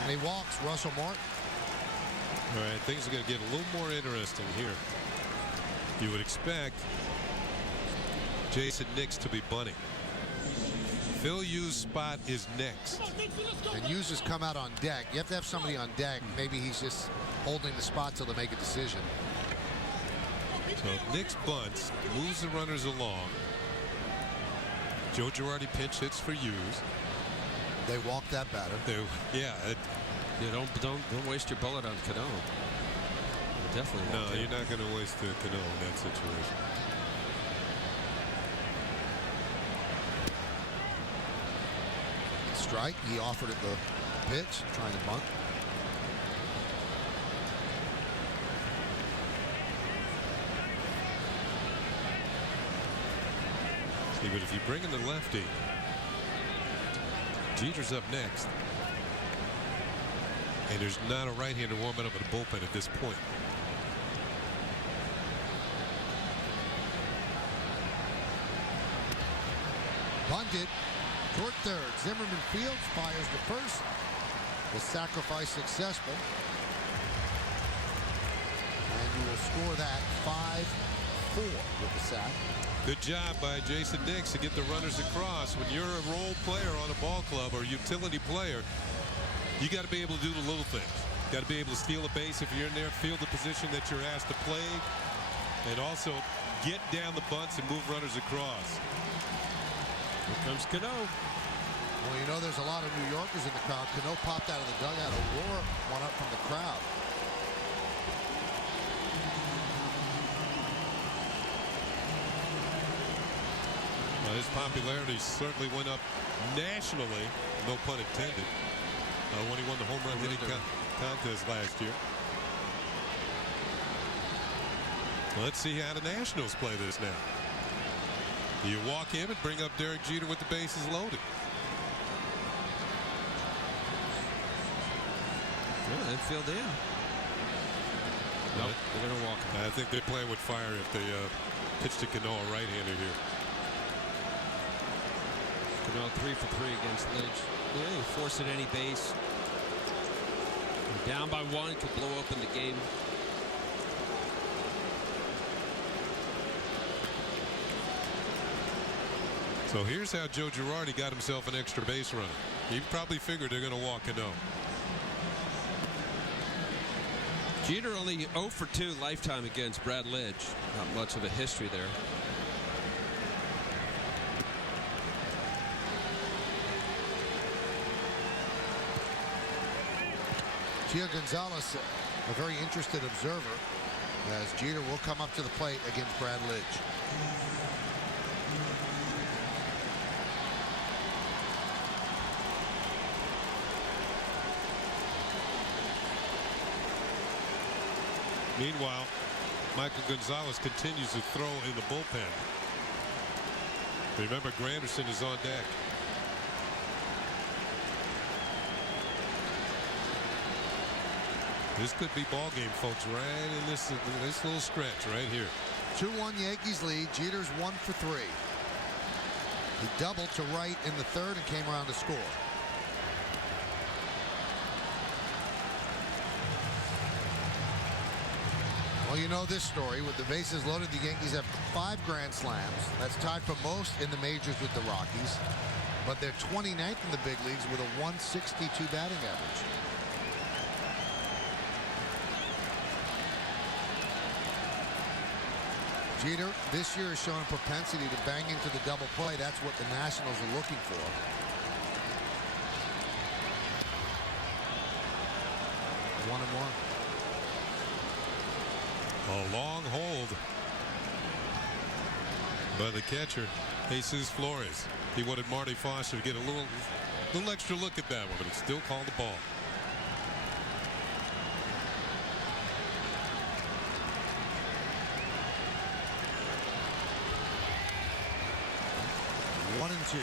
And he walks Russell Martin. All right, things are going to get a little more interesting here. You would expect Jason Nix to be bunting. Phil Yu's spot is next. And Hughes has come out on deck. You have to have somebody on deck. Maybe he's just holding the spot till they make a decision. So Nix bunts, moves the runners along. Joe Girardi pinch hits for Hughes. They walk that batter. Yeah. Don't waste your bullet on Cano. Definitely. No, you're not going to waste the Cano in that situation. Strike. He offered it the pitch, trying to bunt. See, but if you bring in the lefty, Jeter's up next. And there's not a right-hander warming up at the bullpen at this point. Bunted. Toward third. Zimmerman fields, fires the first. The sacrifice successful. And you will score that 5-4 with the sack. Good job by Jason Nix to get the runners across. When you're a role player on a ball club or utility player, you got to be able to do the little things. Got to be able to steal a base if you're in there, field the position that you're asked to play, and also get down the bunts and move runners across. Here comes Cano. Well, you know there's a lot of New Yorkers in the crowd. Cano popped out of the dugout, a roar went up from the crowd. Well, his popularity certainly went up nationally, no pun intended, when he won the home run hitting contest last year. Let's see how the Nationals play this now. Do you walk him and bring up Derek Jeter with the bases loaded? Yeah, infield in. Nope, they're going to walk him. I think they're playing with fire if they pitch to Cano, a right-hander here. Cano 3 for 3 against Lidge. Yeah, he forced at any base. Down by one, could blow open the game. So here's how Joe Girardi got himself an extra base runner. He probably figured they're going to walk Cano. Jeter only 0 for 2 lifetime against Brad Lidge. Not much of a history there. Gio Gonzalez, a very interested observer, as Jeter will come up to the plate against Brad Lidge. Meanwhile, Michael Gonzalez continues to throw in the bullpen. Remember, Granderson is on deck. This could be ball game, folks, right in this little stretch right here. 2-1 Yankees lead. Jeter's 1 for 3. He doubled to right in the third and came around to score. Well, you know this story. With the bases loaded, the Yankees have 5 grand slams. That's tied for most in the majors with the Rockies. But they're 29th in the big leagues with a 162 batting average. Jeter this year has shown a propensity to bang into the double play. That's what the Nationals are looking for. One and one. A long hold by the catcher, Jesus Flores. He wanted Marty Foster to get a little extra look at that one, but it's still called the ball. One and two.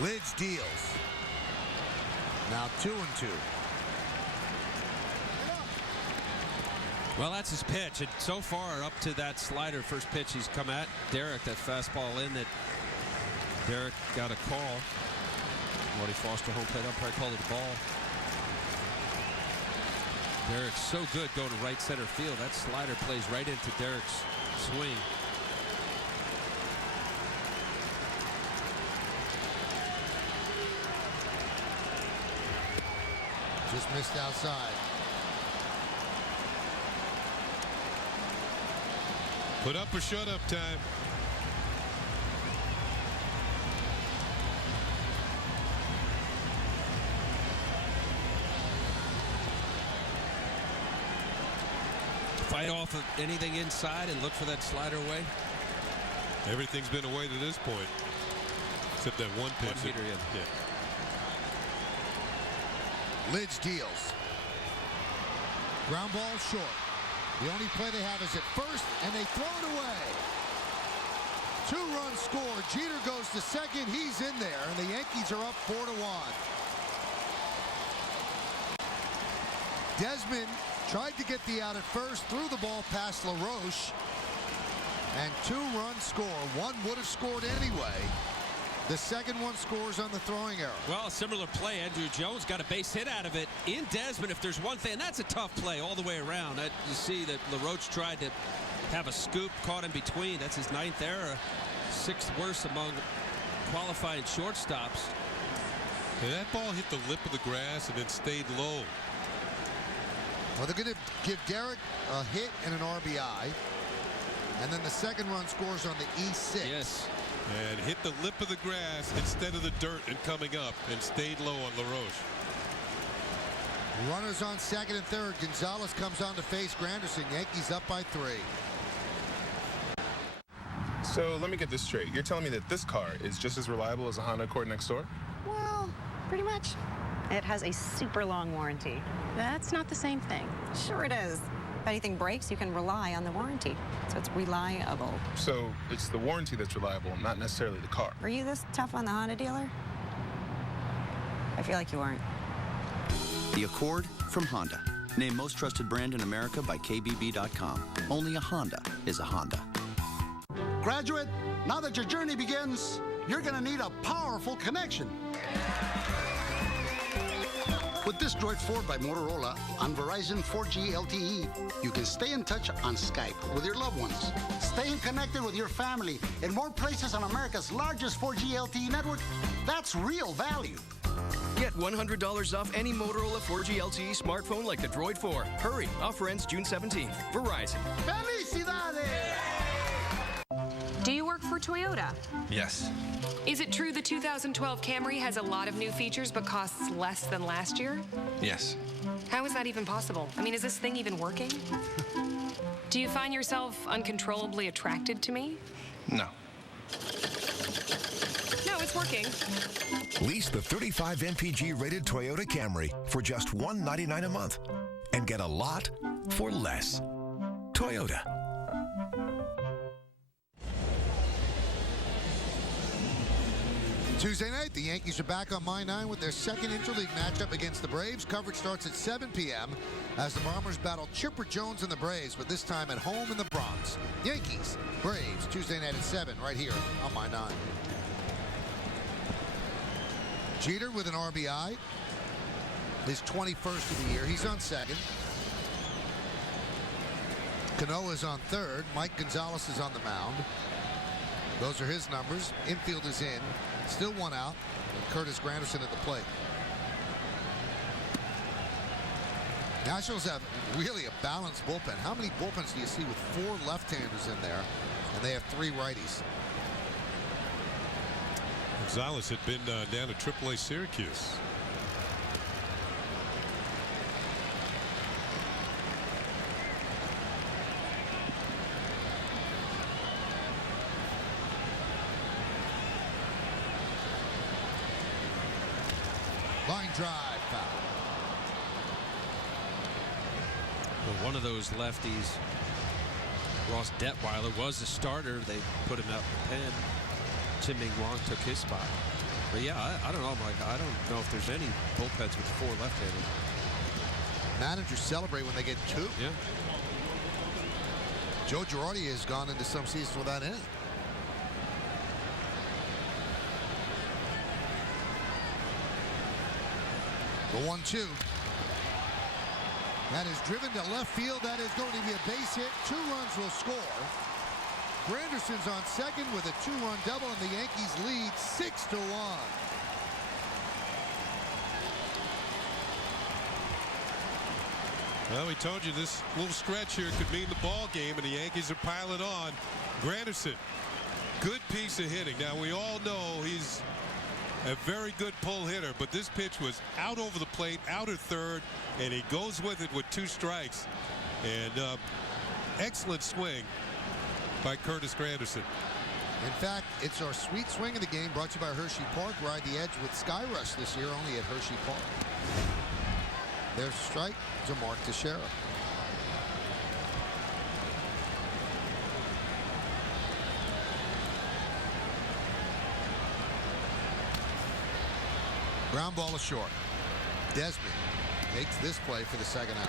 Lidge deals. Now 2 and 2. Well, that's his pitch. And so far, up to that slider first pitch he's come at Derek, that fastball in that Derek got a call. Marty Foster, home plate umpire, called it a ball. Derek's so good going to right center field. That slider plays right into Derek's swing. Just missed outside. Put up or shut up time. Fight off of anything inside and look for that slider away. Everything's been away to this point, except that one pitch. One hitter, yeah. Lidge deals. Ground ball short. The only play they have is at first, and they throw it away. 2-run score. Jeter goes to second. He's in there, and the Yankees are up 4-1. Desmond tried to get the out at first, threw the ball past LaRoche, and 2-run score. One would have scored anyway. The second one scores on the throwing error. Well, a similar play. Andrew Jones got a base hit out of it in Desmond. If there's one thing, and that's a tough play all the way around. You see that LaRoche tried to have a scoop, caught in between. That's his 9th error, 6th worst among qualifying shortstops. And that ball hit the lip of the grass and then stayed low. Well, they're going to give Derek a hit and an RBI. And then the second run scores on the E6. Yes. And hit the lip of the grass instead of the dirt and coming up, and stayed low on LaRoche. Runners on second and third. Gonzalez comes on to face Granderson. Yankees up by 3. So let me get this straight. You're telling me that this car is just as reliable as a Honda Accord next door? Well, pretty much. It has a super long warranty. That's not the same thing. Sure it is. If anything breaks, you can rely on the warranty. So it's reliable. So it's the warranty that's reliable, not necessarily the car. Were you this tough on the Honda dealer? I feel like you weren't. The Accord from Honda. Named most trusted brand in America by KBB.com. Only a Honda is a Honda. Graduate, now that your journey begins, you're going to need a powerful connection. With this Droid 4 by Motorola on Verizon 4G LTE, you can stay in touch on Skype with your loved ones. Staying connected with your family in more places on America's largest 4G LTE network, that's real value. Get $100 off any Motorola 4G LTE smartphone like the Droid 4. Hurry, offer ends June 17th. Verizon. Felicidades! Do you work for Toyota? Yes. Is it true the 2012 Camry has a lot of new features but costs less than last year? Yes. How is that even possible? I mean, is this thing even working? Do you find yourself uncontrollably attracted to me? No. No, it's working. Lease the 35 MPG rated Toyota Camry for just $199 a month and get a lot for less. Toyota. Tuesday night, the Yankees are back on My 9 with their second interleague matchup against the Braves. Coverage starts at 7 p.m. as the Bombers battle Chipper Jones and the Braves, but this time at home in the Bronx. Yankees, Braves, Tuesday night at 7, right here on My 9. Jeter with an RBI. His 21st of the year. He's on second. Canoa's on third. Mike Gonzalez is on the mound. Those are his numbers. Infield is in. Still one out. And Curtis Granderson at the plate. Nationals have really a balanced bullpen. How many bullpens do you see with 4 left-handers in there? And they have 3 righties. Gonzalez had been down at AAA Syracuse. Line drive foul. Well, one of those lefties, Ross Detweiler, was a starter. They put him out in the pen. Tim Ming Wong took his spot. But yeah, I don't know, Mike. I don't know if there's any bullpens with 4 left-handed. Managers celebrate when they get 2. Yeah. Joe Girardi has gone into some seasons without any. The 1-2. That is driven to left field. That is going to be a base hit. 2 runs will score. Granderson's on second with a 2-run double, and the Yankees lead 6-1. Well, we told you this little stretch here could mean the ball game, and the Yankees are piling on. Granderson, good piece of hitting. Now, we all know he's a very good pull hitter, but this pitch was out over the plate, out at third, and he goes with it with 2 strikes. And excellent swing by Curtis Granderson. In fact, it's our sweet swing of the game, brought to you by Hershey Park. Ride the edge with Sky Rush this year, only at Hershey Park. There's a strike to Mark Teixeira. Ground ball is short. Desmond takes this play for the second out.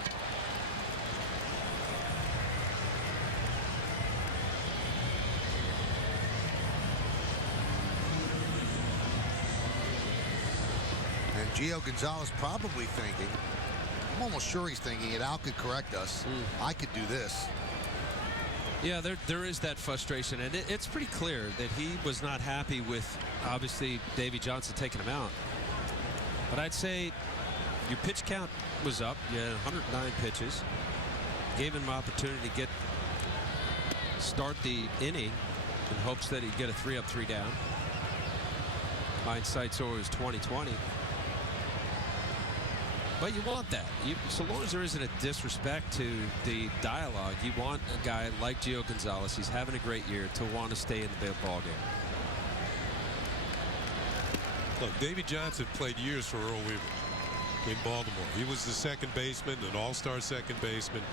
And Gio Gonzalez probably thinking, I'm almost sure he's thinking it. Al could correct us. I could do this. Yeah, there is that frustration, and it's pretty clear that he was not happy with, obviously, Davey Johnson taking him out. But I'd say your pitch count was up. You had 109 pitches. Gave him an opportunity to start the inning in hopes that he'd get a 3-up, 3-down. Hindsight's always 20/20. But you want that. So long as there isn't a disrespect to the dialogue, you want a guy like Gio Gonzalez, he's having a great year, to want to stay in the ball game. Look, Davey Johnson played years for Earl Weaver in Baltimore. He was the second baseman, an all-star second baseman.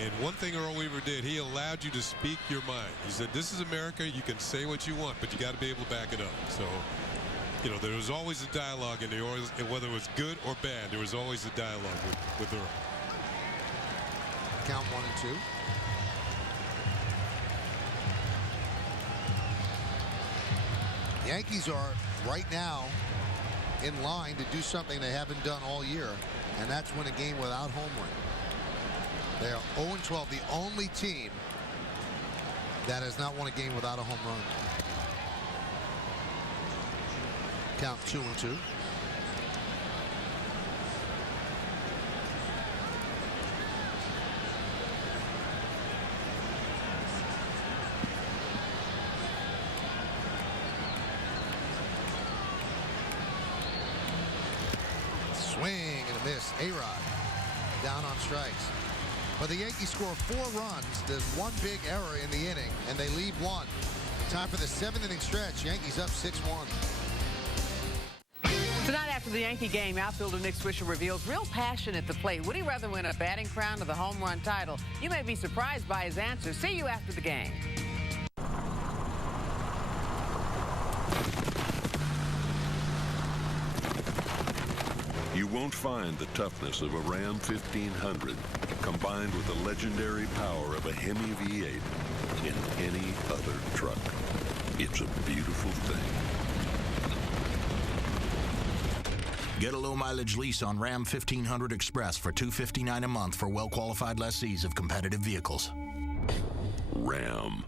And one thing Earl Weaver did, he allowed you to speak your mind. He said, this is America. You can say what you want, but you got to be able to back it up. So, you know, there was always a dialogue in the Orioles, and whether it was good or bad, there was always a dialogue with Earl. Count 1 and 2. Yankees are right now in line to do something they haven't done all year, and that's win a game without homering. They are 0-12, the only team that has not won a game without a home run. Count 2-2. Swing and a miss. A-Rod down on strikes. But the Yankees score 4 runs. There's one big error in the inning, and they leave one. Time for the 7th inning stretch. Yankees up 6-1. Tonight after the Yankee game, outfielder Nick Swisher reveals real passion at the plate. Would he rather win a batting crown or the home run title? You may be surprised by his answer. See you after the game. You won't find the toughness of a Ram 1500 combined with the legendary power of a Hemi V8 in any other truck. It's a beautiful thing. Get a low-mileage lease on Ram 1500 Express for $259 a month for well-qualified lessees of competitive vehicles. Ram.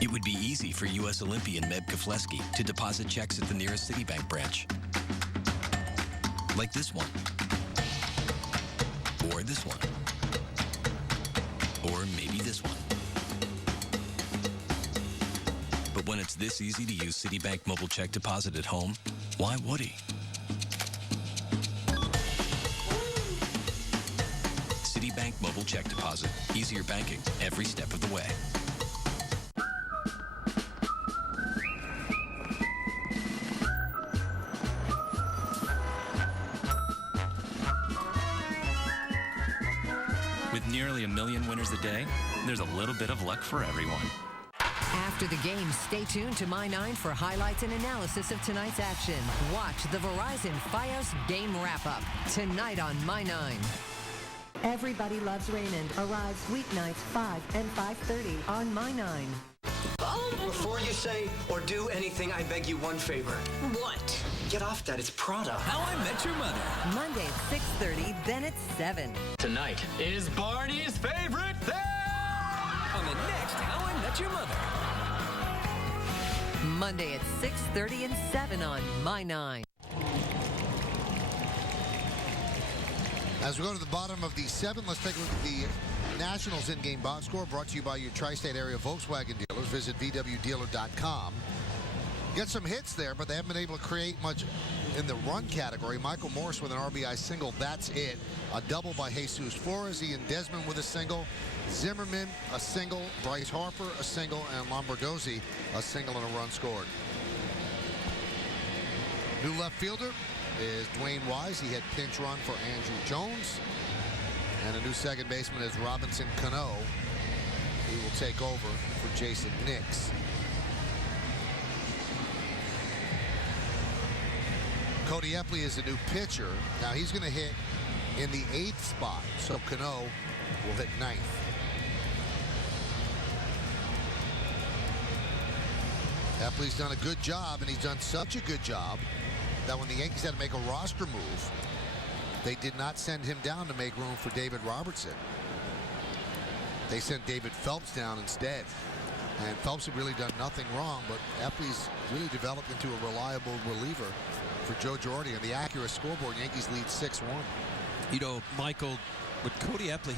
It would be easy for U.S. Olympian Meb Kefleski to deposit checks at the nearest Citibank branch. Like this one. Or this one. Or maybe this one. But when it's this easy to use Citibank Mobile Check Deposit at home, why would he? Citibank Mobile Check Deposit. Easier banking every step of the way. With nearly 1 million winners a day, there's a little bit of luck for everyone. After the game, stay tuned to My 9 for highlights and analysis of tonight's action. Watch the Verizon Fios Game Wrap-Up tonight on My 9. Everybody Loves Raymond arrives weeknights 5 and 5:30 on My 9. Before you say or do anything, I beg you one favor. What? Get off that. It's Prada. How I Met Your Mother. Monday at 6:30, then at 7. Tonight is Barney's favorite thing! On the next How I Met Your Mother. Monday at 6:30 and 7 on My 9. As we go to the bottom of the 7th, let's take a look at the Nationals in-game box score, brought to you by your tri-state area Volkswagen dealers. Visit VWDealer.com. Get some hits there, but they haven't been able to create much in the run category. Michael Morse with an RBI single, that's it. A double by Jesus Flores. Ian Desmond with a single. Zimmerman, a single. Bryce Harper, a single. And Lombardozzi, a single and a run scored. New left fielder is Dwayne Wise. He had pinch run for Andrew Jones. And a new second baseman is Robinson Cano. He will take over for Jason Nix. Cody Epley is a new pitcher. Now he's going to hit in the 8th spot, so Cano will hit 9th. Epley's done a good job, and he's done such a good job that when the Yankees had to make a roster move, they did not send him down to make room for David Robertson. They sent David Phelps down instead. And Phelps had really done nothing wrong, but Epley's really developed into a reliable reliever for Joe Girardi. On the accurate scoreboard, Yankees lead 6-1. You know, Michael, with Cody Epley,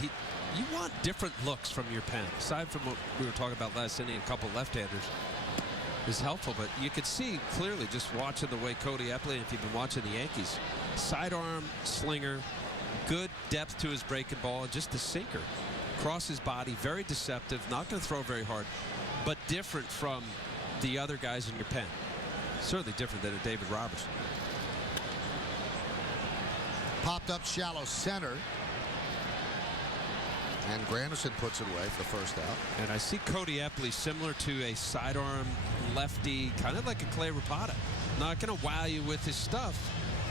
you want different looks from your pen. Aside from what we were talking about last inning, a couple left-handers is helpful, but you could see clearly just watching the way Cody Epley, if you've been watching the Yankees, sidearm, slinger, good depth to his breaking ball, just a sinker. Across his body, very deceptive, not going to throw very hard, but different from the other guys in your pen. Certainly different than a David Robertson. Popped up shallow center. And Granderson puts it away for the first out. And I see Cody Epley similar to a sidearm lefty, kind of like a Clay Rapata. Not going to wow you with his stuff,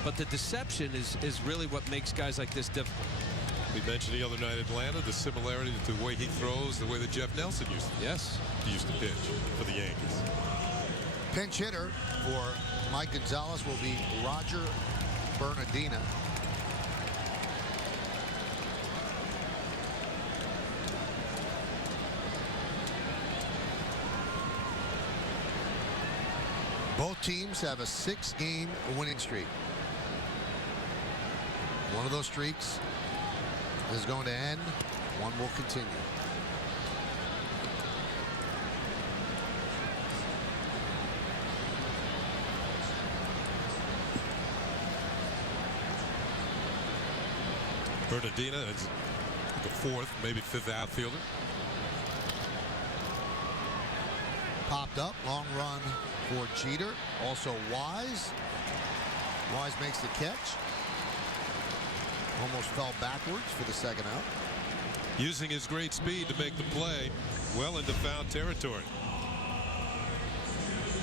but the deception is really what makes guys like this difficult. We mentioned the other night in Atlanta the similarity to the way he throws, the way that Jeff Nelson used to pitch for the Yankees. Pinch hitter for Mike Gonzalez will be Roger Bernardina. Both teams have a 6-game winning streak. One of those streaks is going to end. One will continue. Bernardina is the 4th, maybe 5th outfielder. Popped up, long run for Jeter. Also Wise. Wise makes the catch. Almost fell backwards for the second out. Using his great speed to make the play well into foul territory.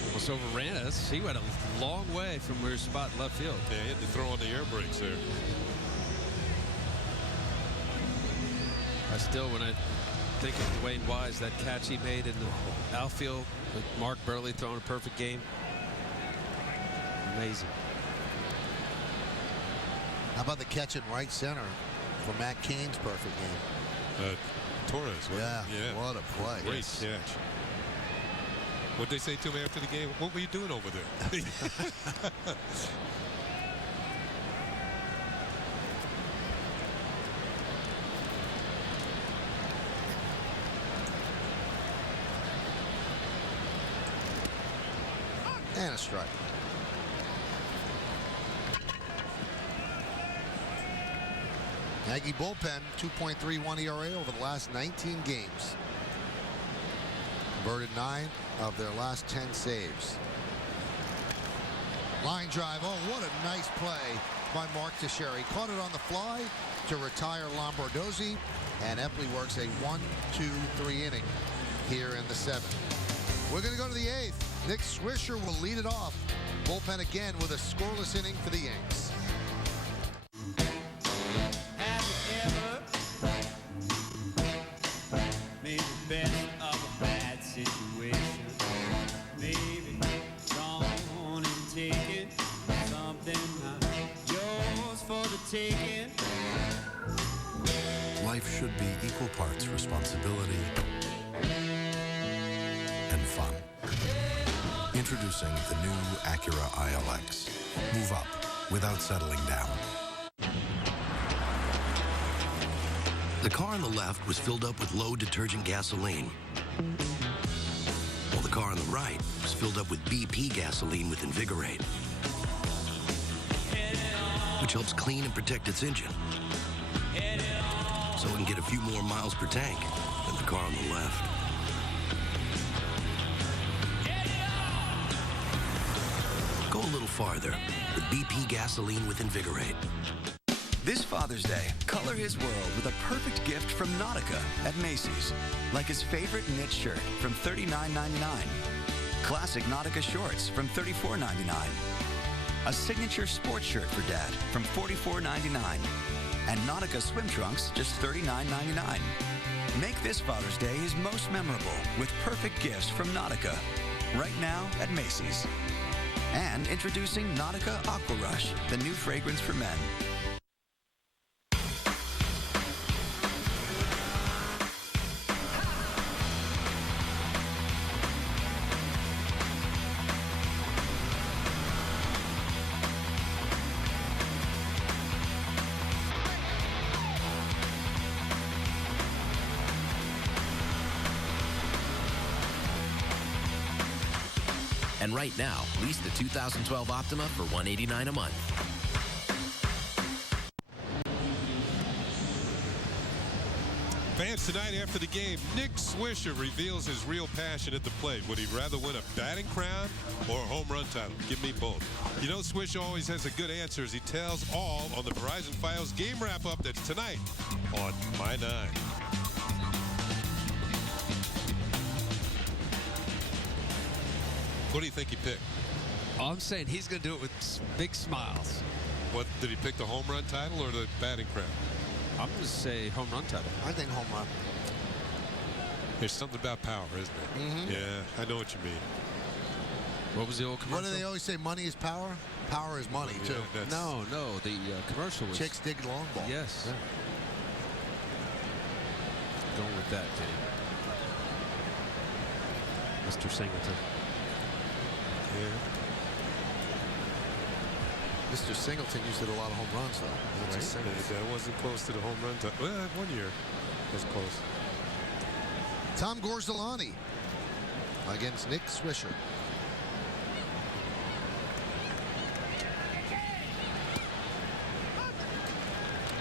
Almost overran us. He went a long way from where his spot in left field. Yeah, he had to throw on the air brakes there. Still, when I think of Dwayne Wise, that catch he made in the outfield with Mark Burley throwing a perfect game. Amazing. How about the catch in right center for Matt Cain's perfect game? Torres. Yeah, what a play. Great catch. What'd they say to him after the game? What were you doing over there? And a strike. Yankee bullpen, 2.31 ERA over the last 19 games. Converted 9 of their last 10 saves. Line drive. Oh, what a nice play by Mark Teixeira. He caught it on the fly to retire Lombardozzi, and Epley works a 1-2-3 inning here in the 7th. We're going to go to the 8th. Nick Swisher will lead it off. Bullpen again with a scoreless inning for the Yanks. Have you ever made the best of a bad situation? Maybe gone and taken something not yours for the taking. Life should be equal parts responsibility and fun. Introducing the new Acura ILX. Move up without settling down. The car on the left was filled up with low detergent gasoline, while the car on the right was filled up with BP gasoline with Invigorate, which helps clean and protect its engine, so it can get a few more miles per tank than the car on the left. Go a little farther with BP gasoline with Invigorate. This Father's Day, color his world with a perfect gift from Nautica at Macy's. Like his favorite knit shirt from $39.99. Classic Nautica shorts from $34.99. A signature sports shirt for Dad from $44.99. And Nautica swim trunks just $39.99. Make this Father's Day his most memorable with perfect gifts from Nautica. Right now at Macy's. And introducing Nautica Aqua Rush, the new fragrance for men. And right now, lease the 2012 Optima for $189 a month. Fans, tonight after the game, Nick Swisher reveals his real passion at the plate. Would he rather win a batting crown or a home run title? Give me both. You know, Swisher always has a good answer as he tells all on the Verizon Fios game wrap-up that's tonight on My 9. What do you think he picked? I'm saying he's going to do it with big smiles. What, did he pick the home run title or the batting crown? I'm going to say home run title. I think home run. There's something about power, isn't there? Mm-hmm. Yeah, I know what you mean. What was the old commercial? What do they always say? Money is power? Power is money, too. No, the commercial was... Chicks dig long ball. Yes. Yeah. Going with that, Kenny. Mr. Singleton. Yeah. Mr. Singleton used to hit a lot of home runs, though. That's Right? That wasn't close to the home run. Well, 1 year was close. Tom Gorzolani against Nick Swisher.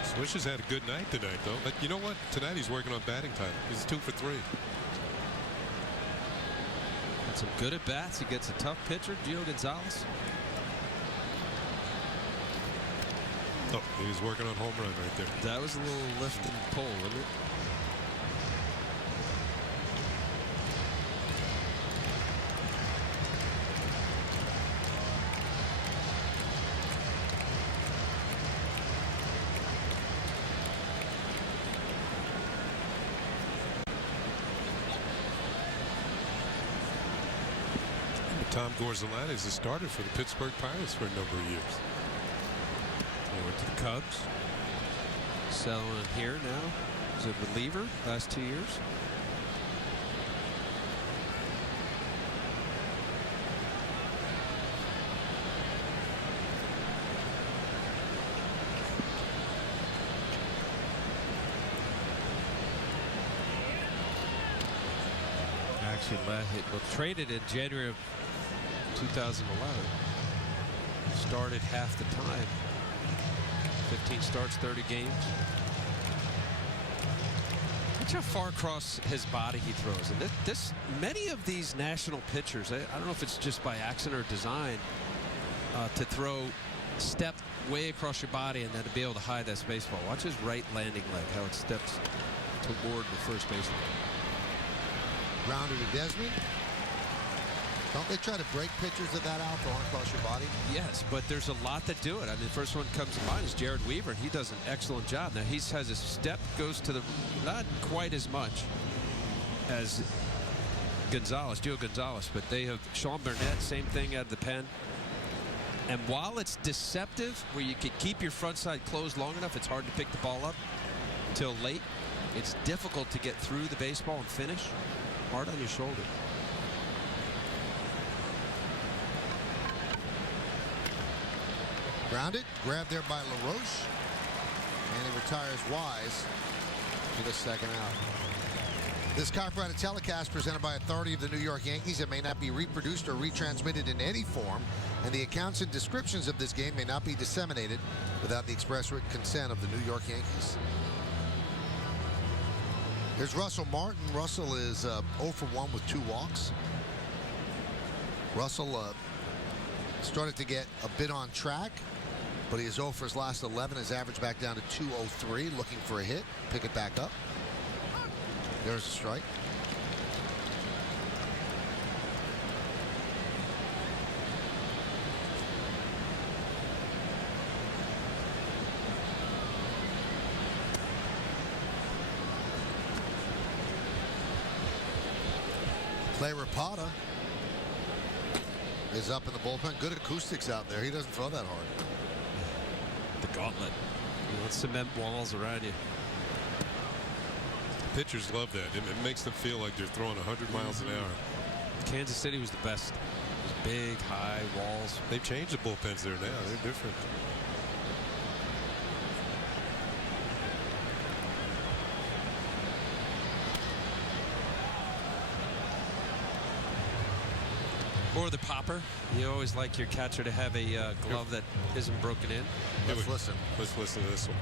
Swisher's had a good night tonight, though. But you know what? Tonight he's working on batting time. He's 2 for 3. Got some good at bats. He gets a tough pitcher, Gio Gonzalez. Oh, he was working on home run right there. That was a little lift and pull, wasn't it? Tom Gorzolani is a starter for the Pittsburgh Pirates for a number of years. He went to the Cubs. Settling here now. He's a reliever last 2 years. Actually, traded in January of 2011. Started half the time. 15 starts, 30 games. Watch how far across his body he throws. And many of these national pitchers, I don't know if it's just by accident or design, to throw step way across your body and then to be able to hide that baseball. Watch his right landing leg, how it steps toward the first baseman. Grounder to Desmond. Don't they try to break pitchers of that out going across your body? Yes, but there's a lot that do it. I mean, the first one comes to mind is Jared Weaver, and he does an excellent job. Now, he has his step goes to the, not quite as much as Gio Gonzalez, but they have Sean Burnett, same thing out of the pen. And while it's deceptive, where you can keep your front side closed long enough, it's hard to pick the ball up until late. It's difficult to get through the baseball and finish. Hard on your shoulder. Grounded, grabbed there by LaRoche, and he retires Wise for the second out. This copyrighted telecast presented by authority of the New York Yankees. It may not be reproduced or retransmitted in any form, and the accounts and descriptions of this game may not be disseminated without the express written consent of the New York Yankees. Here's Russell Martin. Russell is 0 for 1 with 2 walks. Russell started to get a bit on track, but he is 0 for his last 11. His average back down to 203, looking for a hit. Pick it back up. There's a strike. Clay Rapata is up in the bullpen. Good acoustics out there. He doesn't throw that hard. The gauntlet. You want cement walls around you. Pitchers love that. It makes them feel like they're throwing 100 miles an hour. Kansas City was the best. It was big, high walls. They've changed the bullpens there now. They're different. Or the popper. You always like your catcher to have a glove that isn't broken in. Let's listen. Let's listen to this one.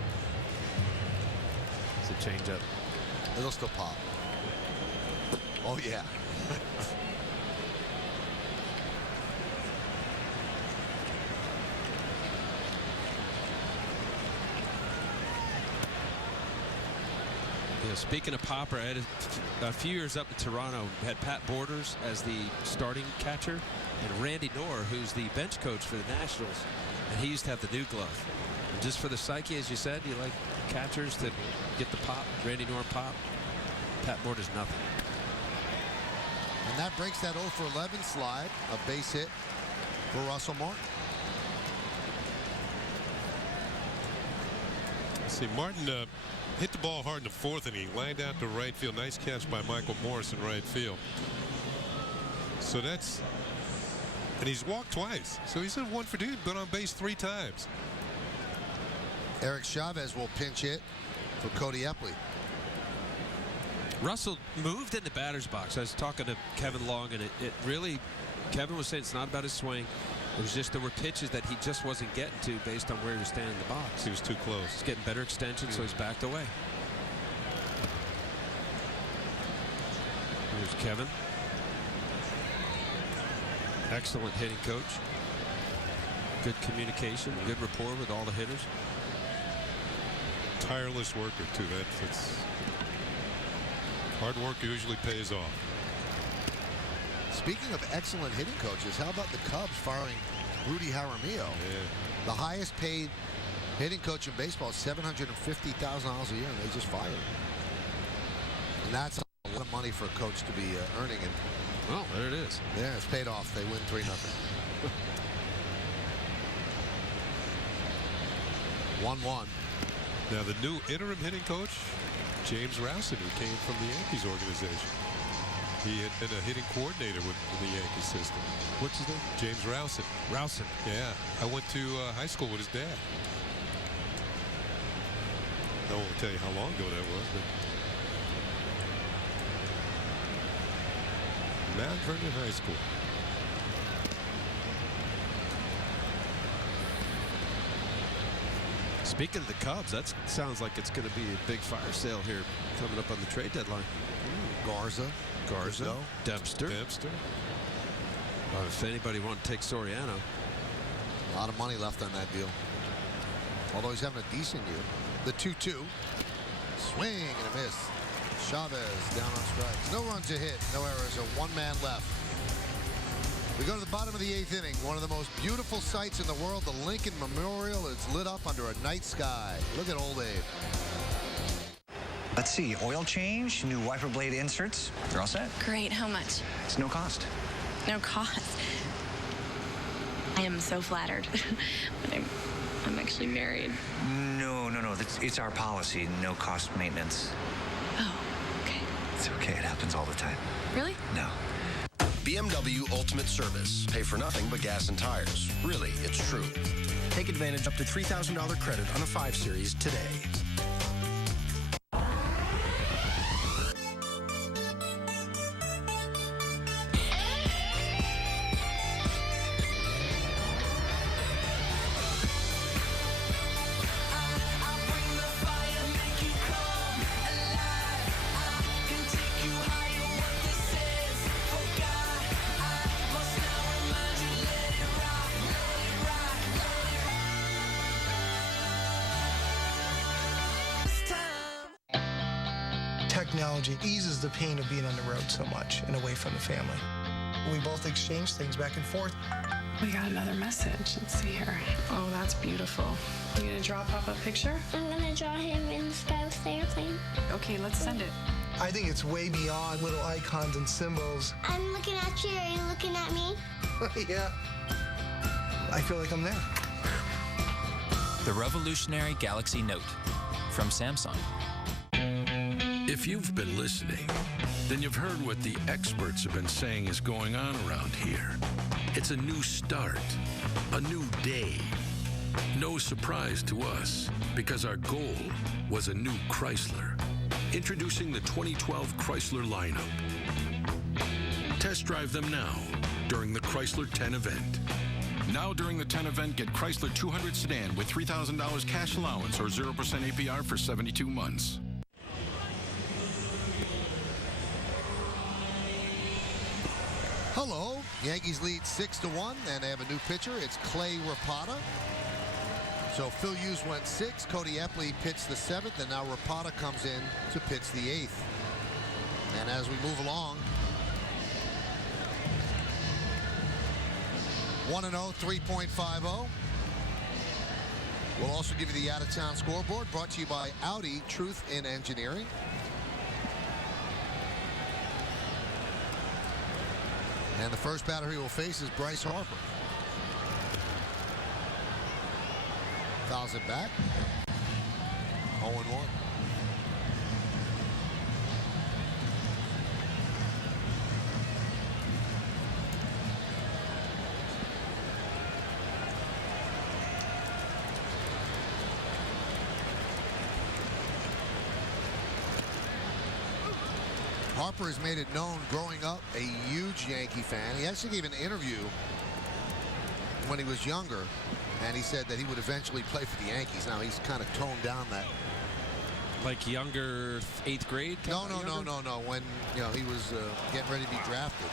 It's a changeup. It'll still pop. Oh, yeah. You know, speaking of popper, I had a few years up in Toronto, had Pat Borders as the starting catcher and Randy Knorr, who's the bench coach for the Nationals, and he used to have the new glove. And just for the psyche, as you said, you like catchers to get the pop. Randy Knorr pop. Pat Borders nothing. And that breaks that 0 for 11 slide. A base hit for Russell Martin. See, Martin hit the ball hard in the 4th inning. Lined out to right field. Nice catch by Michael Morris in right field. So that's... And he's walked twice. So he's in 1 for 2. Been on base 3 times. Eric Chavez will pinch hit for Cody Epley. Russell moved in the batter's box. I was talking to Kevin Long, and it really, Kevin was saying it's not about his swing. It was just there were pitches that he just wasn't getting to based on where he was standing in the box. He was too close. He's getting better extension, so he's backed away. Here's Kevin. Excellent hitting coach. Good communication, good rapport with all the hitters. Tireless worker, too. That's hard work usually pays off. Speaking of excellent hitting coaches, how about the Cubs firing Rudy Jaramillo? Yeah. The highest paid hitting coach in baseball is $750,000 a year, and they just fired him. And that's a lot of money for a coach to be earning. And well, there it is. Yeah, it's paid off. They win 3-0. 1-1. Now the new interim hitting coach, James Rowson, who came from the Yankees organization. He had been a hitting coordinator with the Yankee system. What's his name? James Rowson. Rowson. Yeah. I went to high school with his dad. I won't tell you how long ago that was, but Mount Vernon High School. Speaking of the Cubs, that sounds like it's going to be a big fire sale here coming up on the trade deadline. Garza. Dempster. If anybody wants to take Soriano. A lot of money left on that deal. Although he's having a decent year. The 2-2. Swing and a miss. Chavez down on strikes. No runs a hit. No errors. A 1-man left. We go to the bottom of the 8th inning. One of the most beautiful sights in the world, the Lincoln Memorial. It's lit up under a night sky. Look at old Abe. Let's see, oil change, new wiper blade inserts. They're all set. Great, how much? It's no cost. No cost. I am so flattered. But I'm actually married. No. It's our policy, no cost maintenance. Oh, okay. It's okay, it happens all the time. Really? No. BMW Ultimate Service. Pay for nothing but gas and tires. Really, it's true. Take advantage up to $3,000 credit on a 5 Series today. Technology eases the pain of being on the road so much and away from the family. We both exchange things back and forth. We got another message. Let's see here. Oh, that's beautiful. You gonna draw Papa a picture? I'm gonna draw him in the sky with the airplane. Okay, let's send it. I think it's way beyond little icons and symbols. I'm looking at you. Are you looking at me? Yeah. I feel like I'm there. The revolutionary Galaxy Note from Samsung. If you've been listening, then you've heard what the experts have been saying is going on around here. It's a new start, a new day. No surprise to us, because our goal was a new Chrysler. Introducing the 2012 Chrysler lineup. Test drive them now during the Chrysler 10 event. Now during the 10 event, get Chrysler 200 sedan with $3,000 cash allowance or 0% APR for 72 months. Hello. Yankees lead 6-1, and they have a new pitcher. It's Clay Rapata. So Phil Hughes went 6. Cody Epley pitched the 7th, and now Rapata comes in to pitch the 8th. And as we move along, 1-0, 3.50. We'll also give you the out-of-town scoreboard, brought to you by Audi, Truth in Engineering. And the first batter he will face is Bryce Harper. Fouls it back. 0-1. Harper has made it known growing up a huge Yankee fan. He actually gave an interview when he was younger, and he said that he would eventually play for the Yankees. Now he's kind of toned down that. Like younger 8th grade? No. When he was getting ready to be drafted,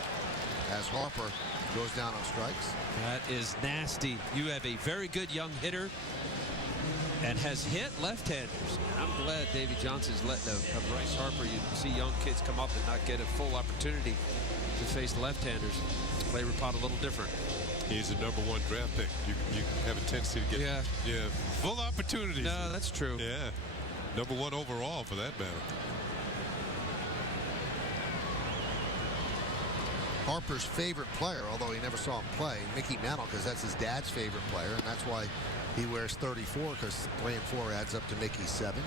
as Harper goes down on strikes. That is nasty. You have a very good young hitter and has hit left-handers. And I'm glad Davey Johnson's letting a Bryce Harper. You see young kids come up and not get a full opportunity to face left-handers. Play Rapata a little different. He's a #1 draft pick. You have a tendency to get full opportunities. No, that's true. Yeah, #1 overall for that matter. Harper's favorite player, although he never saw him play, Mickey Mantle, because that's his dad's favorite player, and that's why he wears 34, because 3 and 4 adds up to Mickey's 7.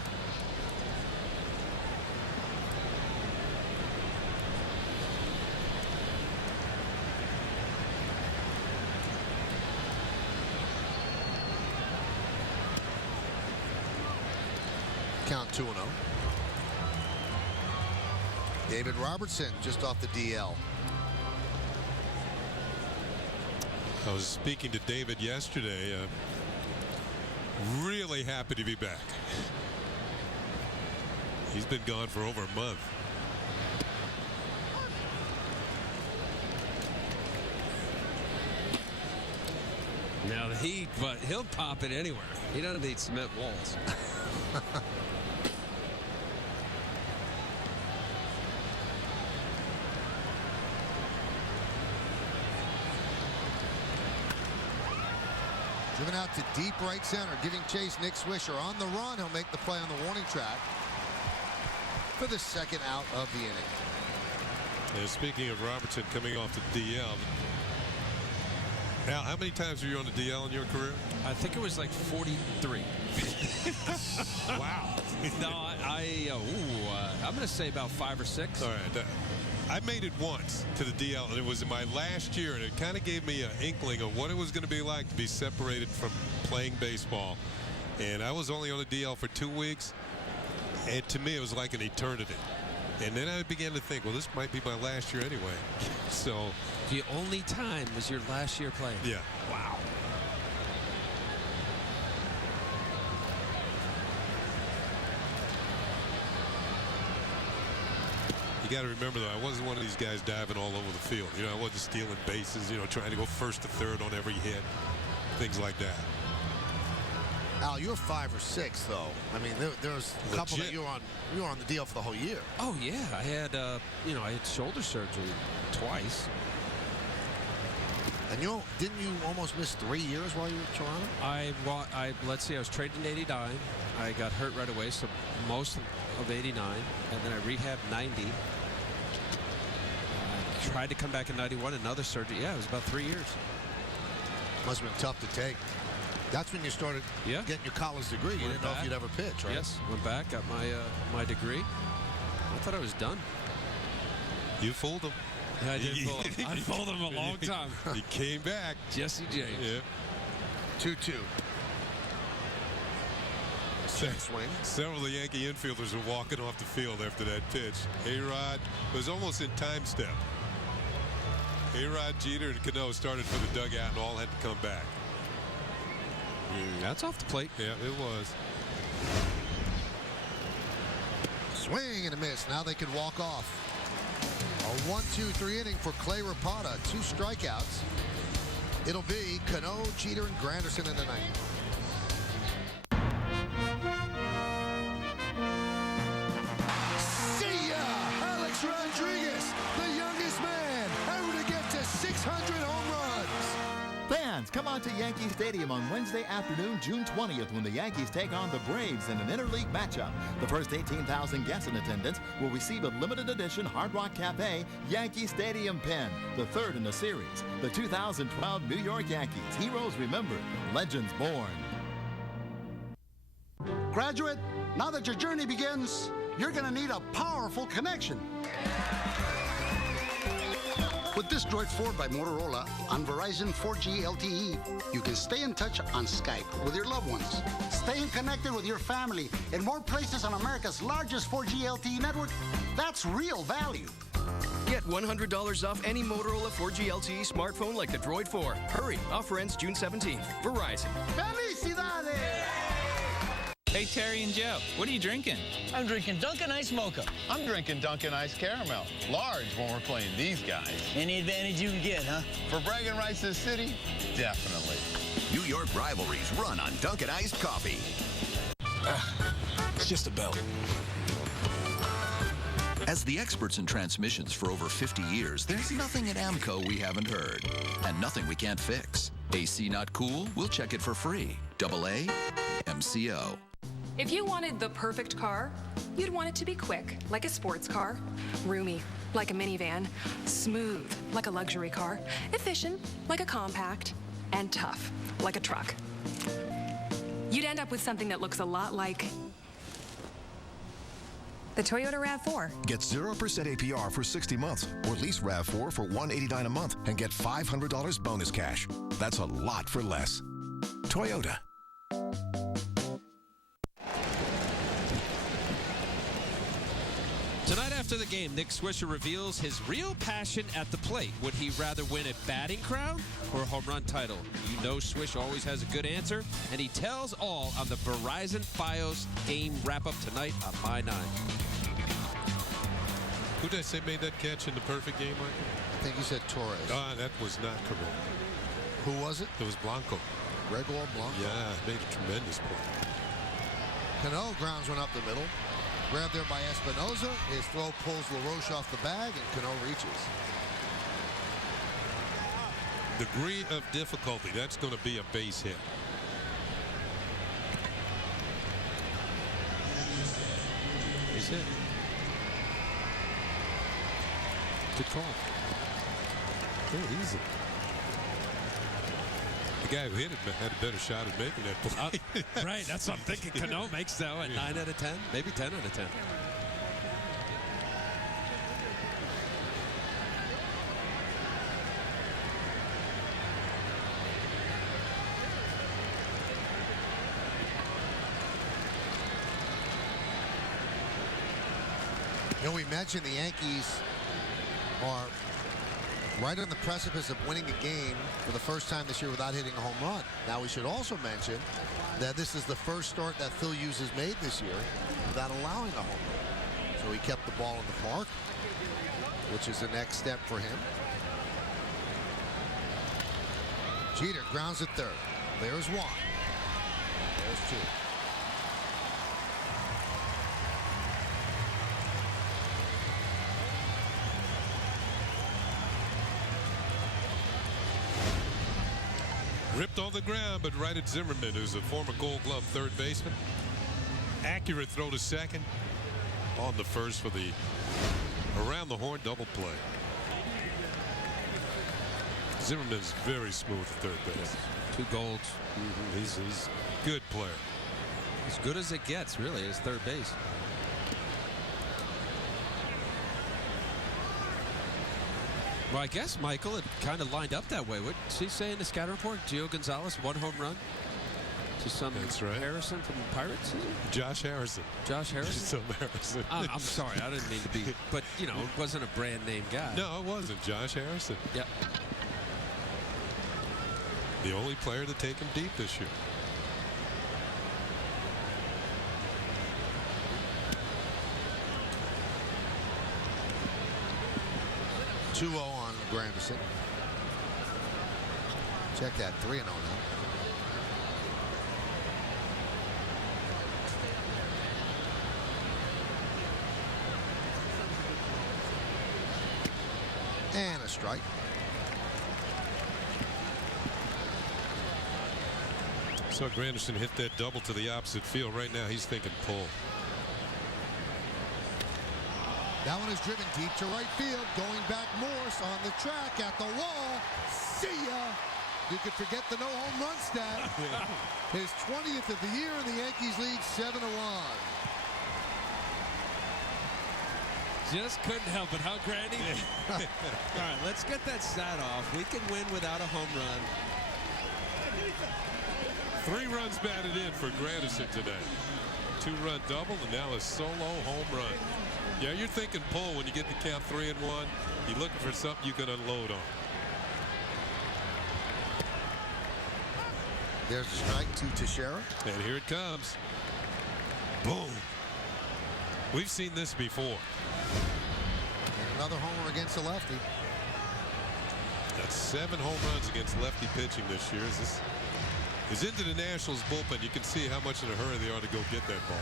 Count 2-0. David Robertson just off the DL. I was speaking to David yesterday. Really happy to be back. He's been gone for over a month. Now he'll pop it anywhere. He doesn't need cement walls. Driven out to deep right center, giving chase Nick Swisher. On the run, he'll make the play on the warning track for the second out of the inning. And speaking of Robertson coming off the DL, Al, how many times were you on the DL in your career? I think it was like 43. Wow. No, I'm going to say about 5 or 6. All right. I made it once to the DL, and it was in my last year, and it kind of gave me an inkling of what it was going to be like to be separated from playing baseball. And I was only on the DL for 2 weeks, and to me it was like an eternity. And then I began to think, well, this might be my last year anyway. So the only time was your last year playing? Yeah. Wow. You got to remember, though, I wasn't one of these guys diving all over the field. I wasn't stealing bases, trying to go first to third on every hit, things like that. Al, you're 5 or 6, though. I mean, there's a couple that you were on the DL for the whole year. Oh yeah, I had I had shoulder surgery twice. And didn't you almost miss 3 years while you were at Toronto? Let's see, I was traded in '89. I got hurt right away, so most of '89, and then I rehabbed '90. I tried to come back in '91, another surgery. Yeah, it was about 3 years. Must have been tough to take. That's when you started getting your college degree. You didn't know if you'd ever pitch, right? Yes, went back, got my degree. I thought I was done. You fooled him. Yeah, I did fool him. I fooled him a long time. He came back. Jesse James. Yeah. 2-2. Swing. Several of the Yankee infielders were walking off the field after that pitch. A-Rod was almost in time step. A-Rod, Jeter, and Cano started for the dugout and all had to come back. That's off the plate. Yeah, it was. Swing and a miss. Now they can walk off. A 1-2-3 inning for Clay Rapata. 2 strikeouts. It'll be Cano, Jeter, and Granderson in the ninth. See ya! Alex Rodriguez, the youngest man ever to get to 600 home runs. Fans, Come on to Yankee Stadium on Wednesday afternoon, June 20th, when the Yankees take on the Braves in an interleague matchup. The first 18,000 guests in attendance will receive a limited edition Hard Rock Cafe Yankee Stadium pen, the third in the series. The 2012 New York Yankees. Heroes remembered, legends born. Graduate, now that your journey begins, you're going to need a powerful connection. With this Droid 4 by Motorola on Verizon 4G LTE, you can stay in touch on Skype with your loved ones, staying connected with your family in more places on America's largest 4G LTE network. That's real value. Get $100 off any Motorola 4G LTE smartphone like the Droid 4. Hurry, offer ends June 17th. Verizon. Felicidades! Hey, Terry and Joe, what are you drinking? I'm drinking Dunkin' Ice Mocha. I'm drinking Dunkin' Ice Caramel. Large when we're playing these guys. Any advantage you can get, huh? For bragging rights this city, definitely. New York rivalries run on Dunkin' Iced Coffee. It's just a belt. As the experts in transmissions for over 50 years, there's nothing at AMCO we haven't heard, and nothing we can't fix. AC not cool? We'll check it for free. AA, MCO. If you wanted the perfect car, you'd want it to be quick, like a sports car, roomy, like a minivan, smooth, like a luxury car, efficient, like a compact, and tough, like a truck. You'd end up with something that looks a lot like the Toyota RAV4. Get 0% APR for 60 months, or lease RAV4 for $189 a month and get $500 bonus cash. That's a lot for less. Toyota. Tonight after the game, Nick Swisher reveals his real passion at the plate. Would he rather win a batting crown or a home run title? You know Swish always has a good answer, and he tells all on the Verizon Fios game wrap-up tonight on My 9. Who did I say made that catch in the perfect game, Michael? I think you said Torres. That was not correct. Who was it? It was Blanco. Gregor Blanco. Yeah, made a tremendous play. Cano grounds one up the middle. Grabbed there by Espinoza. His throw pulls LaRoche off the bag, and Cano reaches. Degree of difficulty. That's going to be a base hit. Base hit. Good call. Very easy. The guy who hit it had a better shot at making that play. Right, that's what I'm thinking. Cano makes, though, at 9 out of 10, maybe 10 out of 10. You know, we mentioned the Yankees are right on the precipice of winning a game for the first time this year without hitting a home run. Now, we should also mention that this is the first start that Phil Hughes has made this year without allowing a home run. So he kept the ball in the park, which is the next step for him. Jeter grounds at third. There's one. There's two. Ripped on the ground, but right at Zimmerman, who's a former Gold Glove third baseman. Accurate throw to second. On the first for the around the horn double play. Zimmerman's very smooth at third base. 2 golds. He's a good player. As good as it gets, really, as third base. Well, I guess, Michael, it kind of lined up that way. What did he say in the scouting report? Gio Gonzalez, 1 home run to some Harrison from the Pirates? Josh Harrison. Josh Harrison? Some Harrison. I'm sorry, I didn't mean to be, but, you know, it wasn't a brand name guy. No, it wasn't. Josh Harrison. Yep. The only player to take him deep this year. Two 2-0 on Granderson. Check that, 3-0 now. And a strike. Saw Granderson hit that double to the opposite field. Right now he's thinking pull. That one is driven deep to right field. Going back, Morse on the track at the wall. See ya. You could forget the no home run stat. His 20th of the year, and the Yankees lead 7-1. Just couldn't help it, huh, Grandy? All right, let's get that stat off. We can win without a home run. 3 runs batted in for Granderson today. 2-run double, and now a solo home run. Yeah, you're thinking pull when you get the count 3-1. You're looking for something you can unload on. There's a strike to Teixeira. And here it comes. Boom. We've seen this before. And another homer against a lefty. That's 7 home runs against lefty pitching this year. As this is into the Nationals bullpen, you can see how much in a hurry they are to go get that ball.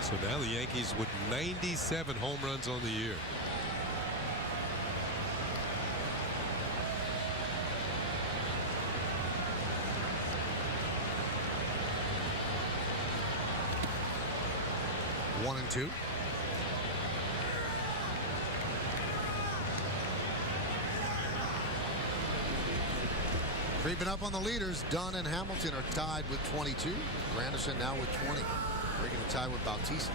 So now the Yankees with 97 home runs on the year. One and two. Creeping up on the leaders, Dunn and Hamilton are tied with 22. Granderson now with 20. Breaking the tie with Bautista.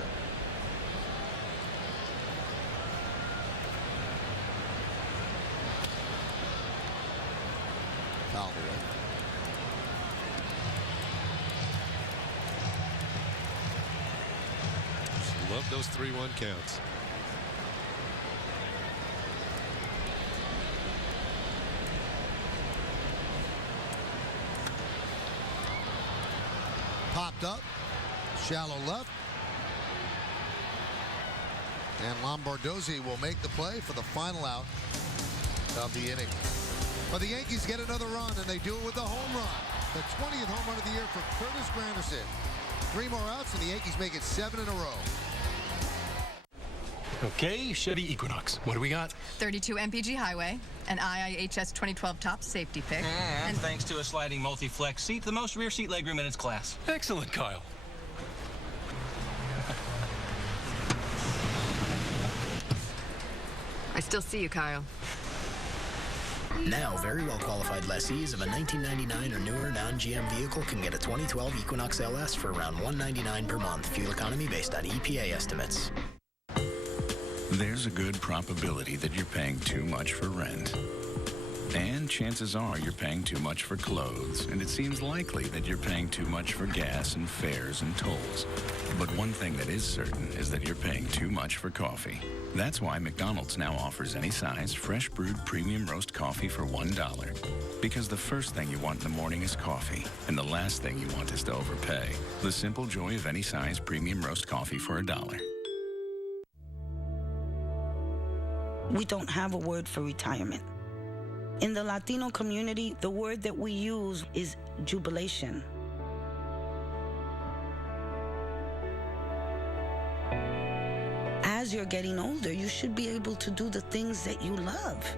Fouled away. Love those 3-1 counts. Popped up. Shallow left. And Lombardozzi will make the play for the final out of the inning. But the Yankees get another run, and they do it with a home run. The 20th home run of the year for Curtis Granderson. 3 more outs, and the Yankees make it 7 in a row. Okay, Chevy Equinox. What do we got? 32 MPG Highway, an IIHS 2012 top safety pick. And thanks to a sliding multi-flex seat, the most rear seat legroom in its class. Excellent, Kyle. I still see you, Kyle. Now, very well-qualified lessees of a 1999 or newer non-GM vehicle can get a 2012 Equinox LS for around $199 per month. Fuel economy based on EPA estimates. There's a good probability that you're paying too much for rent. And chances are you're paying too much for clothes, and it seems likely that you're paying too much for gas and fares and tolls. But one thing that is certain is that you're paying too much for coffee. That's why McDonald's now offers any size fresh brewed premium roast coffee for $1. Because the first thing you want in the morning is coffee, and the last thing you want is to overpay. The simple joy of any size premium roast coffee for $1. We don't have a word for retirement. In the Latino community, the word that we use is jubilation. As you're getting older, you should be able to do the things that you love.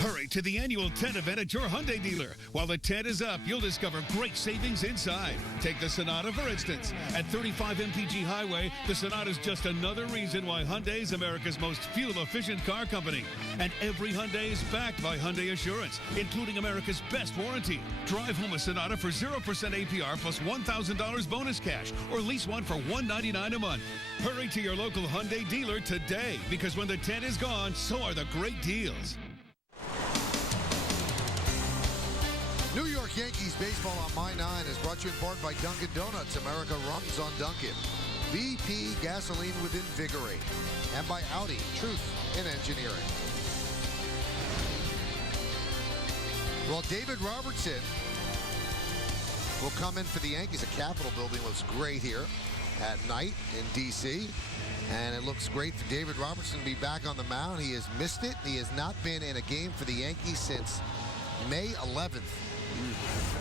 Hurry to the annual tent event at your Hyundai dealer. While the tent is up, you'll discover great savings inside. Take the Sonata, for instance. At 35 MPG Highway, the Sonata is just another reason why Hyundai is America's most fuel-efficient car company. And every Hyundai is backed by Hyundai Assurance, including America's best warranty. Drive home a Sonata for 0% APR plus $1,000 bonus cash, or lease one for $199 a month. Hurry to your local Hyundai dealer today, because when the tent is gone, so are the great deals. New York Yankees baseball on My 9 is brought to you in part by Dunkin' Donuts. America runs on Dunkin'. BP gasoline with Invigorate. And by Audi, truth in engineering. Well, David Robertson will come in for the Yankees. The Capitol building looks great here. at night in D.C., and it looks great for David Robertson to be back on the mound. He has missed it. He has not been in a game for the Yankees since May 11th.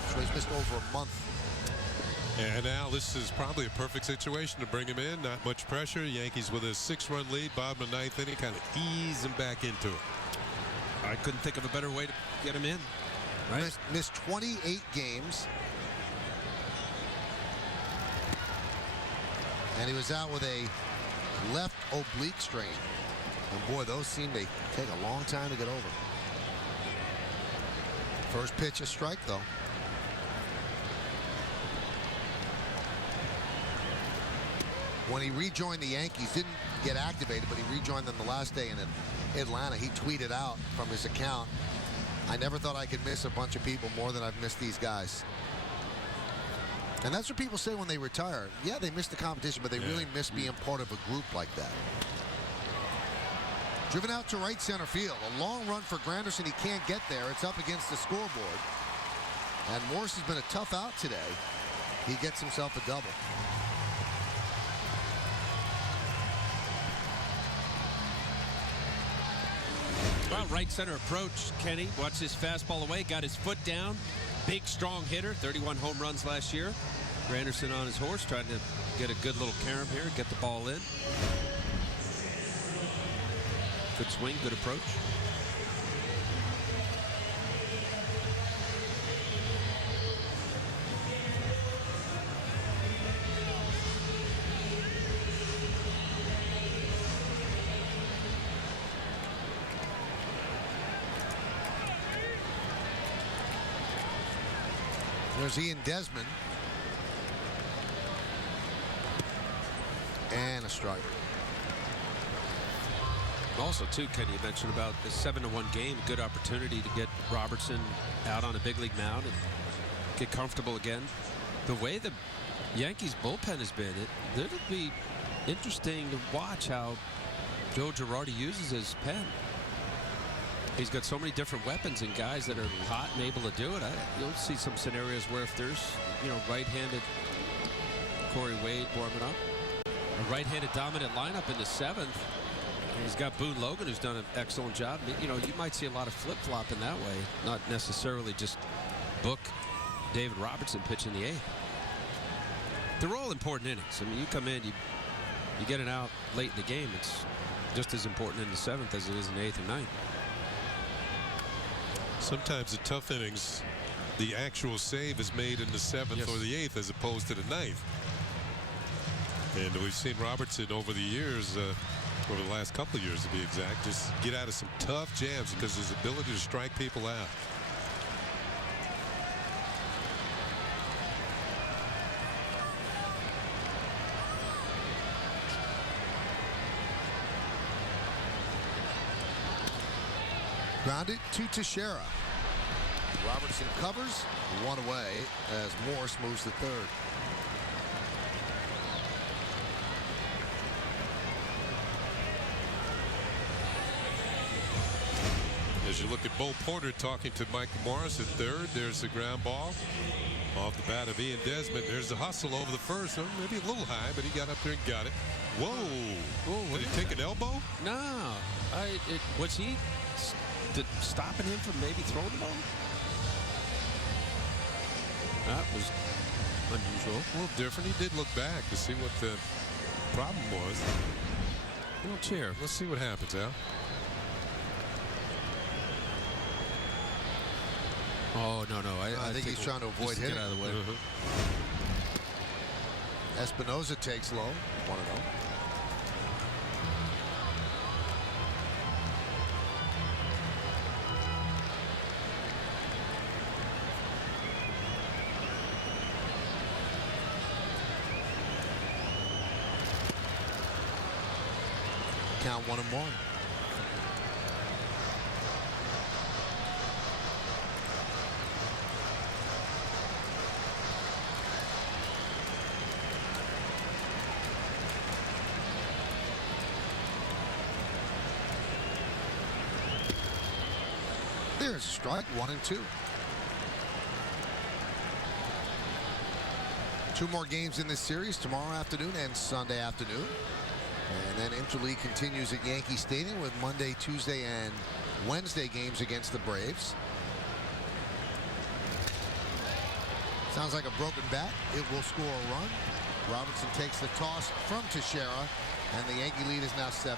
So he's missed over a month. And now this is probably a perfect situation to bring him in. Not much pressure. Yankees with a 6-run lead. Bottom of ninth inning, kind of ease him back into it. I couldn't think of a better way to get him in. Right? Missed 28 games. And he was out with a left oblique strain. And boy, those seem to take a long time to get over. First pitch, a strike, though. When he rejoined the Yankees, didn't get activated, but he rejoined them the last day in Atlanta. He tweeted out from his account, "I never thought I could miss a bunch of people more than I've missed these guys." And that's what people say when they retire. Yeah, they miss the competition, but they really miss being part of a group like that. Driven out to right center field. A long run for Granderson. He can't get there. It's up against the scoreboard. And Morse has been a tough out today. He gets himself a double. Well, right center approach, Kenny. Watched his fastball away, got his foot down. Big, strong hitter, 31 home runs last year. Granderson on his horse, trying to get a good little carom here, get the ball in. Good swing, good approach. There's Ian Desmond. And a strike. Also, too, Kenny, you mentioned about the 7-1 game. Good opportunity to get Robertson out on a big league mound and get comfortable again. The way the Yankees bullpen has been, it'll be interesting to watch how Joe Girardi uses his pen. He's got so many different weapons and guys that are hot and able to do it. You'll see some scenarios where if there's, right-handed Corey Wade warming up, a right-handed dominant lineup in the 7th, and he's got Boone Logan, who's done an excellent job. You might see a lot of flip-flop in that way, not necessarily just book David Robertson pitching the 8th. They're all important innings. I mean, you come in, you get an out late in the game. It's just as important in the 7th as it is in the 8th and 9th. Sometimes in tough innings, the actual save is made in the 7th or the 8th as opposed to the 9th. And we've seen Robertson over the years, over the last couple of years to be exact, just get out of some tough jams because his ability to strike people out. Grounded to Teixeira. Robertson covers, one away as Morse moves to third. As you look at Bo Porter talking to Mike Morris at third, there's the ground ball off the bat of Ian Desmond. There's the hustle over the first. Maybe a little high, but he got up there and got it. Whoa. Did he take an elbow? No. Was he stopping him from maybe throwing the ball? That was unusual. A little different. He did look back to see what the problem was. A little cheer. Let's see what happens, Al. Oh, no. I think he's trying to avoid hitting. Get out of the way. Espinosa takes low. 1-0. Count 1-1. There's strike 1 and 2. 2 more games in this series, tomorrow afternoon and Sunday afternoon. And then Interleague continues at Yankee Stadium with Monday, Tuesday, and Wednesday games against the Braves. Sounds like a broken bat. It will score a run. Robertson takes the toss from Teixeira, and the Yankee lead is now 7-2.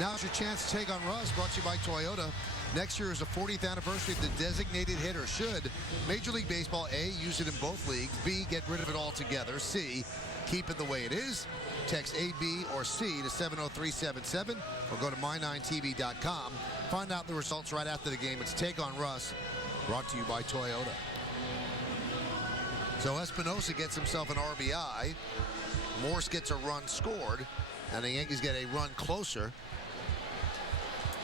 Now's your chance to take on Russ, brought to you by Toyota. Next year is the 40th anniversary of the designated hitter. Should Major League Baseball, A, use it in both leagues, B, get rid of it altogether, C, keep it the way it is? Text A, B, or C to 70377 or go to my9tv.com. Find out the results right after the game. It's Take on Russ, brought to you by Toyota. So Espinosa gets himself an RBI. Morse gets a run scored, and the Yankees get a run closer.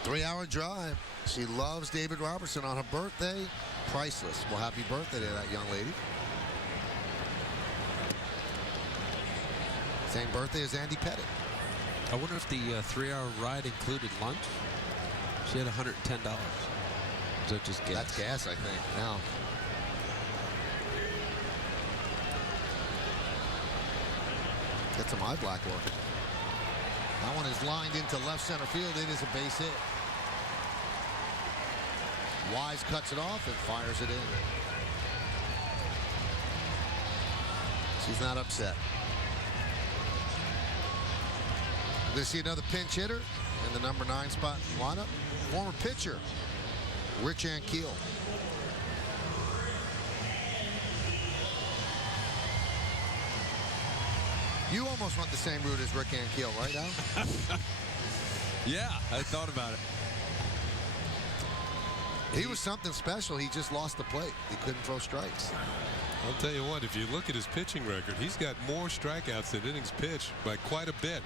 3-hour drive. She loves David Robertson on her birthday. Priceless. Well, happy birthday to that young lady. Same birthday as Andy Pettit. I wonder if the 3-hour ride included lunch. She had $110. Is that just gas? That's gas, I think. Now. Get some eye black work. That one is lined into left center field. It is a base hit. Wise cuts it off and fires it in. She's not upset. We're going to see another pinch hitter in the number 9 spot in the lineup. Former pitcher, Rich Ankiel. You almost went the same route as Rick Ankiel, right, Al? Yeah, I thought about it. He was something special. He just lost the plate. He couldn't throw strikes. I'll tell you what, if you look at his pitching record, he's got more strikeouts than innings pitched by quite a bit.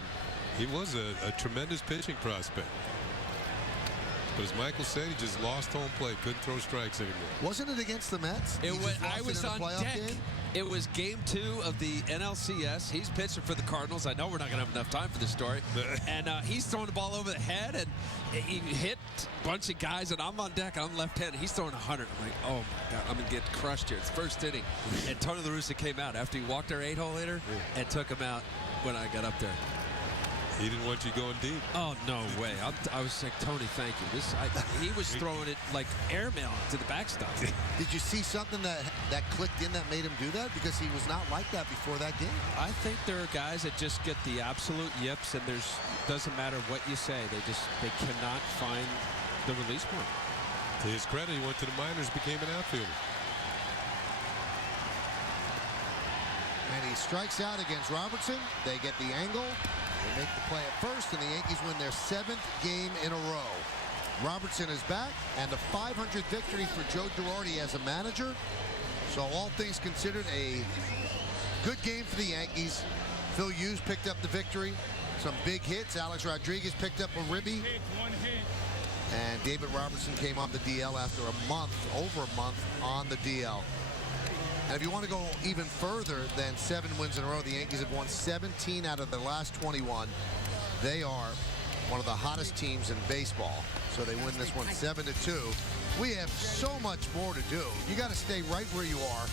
He was a tremendous pitching prospect. But as Michael said, he just lost home plate, couldn't throw strikes anymore. Wasn't it against the Mets? I was on deck. Game? It was game 2 of the NLCS. He's pitching for the Cardinals. I know we're not going to have enough time for this story. And he's throwing the ball over the head, and he hit a bunch of guys, and I'm on deck, and I'm left-handed. He's throwing 100. I'm like, oh, my God, I'm going to get crushed here. It's first inning. And Tony La Russa came out after he walked our 8-hole hitter and took him out when I got up there. He didn't want you going deep. Oh, no way. I was like, Tony, thank you. He was throwing it like airmail to the backstop. Did you see something that clicked in that made him do that? Because he was not like that before that game. I think there are guys that just get the absolute yips, and doesn't matter what you say. They cannot find the release point. To his credit, he went to the minors, became an outfielder. And he strikes out against Robertson. They get the angle. They make the play at first, and the Yankees win their 7th game in a row. Robertson is back, and a 500 victory for Joe Girardi as a manager. So all things considered, a good game for the Yankees. Phil Hughes picked up the victory. Some big hits. Alex Rodriguez picked up a ribby. And David Robertson came off the DL after over a month on the DL. And if you want to go even further than 7 wins in a row, the Yankees have won 17 out of their last 21. They are one of the hottest teams in baseball. So they win this one 7-2. We have so much more to do. You got to stay right where you are.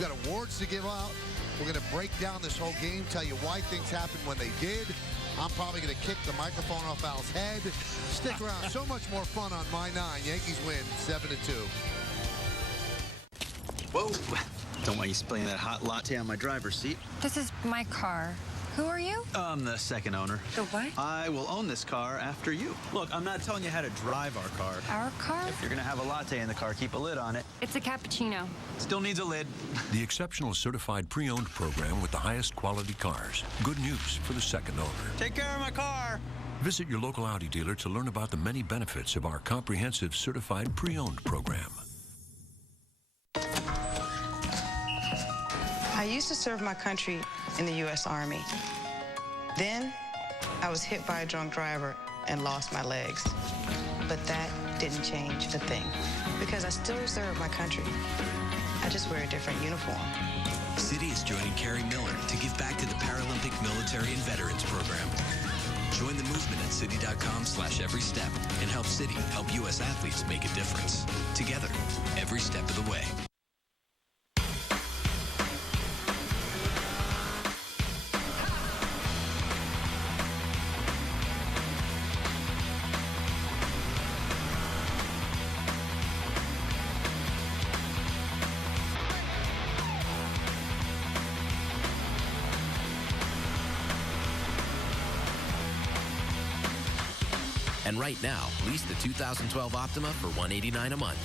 You got awards to give out. We're going to break down this whole game, tell you why things happened when they did. I'm probably going to kick the microphone off Al's head. Stick around. So much more fun on My 9. Yankees win 7-2. Whoa. Don't want you spilling that hot latte on my driver's seat. This is my car. Who are you? I'm the second owner. The what? I will own this car after you. Look, I'm not telling you how to drive our car. Our car? If you're going to have a latte in the car, keep a lid on it. It's a cappuccino. Still needs a lid. The exceptional certified pre-owned program with the highest quality cars. Good news for the second owner. Take care of my car. Visit your local Audi dealer to learn about the many benefits of our comprehensive certified pre-owned program. I used to serve my country in the U.S. Army. Then, I was hit by a drunk driver and lost my legs. But that didn't change a thing, because I still serve my country. I just wear a different uniform. Citi is joining Carrie Miller to give back to the Paralympic Military and Veterans Program. Join the movement at Citi.com/everystep and help Citi help U.S. athletes make a difference. Together, every step of the way. And right now, lease the 2012 Optima for $189 a month.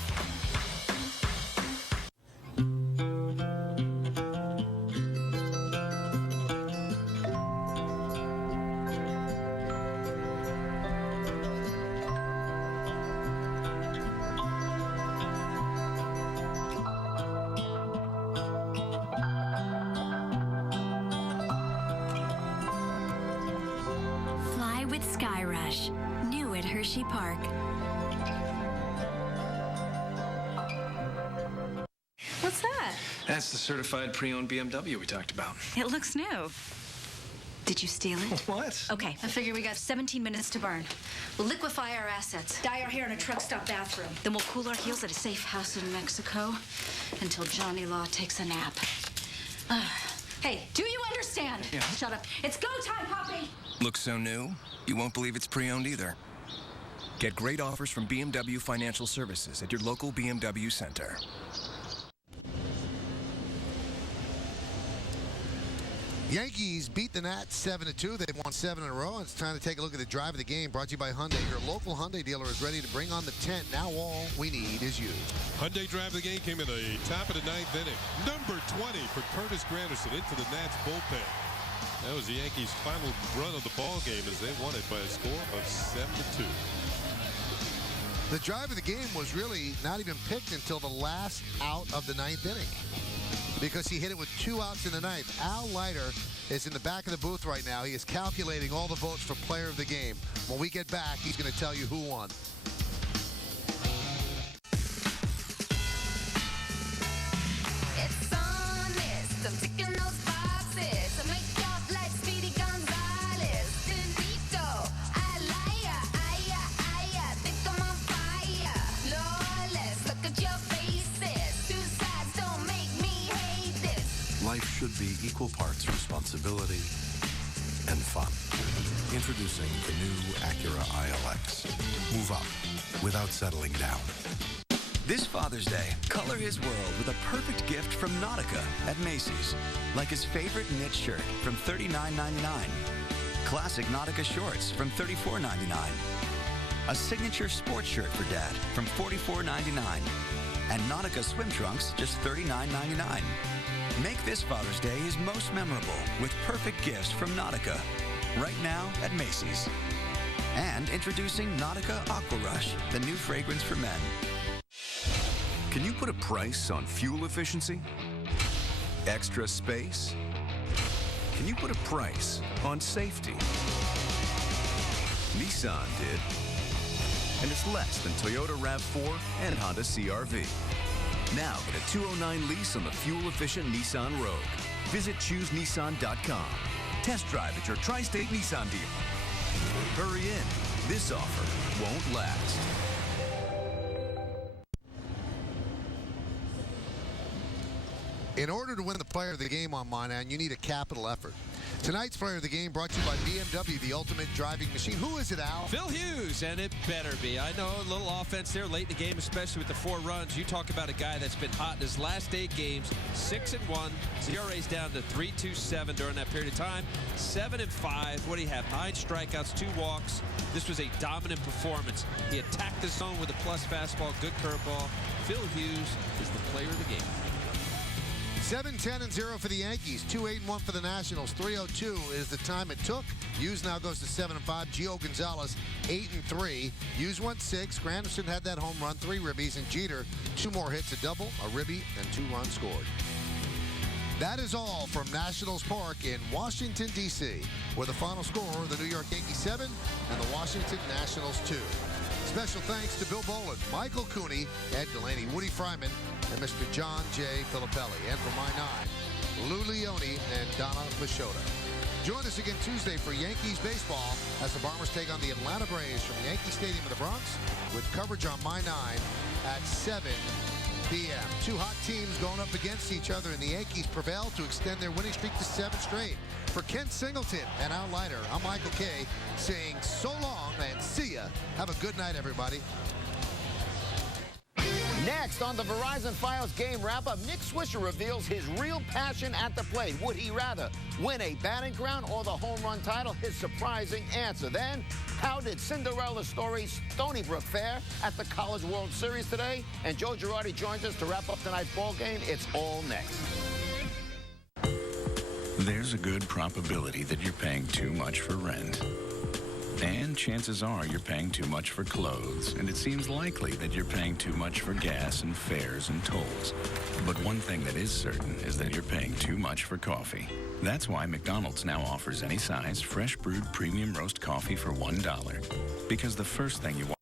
Fly with Sky Rush. New at Hershey Park. What's that? That's the certified pre-owned BMW we talked about. It looks new. Did you steal it? What? Okay, I figure we got 17 minutes to burn. We'll liquefy our assets, dye our hair in a truck stop bathroom. Then we'll cool our heels at a safe house in Mexico until Johnny Law takes a nap. Hey, do you understand? Yeah. Shut up. It's go time, Poppy! Looks so new, you won't believe it's pre-owned either. Get great offers from BMW Financial Services at your local BMW center. Yankees beat the Nats 7-2. They've won 7 in a row. It's time to take a look at the drive of the game, brought to you by Hyundai. Your local Hyundai dealer is ready to bring on the tent. Now all we need is you. Hyundai drive of the game came in the top of the 9th inning. Number 20 for Curtis Granderson into the Nats bullpen. That was the Yankees' final run of the ball game as they won it by a score of 7-2. The drive of the game was really not even picked until the last out of the 9th inning, because he hit it with 2 outs in the 9th. Al Leiter is in the back of the booth right now. He is calculating all the votes for player of the game. When we get back, he's going to tell you who won. It's on this. I'm ticking those boxes. I make y'all like Speedy Gonzalez. Tendito, Alaya, Aya, think I'm on fire. Lawless, look at your faces. Two sides don't make me hate this. Life should be equal parts responsibility and fun. Introducing the new Acura ILX. Move up without settling down. This Father's Day, color his world with a perfect gift from Nautica at Macy's. Like his favorite knit shirt from $39.99. Classic Nautica shorts from $34.99. A signature sports shirt for Dad from $44.99. And Nautica swim trunks just $39.99. Make this Father's Day his most memorable with perfect gifts from Nautica. Right now at Macy's. And introducing Nautica Aqua Rush, the new fragrance for men. Can you put a price on fuel efficiency? Extra space? Can you put a price on safety? Nissan did. And it's less than Toyota RAV4 and Honda CR-V. Now get a 209 lease on the fuel-efficient Nissan Rogue. Visit ChooseNissan.com. Test drive at your Tri-State Nissan dealer. Hurry in. This offer won't last. In order to win the player of the game on my end, you need a capital effort. Tonight's player of the game brought to you by BMW, the ultimate driving machine. Who is it, Al? Phil Hughes, and it better be. I know a little offense there late in the game, especially with the 4 runs. You talk about a guy that's been hot in his last 8 games, 6-1. ERA's down to 3.27 during that period of time. 7-5. What do you have? 9 strikeouts, 2 walks. This was a dominant performance. He attacked the zone with a plus fastball, good curveball. Phil Hughes is the player of the game. 7-10-0 for the Yankees, 2-8-1 for the Nationals. 3:02 is the time it took. Hughes now goes to 7-5. Gio Gonzalez 8-3. Hughes went 6. Granderson had that home run, 3 ribbies, and Jeter 2 more hits, a double, a ribby, and 2 runs scored. That is all from Nationals Park in Washington, D.C., where the final score, the New York Yankees 7 and the Washington Nationals 2. Special thanks to Bill Boland, Michael Cooney, Ed Delaney, Woody Fryman, and Mr. John J. Filippelli. And for my 9, Lou Leone and Donna Pachota. Join us again Tuesday for Yankees baseball as the Bombers take on the Atlanta Braves from Yankee Stadium in the Bronx with coverage on my 9 at 7 p.m. 2 hot teams going up against each other, and the Yankees prevail to extend their winning streak to 7 straight. For Kent Singleton and Al Leiter, I'm Michael Kay saying so long and see ya. Have a good night, everybody. Now Next, on the Verizon Files game wrap-up, Nick Swisher reveals his real passion at the plate. Would he rather win a batting crown or the home run title? His surprising answer. Then, how did Cinderella story Stony Brook fare at the College World Series today? And Joe Girardi joins us to wrap up tonight's ball game. It's all next. There's a good probability that you're paying too much for rent. And chances are you're paying too much for clothes, and it seems likely that you're paying too much for gas and fares and tolls. But one thing that is certain is that you're paying too much for coffee. That's why McDonald's now offers any size fresh brewed premium roast coffee for $1. Because the first thing you want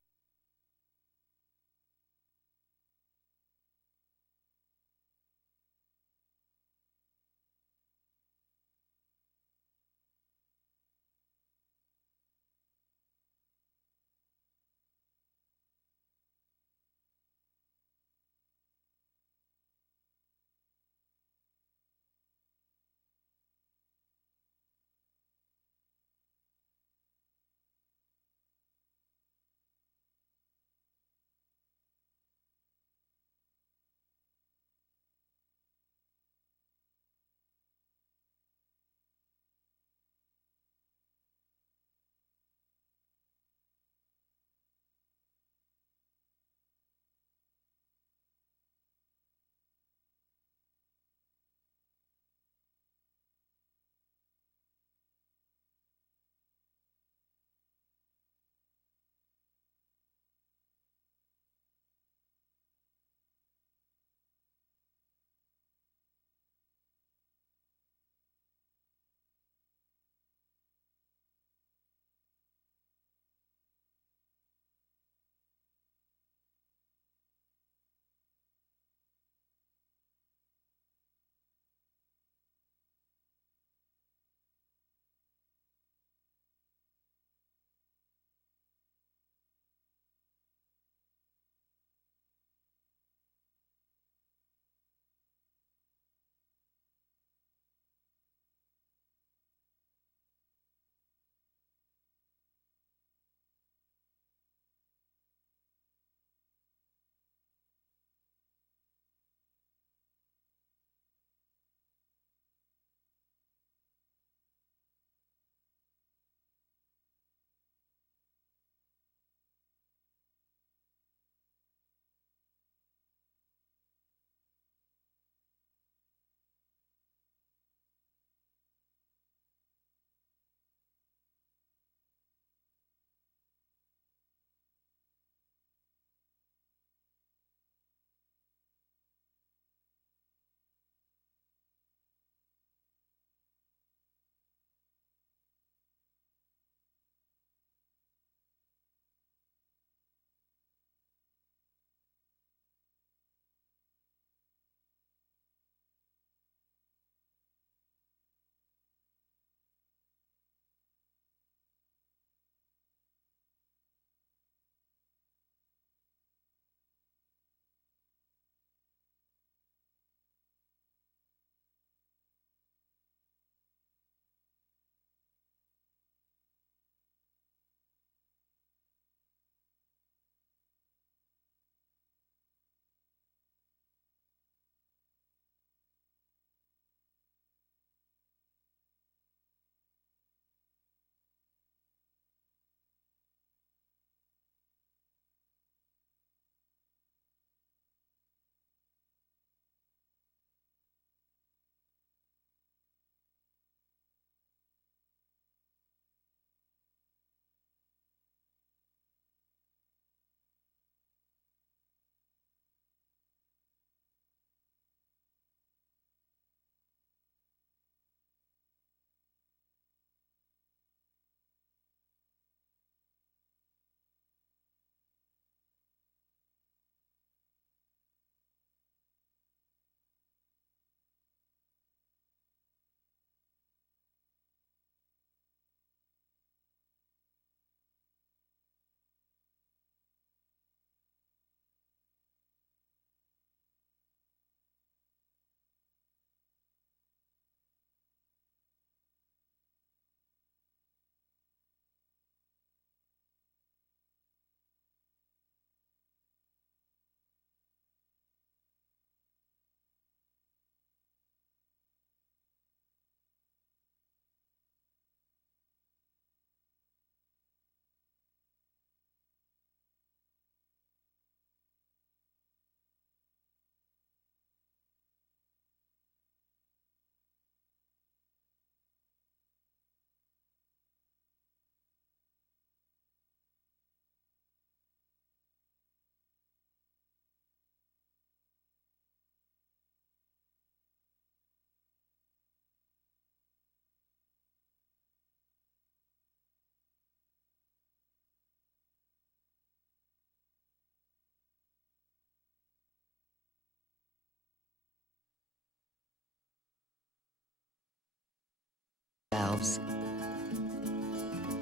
valves.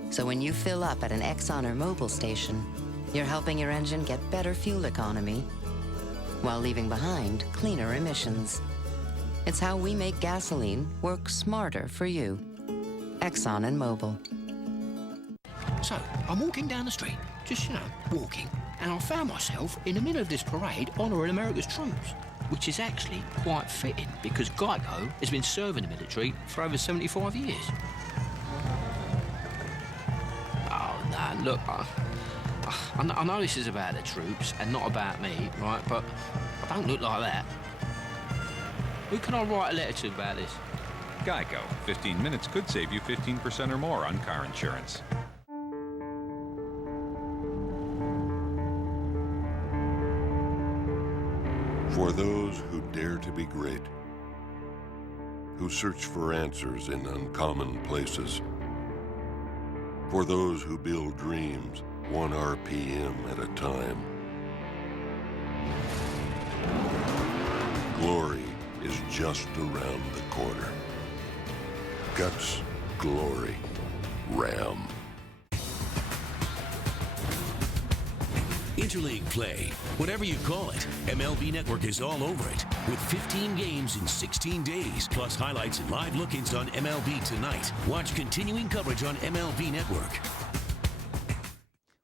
So when you fill up at an Exxon or Mobil station, you're helping your engine get better fuel economy while leaving behind cleaner emissions. It's how we make gasoline work smarter for you. Exxon and Mobil. So, I'm walking down the street, just, walking, and I found myself in the middle of this parade honouring America's troops, which is actually quite fitting because Geico has been serving the military for over 75 years. Oh, no, look, I know this is about the troops and not about me, right, but I don't look like that. Who can I write a letter to about this? Geico. 15 minutes could save you 15% or more on car insurance. For those who dare to be great, who search for answers in uncommon places, for those who build dreams 1 RPM at a time, glory is just around the corner. Guts, glory, Ram. Interleague play, whatever you call it, MLB Network is all over it. With 15 games in 16 days, plus highlights and live look-ins on MLB Tonight. Watch continuing coverage on MLB Network.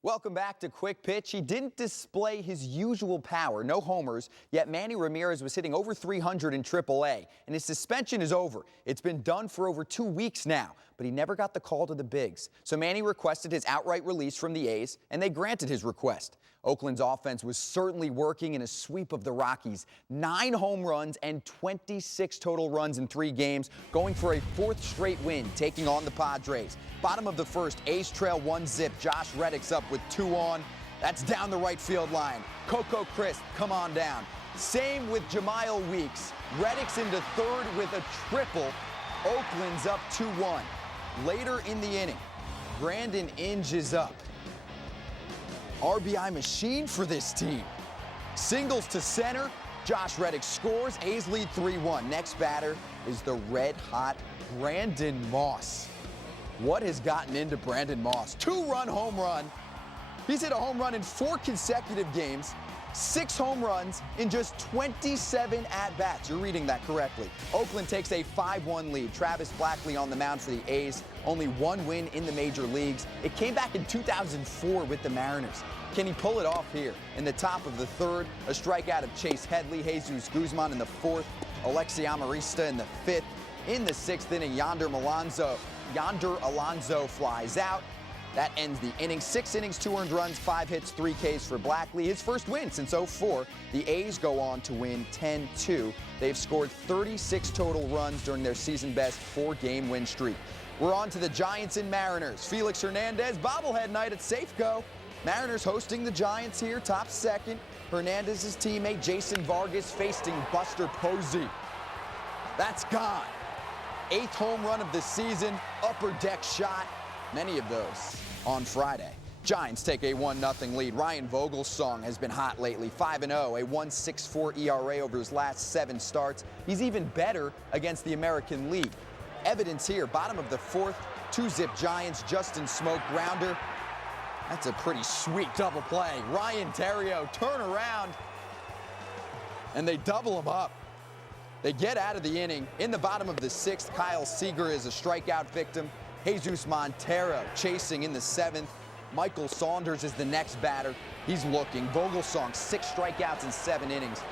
Welcome back to Quick Pitch. He didn't display his usual power, no homers, yet Manny Ramirez was hitting over 300 in AAA, and his suspension is over. It's been done for over 2 weeks now, but he never got the call to the bigs. So Manny requested his outright release from the A's, and they granted his request. Oakland's offense was certainly working in a sweep of the Rockies. 9 home runs and 26 total runs in 3 games, going for a 4th straight win, taking on the Padres. Bottom of the first, A's trail 1-0. Josh Reddick's up with 2 on. That's down the right field line. Coco Crisp, come on down. Same with Jemile Weeks. Reddick's into third with a triple. Oakland's up 2-1. Later in the inning, Brandon Inge is up. RBI machine for this team. Singles to center. Josh Reddick scores. A's lead 3-1. Next batter is the red-hot Brandon Moss. What has gotten into Brandon Moss? 2-run home run. He's hit a home run in 4 consecutive games. 6 home runs in just 27 at-bats. You're reading that correctly. Oakland takes a 5-1 lead. Travis Blackley on the mound for the A's. Only 1 win in the major leagues. It came back in 2004 with the Mariners. Can he pull it off here? In the top of the 3rd, a strikeout of Chase Headley, Jesus Guzman in the 4th, Alexi Amarista in the 5th. In the 6th inning, Yonder Alonso flies out. That ends the inning. 6 innings, 2 earned runs, 5 hits, 3 Ks for Blackley. His first win since '04. The A's go on to win 10-2. They've scored 36 total runs during their season-best 4-game win streak. We're on to the Giants and Mariners. Felix Hernandez, bobblehead night at Safeco. Mariners hosting the Giants here, top 2nd. Hernandez's teammate Jason Vargas facing Buster Posey. That's gone. 8th home run of the season, upper deck shot. Many of those on Friday. Giants take a 1-0 lead. Ryan Vogelsong has been hot lately. 5-0, a 1.64 ERA over his last 7 starts. He's even better against the American League. Evidence here, bottom of the 4th, 2-zip Giants. Justin Smoke grounder. That's a pretty sweet double play. Ryan Theriot turn around, and they double him up. They get out of the inning. In the bottom of the 6th, Kyle Seager is a strikeout victim. Jesus Montero chasing in the 7th. Michael Saunders is the next batter. He's looking. Vogelsong, 6 strikeouts in 7 innings.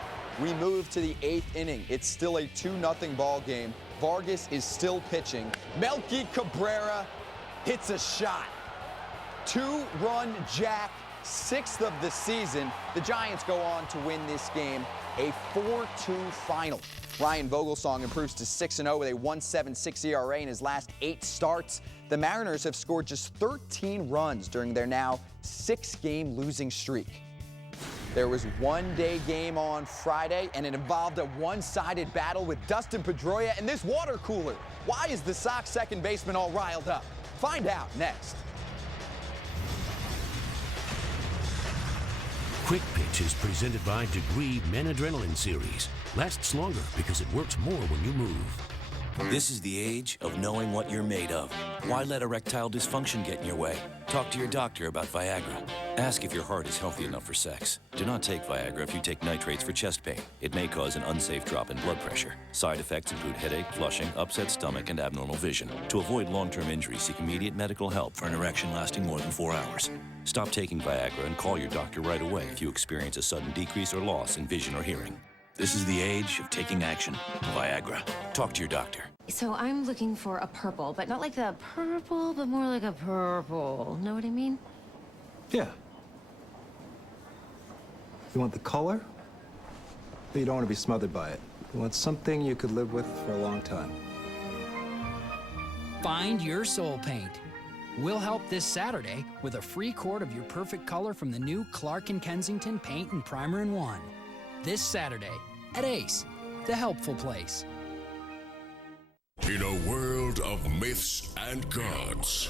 We move to the 8th inning. It's still a 2-0 ball game. Vargas is still pitching. Melky Cabrera hits a shot. 2-run jack, 6th of the season. The Giants go on to win this game, a 4-2 final. Ryan Vogelsong improves to 6-0 with a 1.76 ERA in his last 8 starts. The Mariners have scored just 13 runs during their now 6-game losing streak. There was one-day game on Friday, and it involved a one-sided battle with Dustin Pedroia and this water cooler. Why is the Sox second baseman all riled up? Find out next. Quick Pitch is presented by Degree Men Adrenaline Series. Lasts longer because it works more when you move. This is the age of knowing what you're made of. Why let erectile dysfunction get in your way? Talk to your doctor about Viagra. Ask if your heart is healthy enough for sex. Do not take Viagra if you take nitrates for chest pain. It may cause an unsafe drop in blood pressure. Side effects include headache, flushing, upset stomach, and abnormal vision. To avoid long-term injury, seek immediate medical help for an erection lasting more than 4 hours. Stop taking Viagra and call your doctor right away if you experience a sudden decrease or loss in vision or hearing. This is the age of taking action. Viagra. Talk to your doctor. So I'm looking for a purple, but not like the purple, but more like a purple. Know what I mean? Yeah. You want the color? But you don't want to be smothered by it. You want something you could live with for a long time. Find your soul paint. We'll help this Saturday with a free quart of your perfect color from the new Clark & Kensington Paint and Primer in One. This Saturday at Ace, the helpful place. In a world of myths and gods.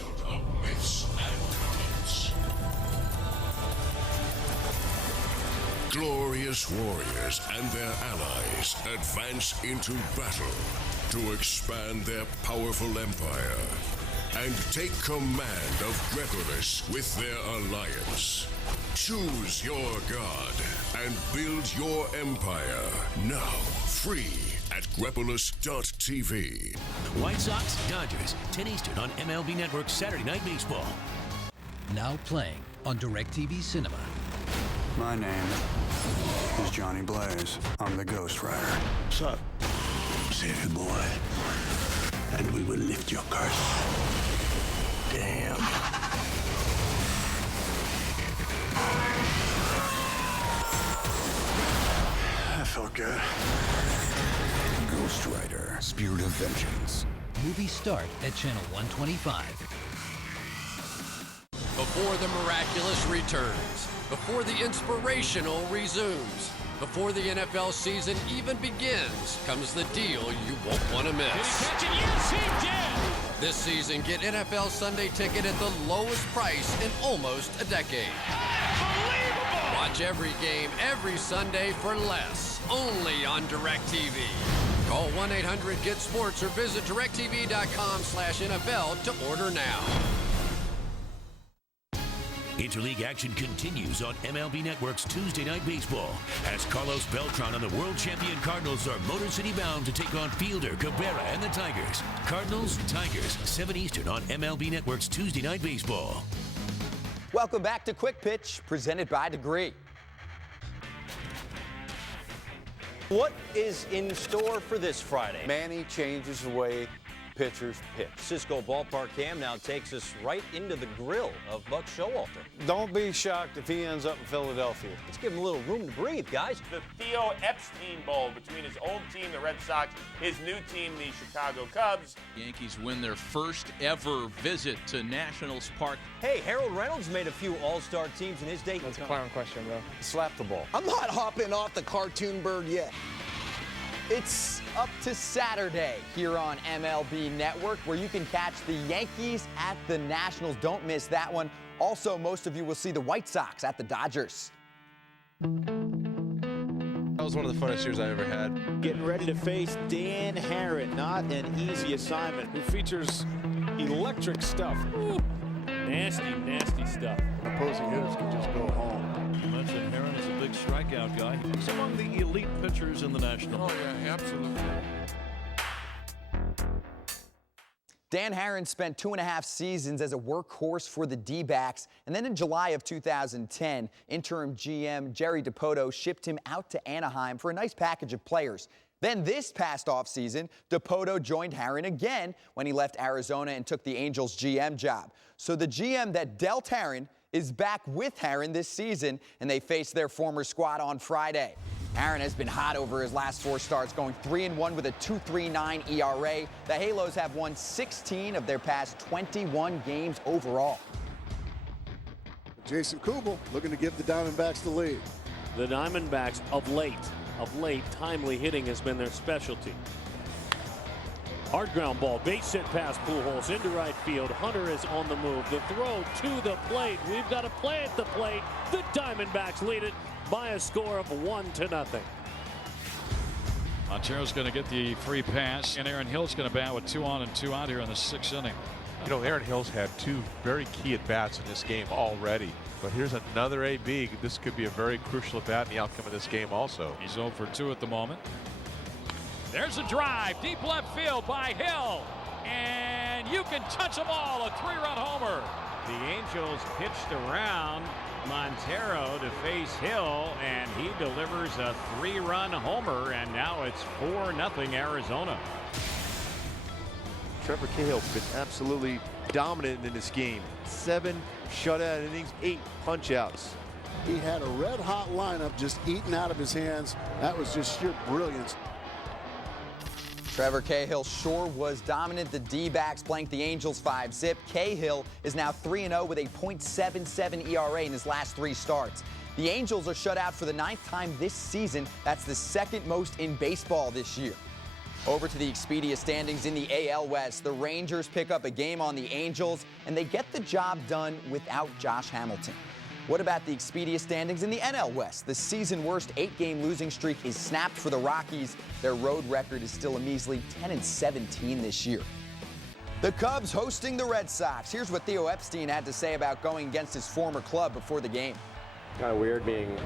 Glorious warriors and their allies advance into battle to expand their powerful empire and take command of Grepolis with their alliance. Choose your god and build your empire now, free at Grepolis.tv. White Sox, Dodgers, 10 Eastern on MLB Network Saturday Night Baseball. Now playing on DirecTV Cinema. My name is Johnny Blaze. I'm the Ghost Rider. What's up? Save you, boy. And we will lift your curse. Damn. That felt good. Ghost Rider, Spirit of Vengeance. Movies start at channel 125. Before the miraculous returns, before the inspirational resumes, before the NFL season even begins, comes the deal you won't want to miss. Did he catch it? Yes, he did! This season, get NFL Sunday Ticket at the lowest price in almost a decade. Unbelievable! Watch every game every Sunday for less, only on DirecTV. Call 1-800-GET-SPORTS or visit directv.com/NFL to order now. Interleague action continues on MLB Network's Tuesday Night Baseball as Carlos Beltran and the world champion Cardinals are Motor City bound to take on Fielder, Cabrera, and the Tigers. Cardinals, Tigers, 7 Eastern on MLB Network's Tuesday Night Baseball. Welcome back to Quick Pitch, presented by Degree. What is in store for this Friday? Manny changes the way pitchers pitch. Cisco Ballpark Cam now takes us right into the grill of Buck Showalter. Don't be shocked if he ends up in Philadelphia. Let's give him a little room to breathe, guys. The Theo Epstein Bowl between his old team, the Red Sox, his new team, the Chicago Cubs. Yankees win their first ever visit to Nationals Park. Hey, Harold Reynolds made a few all-star teams in his day. That's a clown question, bro. Slap the ball. I'm not hopping off the cartoon bird yet. It's up to Saturday here on MLB Network, where you can catch the Yankees at the Nationals. Don't miss that one. Also, most of you will see the White Sox at the Dodgers. That was one of the funnest years I ever had. Getting ready to face Dan Herron. Not an easy assignment. Who features electric stuff. Ooh. Nasty, nasty stuff. Opposing hitters can just go home. You mentioned Herron is a big strikeout guy. He's among the elite pitchers in the National. Oh, yeah, absolutely. Dan Herron spent 2.5 seasons as a workhorse for the D-backs, and then in July of 2010, interim GM Jerry Dipoto shipped him out to Anaheim for a nice package of players. Then this past offseason, Dipoto joined Herron again when he left Arizona and took the Angels GM job. So the GM that dealt Herron is back with Herron this season, and they face their former squad on Friday. Herron has been hot over his last 4 starts, going 3-1 with a 2.39 ERA. The Halos have won 16 of their past 21 games overall. Jason Kubel looking to give the Diamondbacks the lead. The Diamondbacks of late, timely hitting has been their specialty. Hard ground ball, base hit past Pujols into right field. Hunter is on the move. The throw to the plate. We've got a play at the plate. The Diamondbacks lead it by a score of 1-0. Montero's going to get the free pass, and Aaron Hill's going to bat with 2 on and 2 out here in the 6th inning. You know, Aaron Hill's had 2 very key at-bats in this game already. But here's another AB. This could be a very crucial at-bat in the outcome of this game also. He's 0 for 2 at the moment. There's a drive, deep left field by Hill. And you can touch them all, a 3-run homer. The Angels pitched around Montero to face Hill, and he delivers a 3-run homer, and now it's 4-0 Arizona. Trevor Cahill's been absolutely dominant in this game. 7 shutout innings, 8 punch-outs. He had a red-hot lineup just eating out of his hands. That was just sheer brilliance. Trevor Cahill sure was dominant. The D-backs blanked the Angels 5-zip. Cahill is now 3-0 with a .77 ERA in his last 3 starts. The Angels are shut out for the 9th time this season. That's the 2nd most in baseball this year. Over to the Expedia standings in the AL West. The Rangers pick up a game on the Angels, and they get the job done without Josh Hamilton. What about the Expedia standings in the NL West? The season-worst 8-game losing streak is snapped for the Rockies. Their road record is still a measly 10-17 this year. The Cubs hosting the Red Sox. Here's what Theo Epstein had to say about going against his former club before the game. Kind of weird being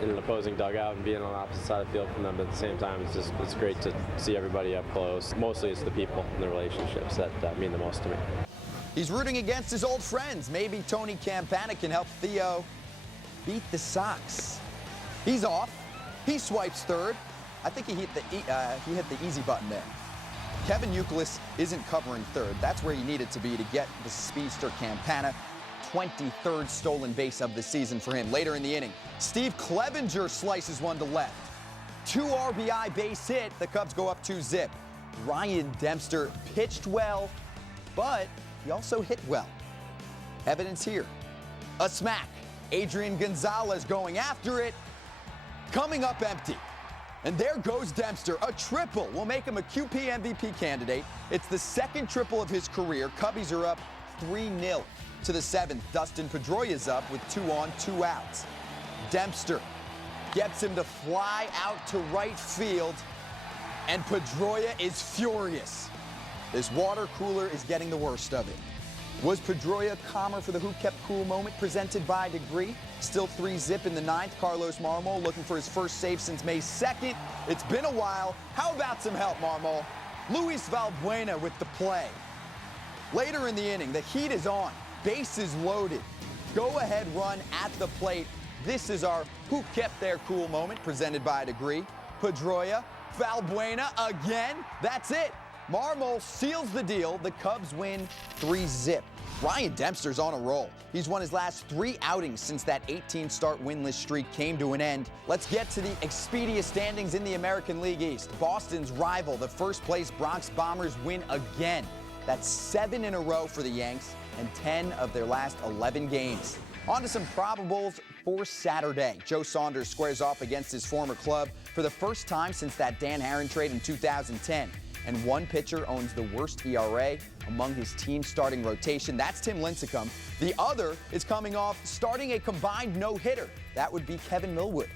in an opposing dugout and being on the opposite side of the field from them, but at the same time, it's great to see everybody up close. Mostly it's the people and the relationships that mean the most to me. He's rooting against his old friends. Maybe Tony Campana can help Theo beat the Sox. He's off. He swipes third. I think he hit the easy button there. Kevin Youkilis isn't covering third. That's where he needed to be to get the speedster Campana. 23rd stolen base of the season for him. Later in the inning, Steve Clevenger slices one to left. 2 RBI base hit. The Cubs go up 2-zip. Ryan Dempster pitched well, but he also hit well. Evidence here. A smack. Adrian Gonzalez going after it. Coming up empty. And there goes Dempster. A triple will make him a QP MVP candidate. It's the 2nd triple of his career. Cubbies are up 3-0 to the 7th. Dustin Pedroia's up with 2 on, 2 outs. Dempster gets him to fly out to right field. And Pedroia is furious. This water cooler is getting the worst of it. Was Pedroia calmer for the Who Kept Cool moment presented by Degree? Still 3-zip in the 9th. Carlos Marmol looking for his first save since May 2nd. It's been a while. How about some help, Marmol? Luis Valbuena with the play. Later in the inning, the heat is on. Bases loaded. Go-ahead run at the plate. This is our Who Kept Their Cool moment presented by Degree. Pedroia, Valbuena again. That's it. Marmol seals the deal. The Cubs win 3-zip. Ryan Dempster's on a roll. He's won his last 3 outings since that 18-start winless streak came to an end. Let's get to the Expedia standings in the American League East. Boston's rival, the first-place Bronx Bombers, win again. That's 7 in a row for the Yanks and 10 of their last 11 games. On to some probables for Saturday. Joe Saunders squares off against his former club for the first time since that Dan Herron trade in 2010. And one pitcher owns the worst ERA among his team's starting rotation. That's Tim Lincecum. The other is coming off starting a combined no-hitter. That would be Kevin Millwood.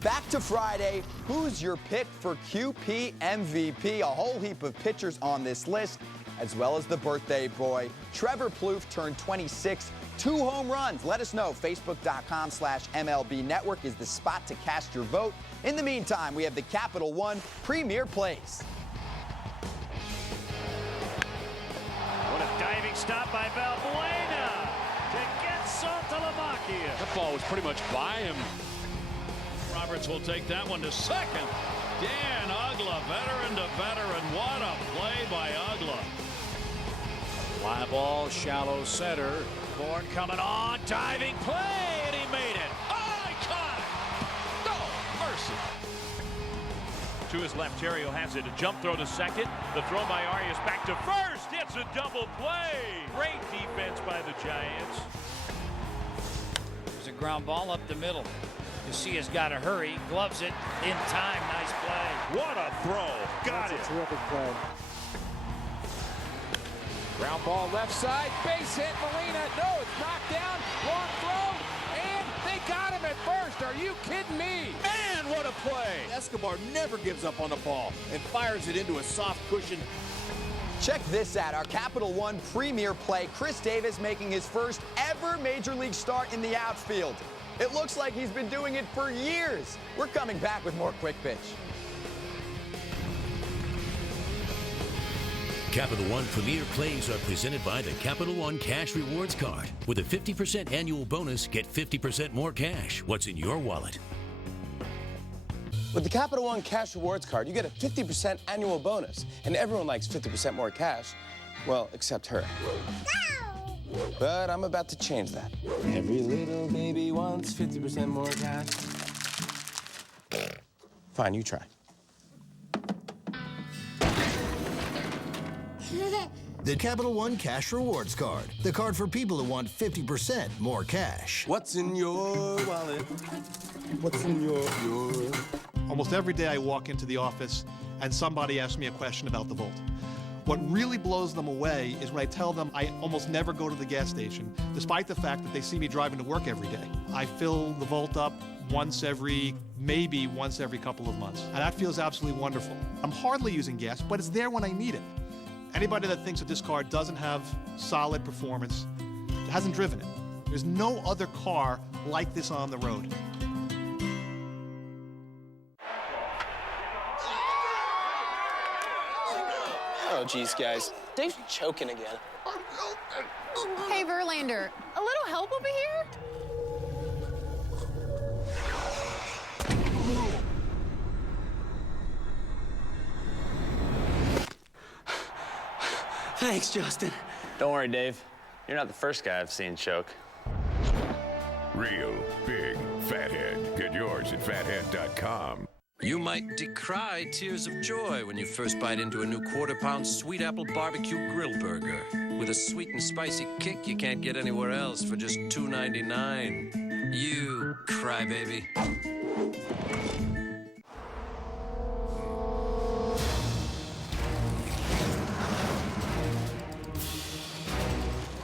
Back to Friday. Who's your pick for QP MVP? A whole heap of pitchers on this list, as well as the birthday boy. Trevor Plouffe turned 26, 2 home runs. Let us know. Facebook.com/MLB Network is the spot to cast your vote. In the meantime, we have the Capital One Premier Plays. What a diving stop by Valbuena to get Saltalamacchia. That ball was pretty much by him. Roberts will take that one to second. Dan Uggla, veteran to veteran. What a play by Uggla. Fly ball, shallow center. Bourne coming on, diving play, and he made it. Oh, he caught it. No mercy. To his left, Terrio has it. A jump throw to second. The throw by Arias back to first. It's a double play. Great defense by the Giants. There's a ground ball up the middle. Casillas got to hurry. Gloves it in time. Nice play. What a throw. Got it. That's a terrific play. Ground ball left side. Base hit. Molina. No, it's knocked down. Long throw. And they got him at first. Are you kidding me? Man, what a play. Escobar never gives up on the ball and fires it into a soft cushion. Check this out, our Capital One premier play. Chris Davis making his first ever Major League start in the outfield. It looks like he's been doing it for years. We're coming back with more Quick Pitch. Capital One Premier Plays are presented by the Capital One Cash Rewards Card. With a 50% annual bonus, get 50% more cash. What's in your wallet? With the Capital One Cash Rewards Card, you get a 50% annual bonus. And everyone likes 50% more cash. Well, except her. But I'm about to change that. Every little baby wants 50% more cash. Fine, you try. The Capital One Cash Rewards Card. The card for people who want 50% more cash. What's in your wallet? What's in your... Almost every day I walk into the office and somebody asks me a question about the Volt. What really blows them away is when I tell them I almost never go to the gas station, despite the fact that they see me driving to work every day. I fill the Volt up maybe once every couple of months. And that feels absolutely wonderful. I'm hardly using gas, but it's there when I need it. Anybody that thinks that this car doesn't have solid performance hasn't driven it. There's no other car like this on the road. Oh, geez, guys. Dave's choking again. Hey, Verlander, a little help over here? Thanks, Justin. Don't worry, Dave. You're not the first guy I've seen choke. Real big fathead. Get yours at fathead.com. You might decry tears of joy when you first bite into a new quarter-pound sweet apple barbecue grill burger. With a sweet and spicy kick you can't get anywhere else for just $2.99. You crybaby.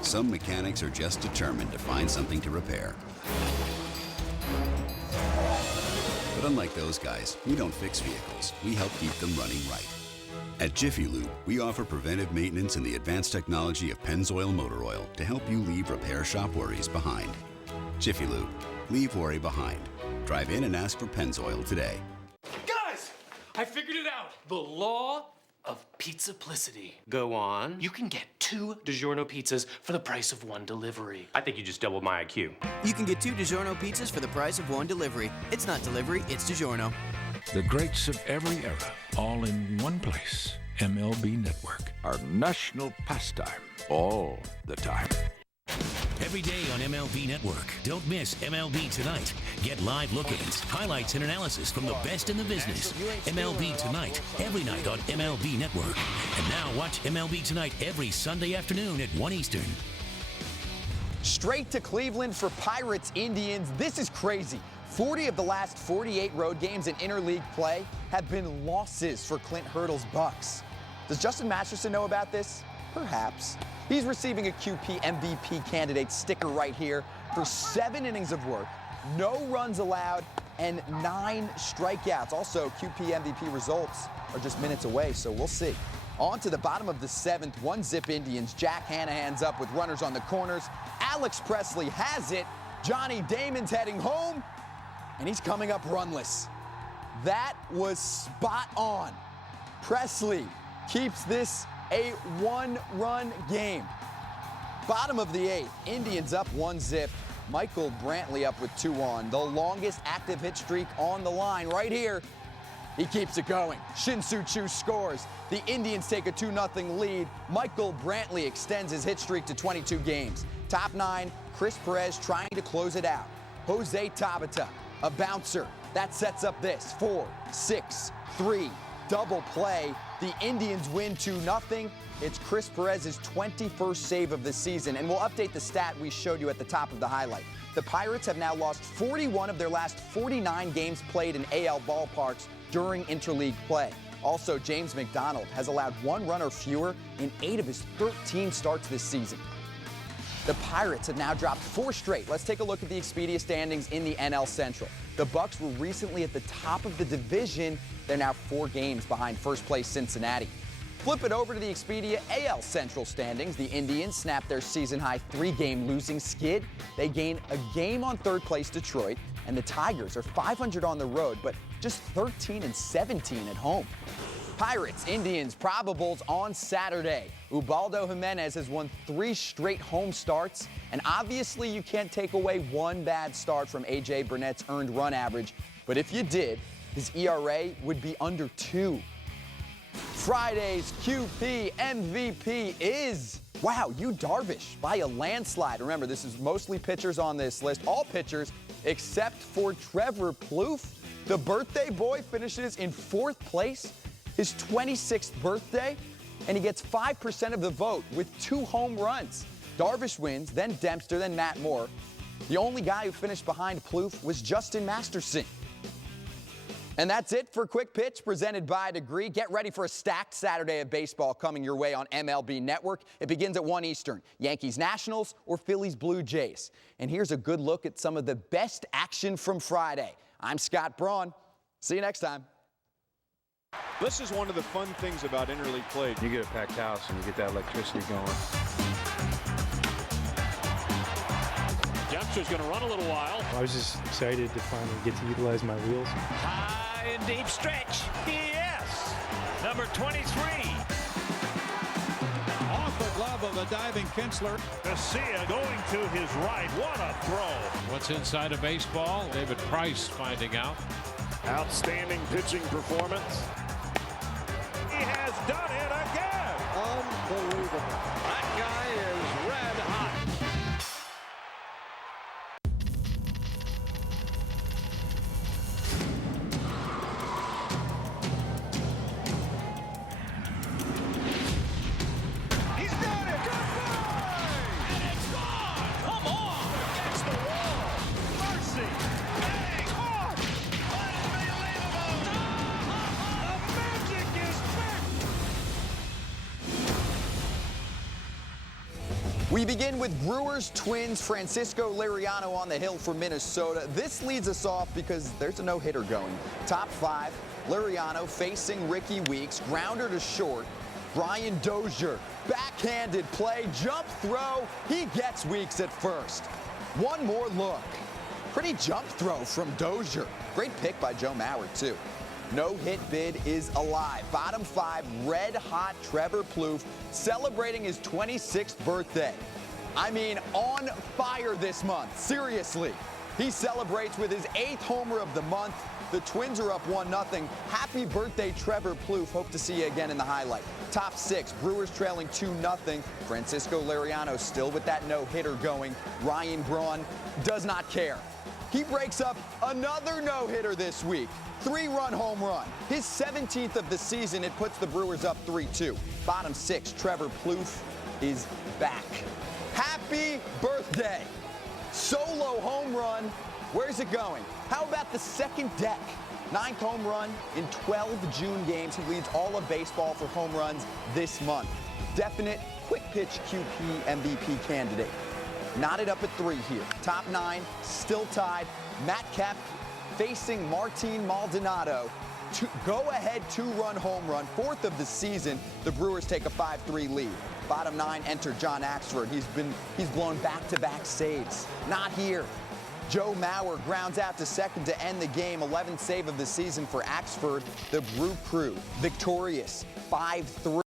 Some mechanics are just determined to find something to repair. But unlike those guys, we don't fix vehicles. We help keep them running right. At Jiffy Lube, we offer preventive maintenance and the advanced technology of Pennzoil Motor Oil to help you leave repair shop worries behind. Jiffy Lube. Leave worry behind. Drive in and ask for Pennzoil today. Guys, I figured it out. The law of pizzaplicity. Go on. You can get 2 DiGiorno pizzas for the price of 1 delivery. I think you just doubled my IQ. You can get 2 DiGiorno pizzas for the price of 1 delivery. It's not delivery, it's DiGiorno. The greats of every era, all in one place. MLB Network, our national pastime, all the time. Every day on MLB Network. Don't miss MLB Tonight. Get live look-ins, highlights, and analysis from the best in the business. MLB Tonight, every night on MLB Network. And now watch MLB Tonight every Sunday afternoon at 1 Eastern. Straight to Cleveland for Pirates Indians. This is crazy. 40 of the last 48 road games in interleague play have been losses for Clint Hurdle's Bucks. Does Justin Masterson know about this? Perhaps. He's receiving a QP MVP candidate sticker right here for 7 innings of work, no runs allowed, and 9 strikeouts. Also, QP MVP results are just minutes away, so we'll see. On to the bottom of the 7th, 1-zip Indians. Jack Hanahan's up with runners on the corners. Alex Presley has it. Johnny Damon's heading home, and he's coming up runless. That was spot on. Presley keeps this a 1-run game. Bottom of the 8th, Indians up 1-zip. Michael Brantley up with 2 on. The longest active hit streak on the line right here. He keeps it going. Shin-Soo Choo scores. The Indians take a 2-0 lead. Michael Brantley extends his hit streak to 22 games. Top 9, Chris Perez trying to close it out. Jose Tabata, a bouncer. That sets up this 4-6-3 double play. The Indians win 2-0. It's Chris Perez's 21st save of the season, and we'll update the stat we showed you at the top of the highlight. The Pirates have now lost 41 of their last 49 games played in AL ballparks during interleague play. Also, James McDonald has allowed 1 run or fewer in 8 of his 13 starts this season. The Pirates have now dropped 4 straight. Let's take a look at the Expedia standings in the NL Central. The Bucks were recently at the top of the division. They're now 4 games behind first place Cincinnati. Flip it over to the Expedia AL Central standings. The Indians snapped their season-high 3-game losing skid. They gain a game on third place Detroit, and the Tigers are 500 on the road, but just 13-17 at home. Pirates, Indians, probables on Saturday. Ubaldo Jimenez has won 3 straight home starts, and obviously you can't take away one bad start from A.J. Burnett's earned run average, but if you did, his ERA would be under 2. Friday's QP MVP is, wow, Yu Darvish by a landslide. Remember, this is mostly pitchers on this list, all pitchers except for Trevor Plouffe. The birthday boy finishes in 4th place, his 26th birthday, and he gets 5% of the vote with 2 home runs. Darvish wins, then Dempster, then Matt Moore. The only guy who finished behind Plouffe was Justin Masterson. And that's it for Quick Pitch, presented by Degree. Get ready for a stacked Saturday of baseball coming your way on MLB Network. It begins at 1 Eastern. Yankees Nationals or Phillies Blue Jays. And here's a good look at some of the best action from Friday. I'm Scott Braun. See you next time. This is one of the fun things about interleague play. You get a packed house and you get that electricity going. Dempster's going to run a little while. I was just excited to finally get to utilize my wheels. High and deep stretch. Yes. Number 23. Off the glove of a diving Kinsler. Garcia going to his right. What a throw. What's inside of baseball? David Price finding out. Outstanding pitching performance. He has done it again. Unbelievable. That guy is red hot. He's got it. Goodbye. And it's gone. Come on. Against the wall. Mercy. Bang. Hard. The magic is back. We begin with Brewers Twins. Francisco Liriano on the hill for Minnesota. This leads us off because there's a no-hitter going. Top 5, Liriano facing Ricky Weeks. Grounder to short. Brian Dozier, backhanded play, jump throw. He gets Weeks at first. One more look. Pretty jump throw from Dozier. Great pick by Joe Mauer, too. No-hit bid is alive. Bottom 5, red-hot Trevor Plouffe celebrating his 26th birthday. I mean, on fire this month. Seriously. He celebrates with his 8th homer of the month. The Twins are up 1-0. Happy birthday, Trevor Plouffe. Hope to see you again in the highlight. Top 6, Brewers trailing 2-0. Francisco Liriano still with that no-hitter going. Ryan Braun does not care. He breaks up another no-hitter this week. 3-run home run. His 17th of the season. It puts the Brewers up 3-2. Bottom 6, Trevor Plouffe is back. Happy birthday. Solo home run. Where's it going? How about the second deck? 9th home run in 12 June games. He leads all of baseball for home runs this month. Definite quick pitch QP MVP candidate. Knotted up at 3 here. Top 9, still tied. Matt Kemp facing Martin Maldonado. Go-ahead 2-run home run, 4th of the season. The Brewers take a 5-3 lead. Bottom 9, enter John Axford. He's blown back-to-back saves. Not here. Joe Mauer grounds out to second to end the game. 11th save of the season for Axford. The Brew Crew victorious 5-3.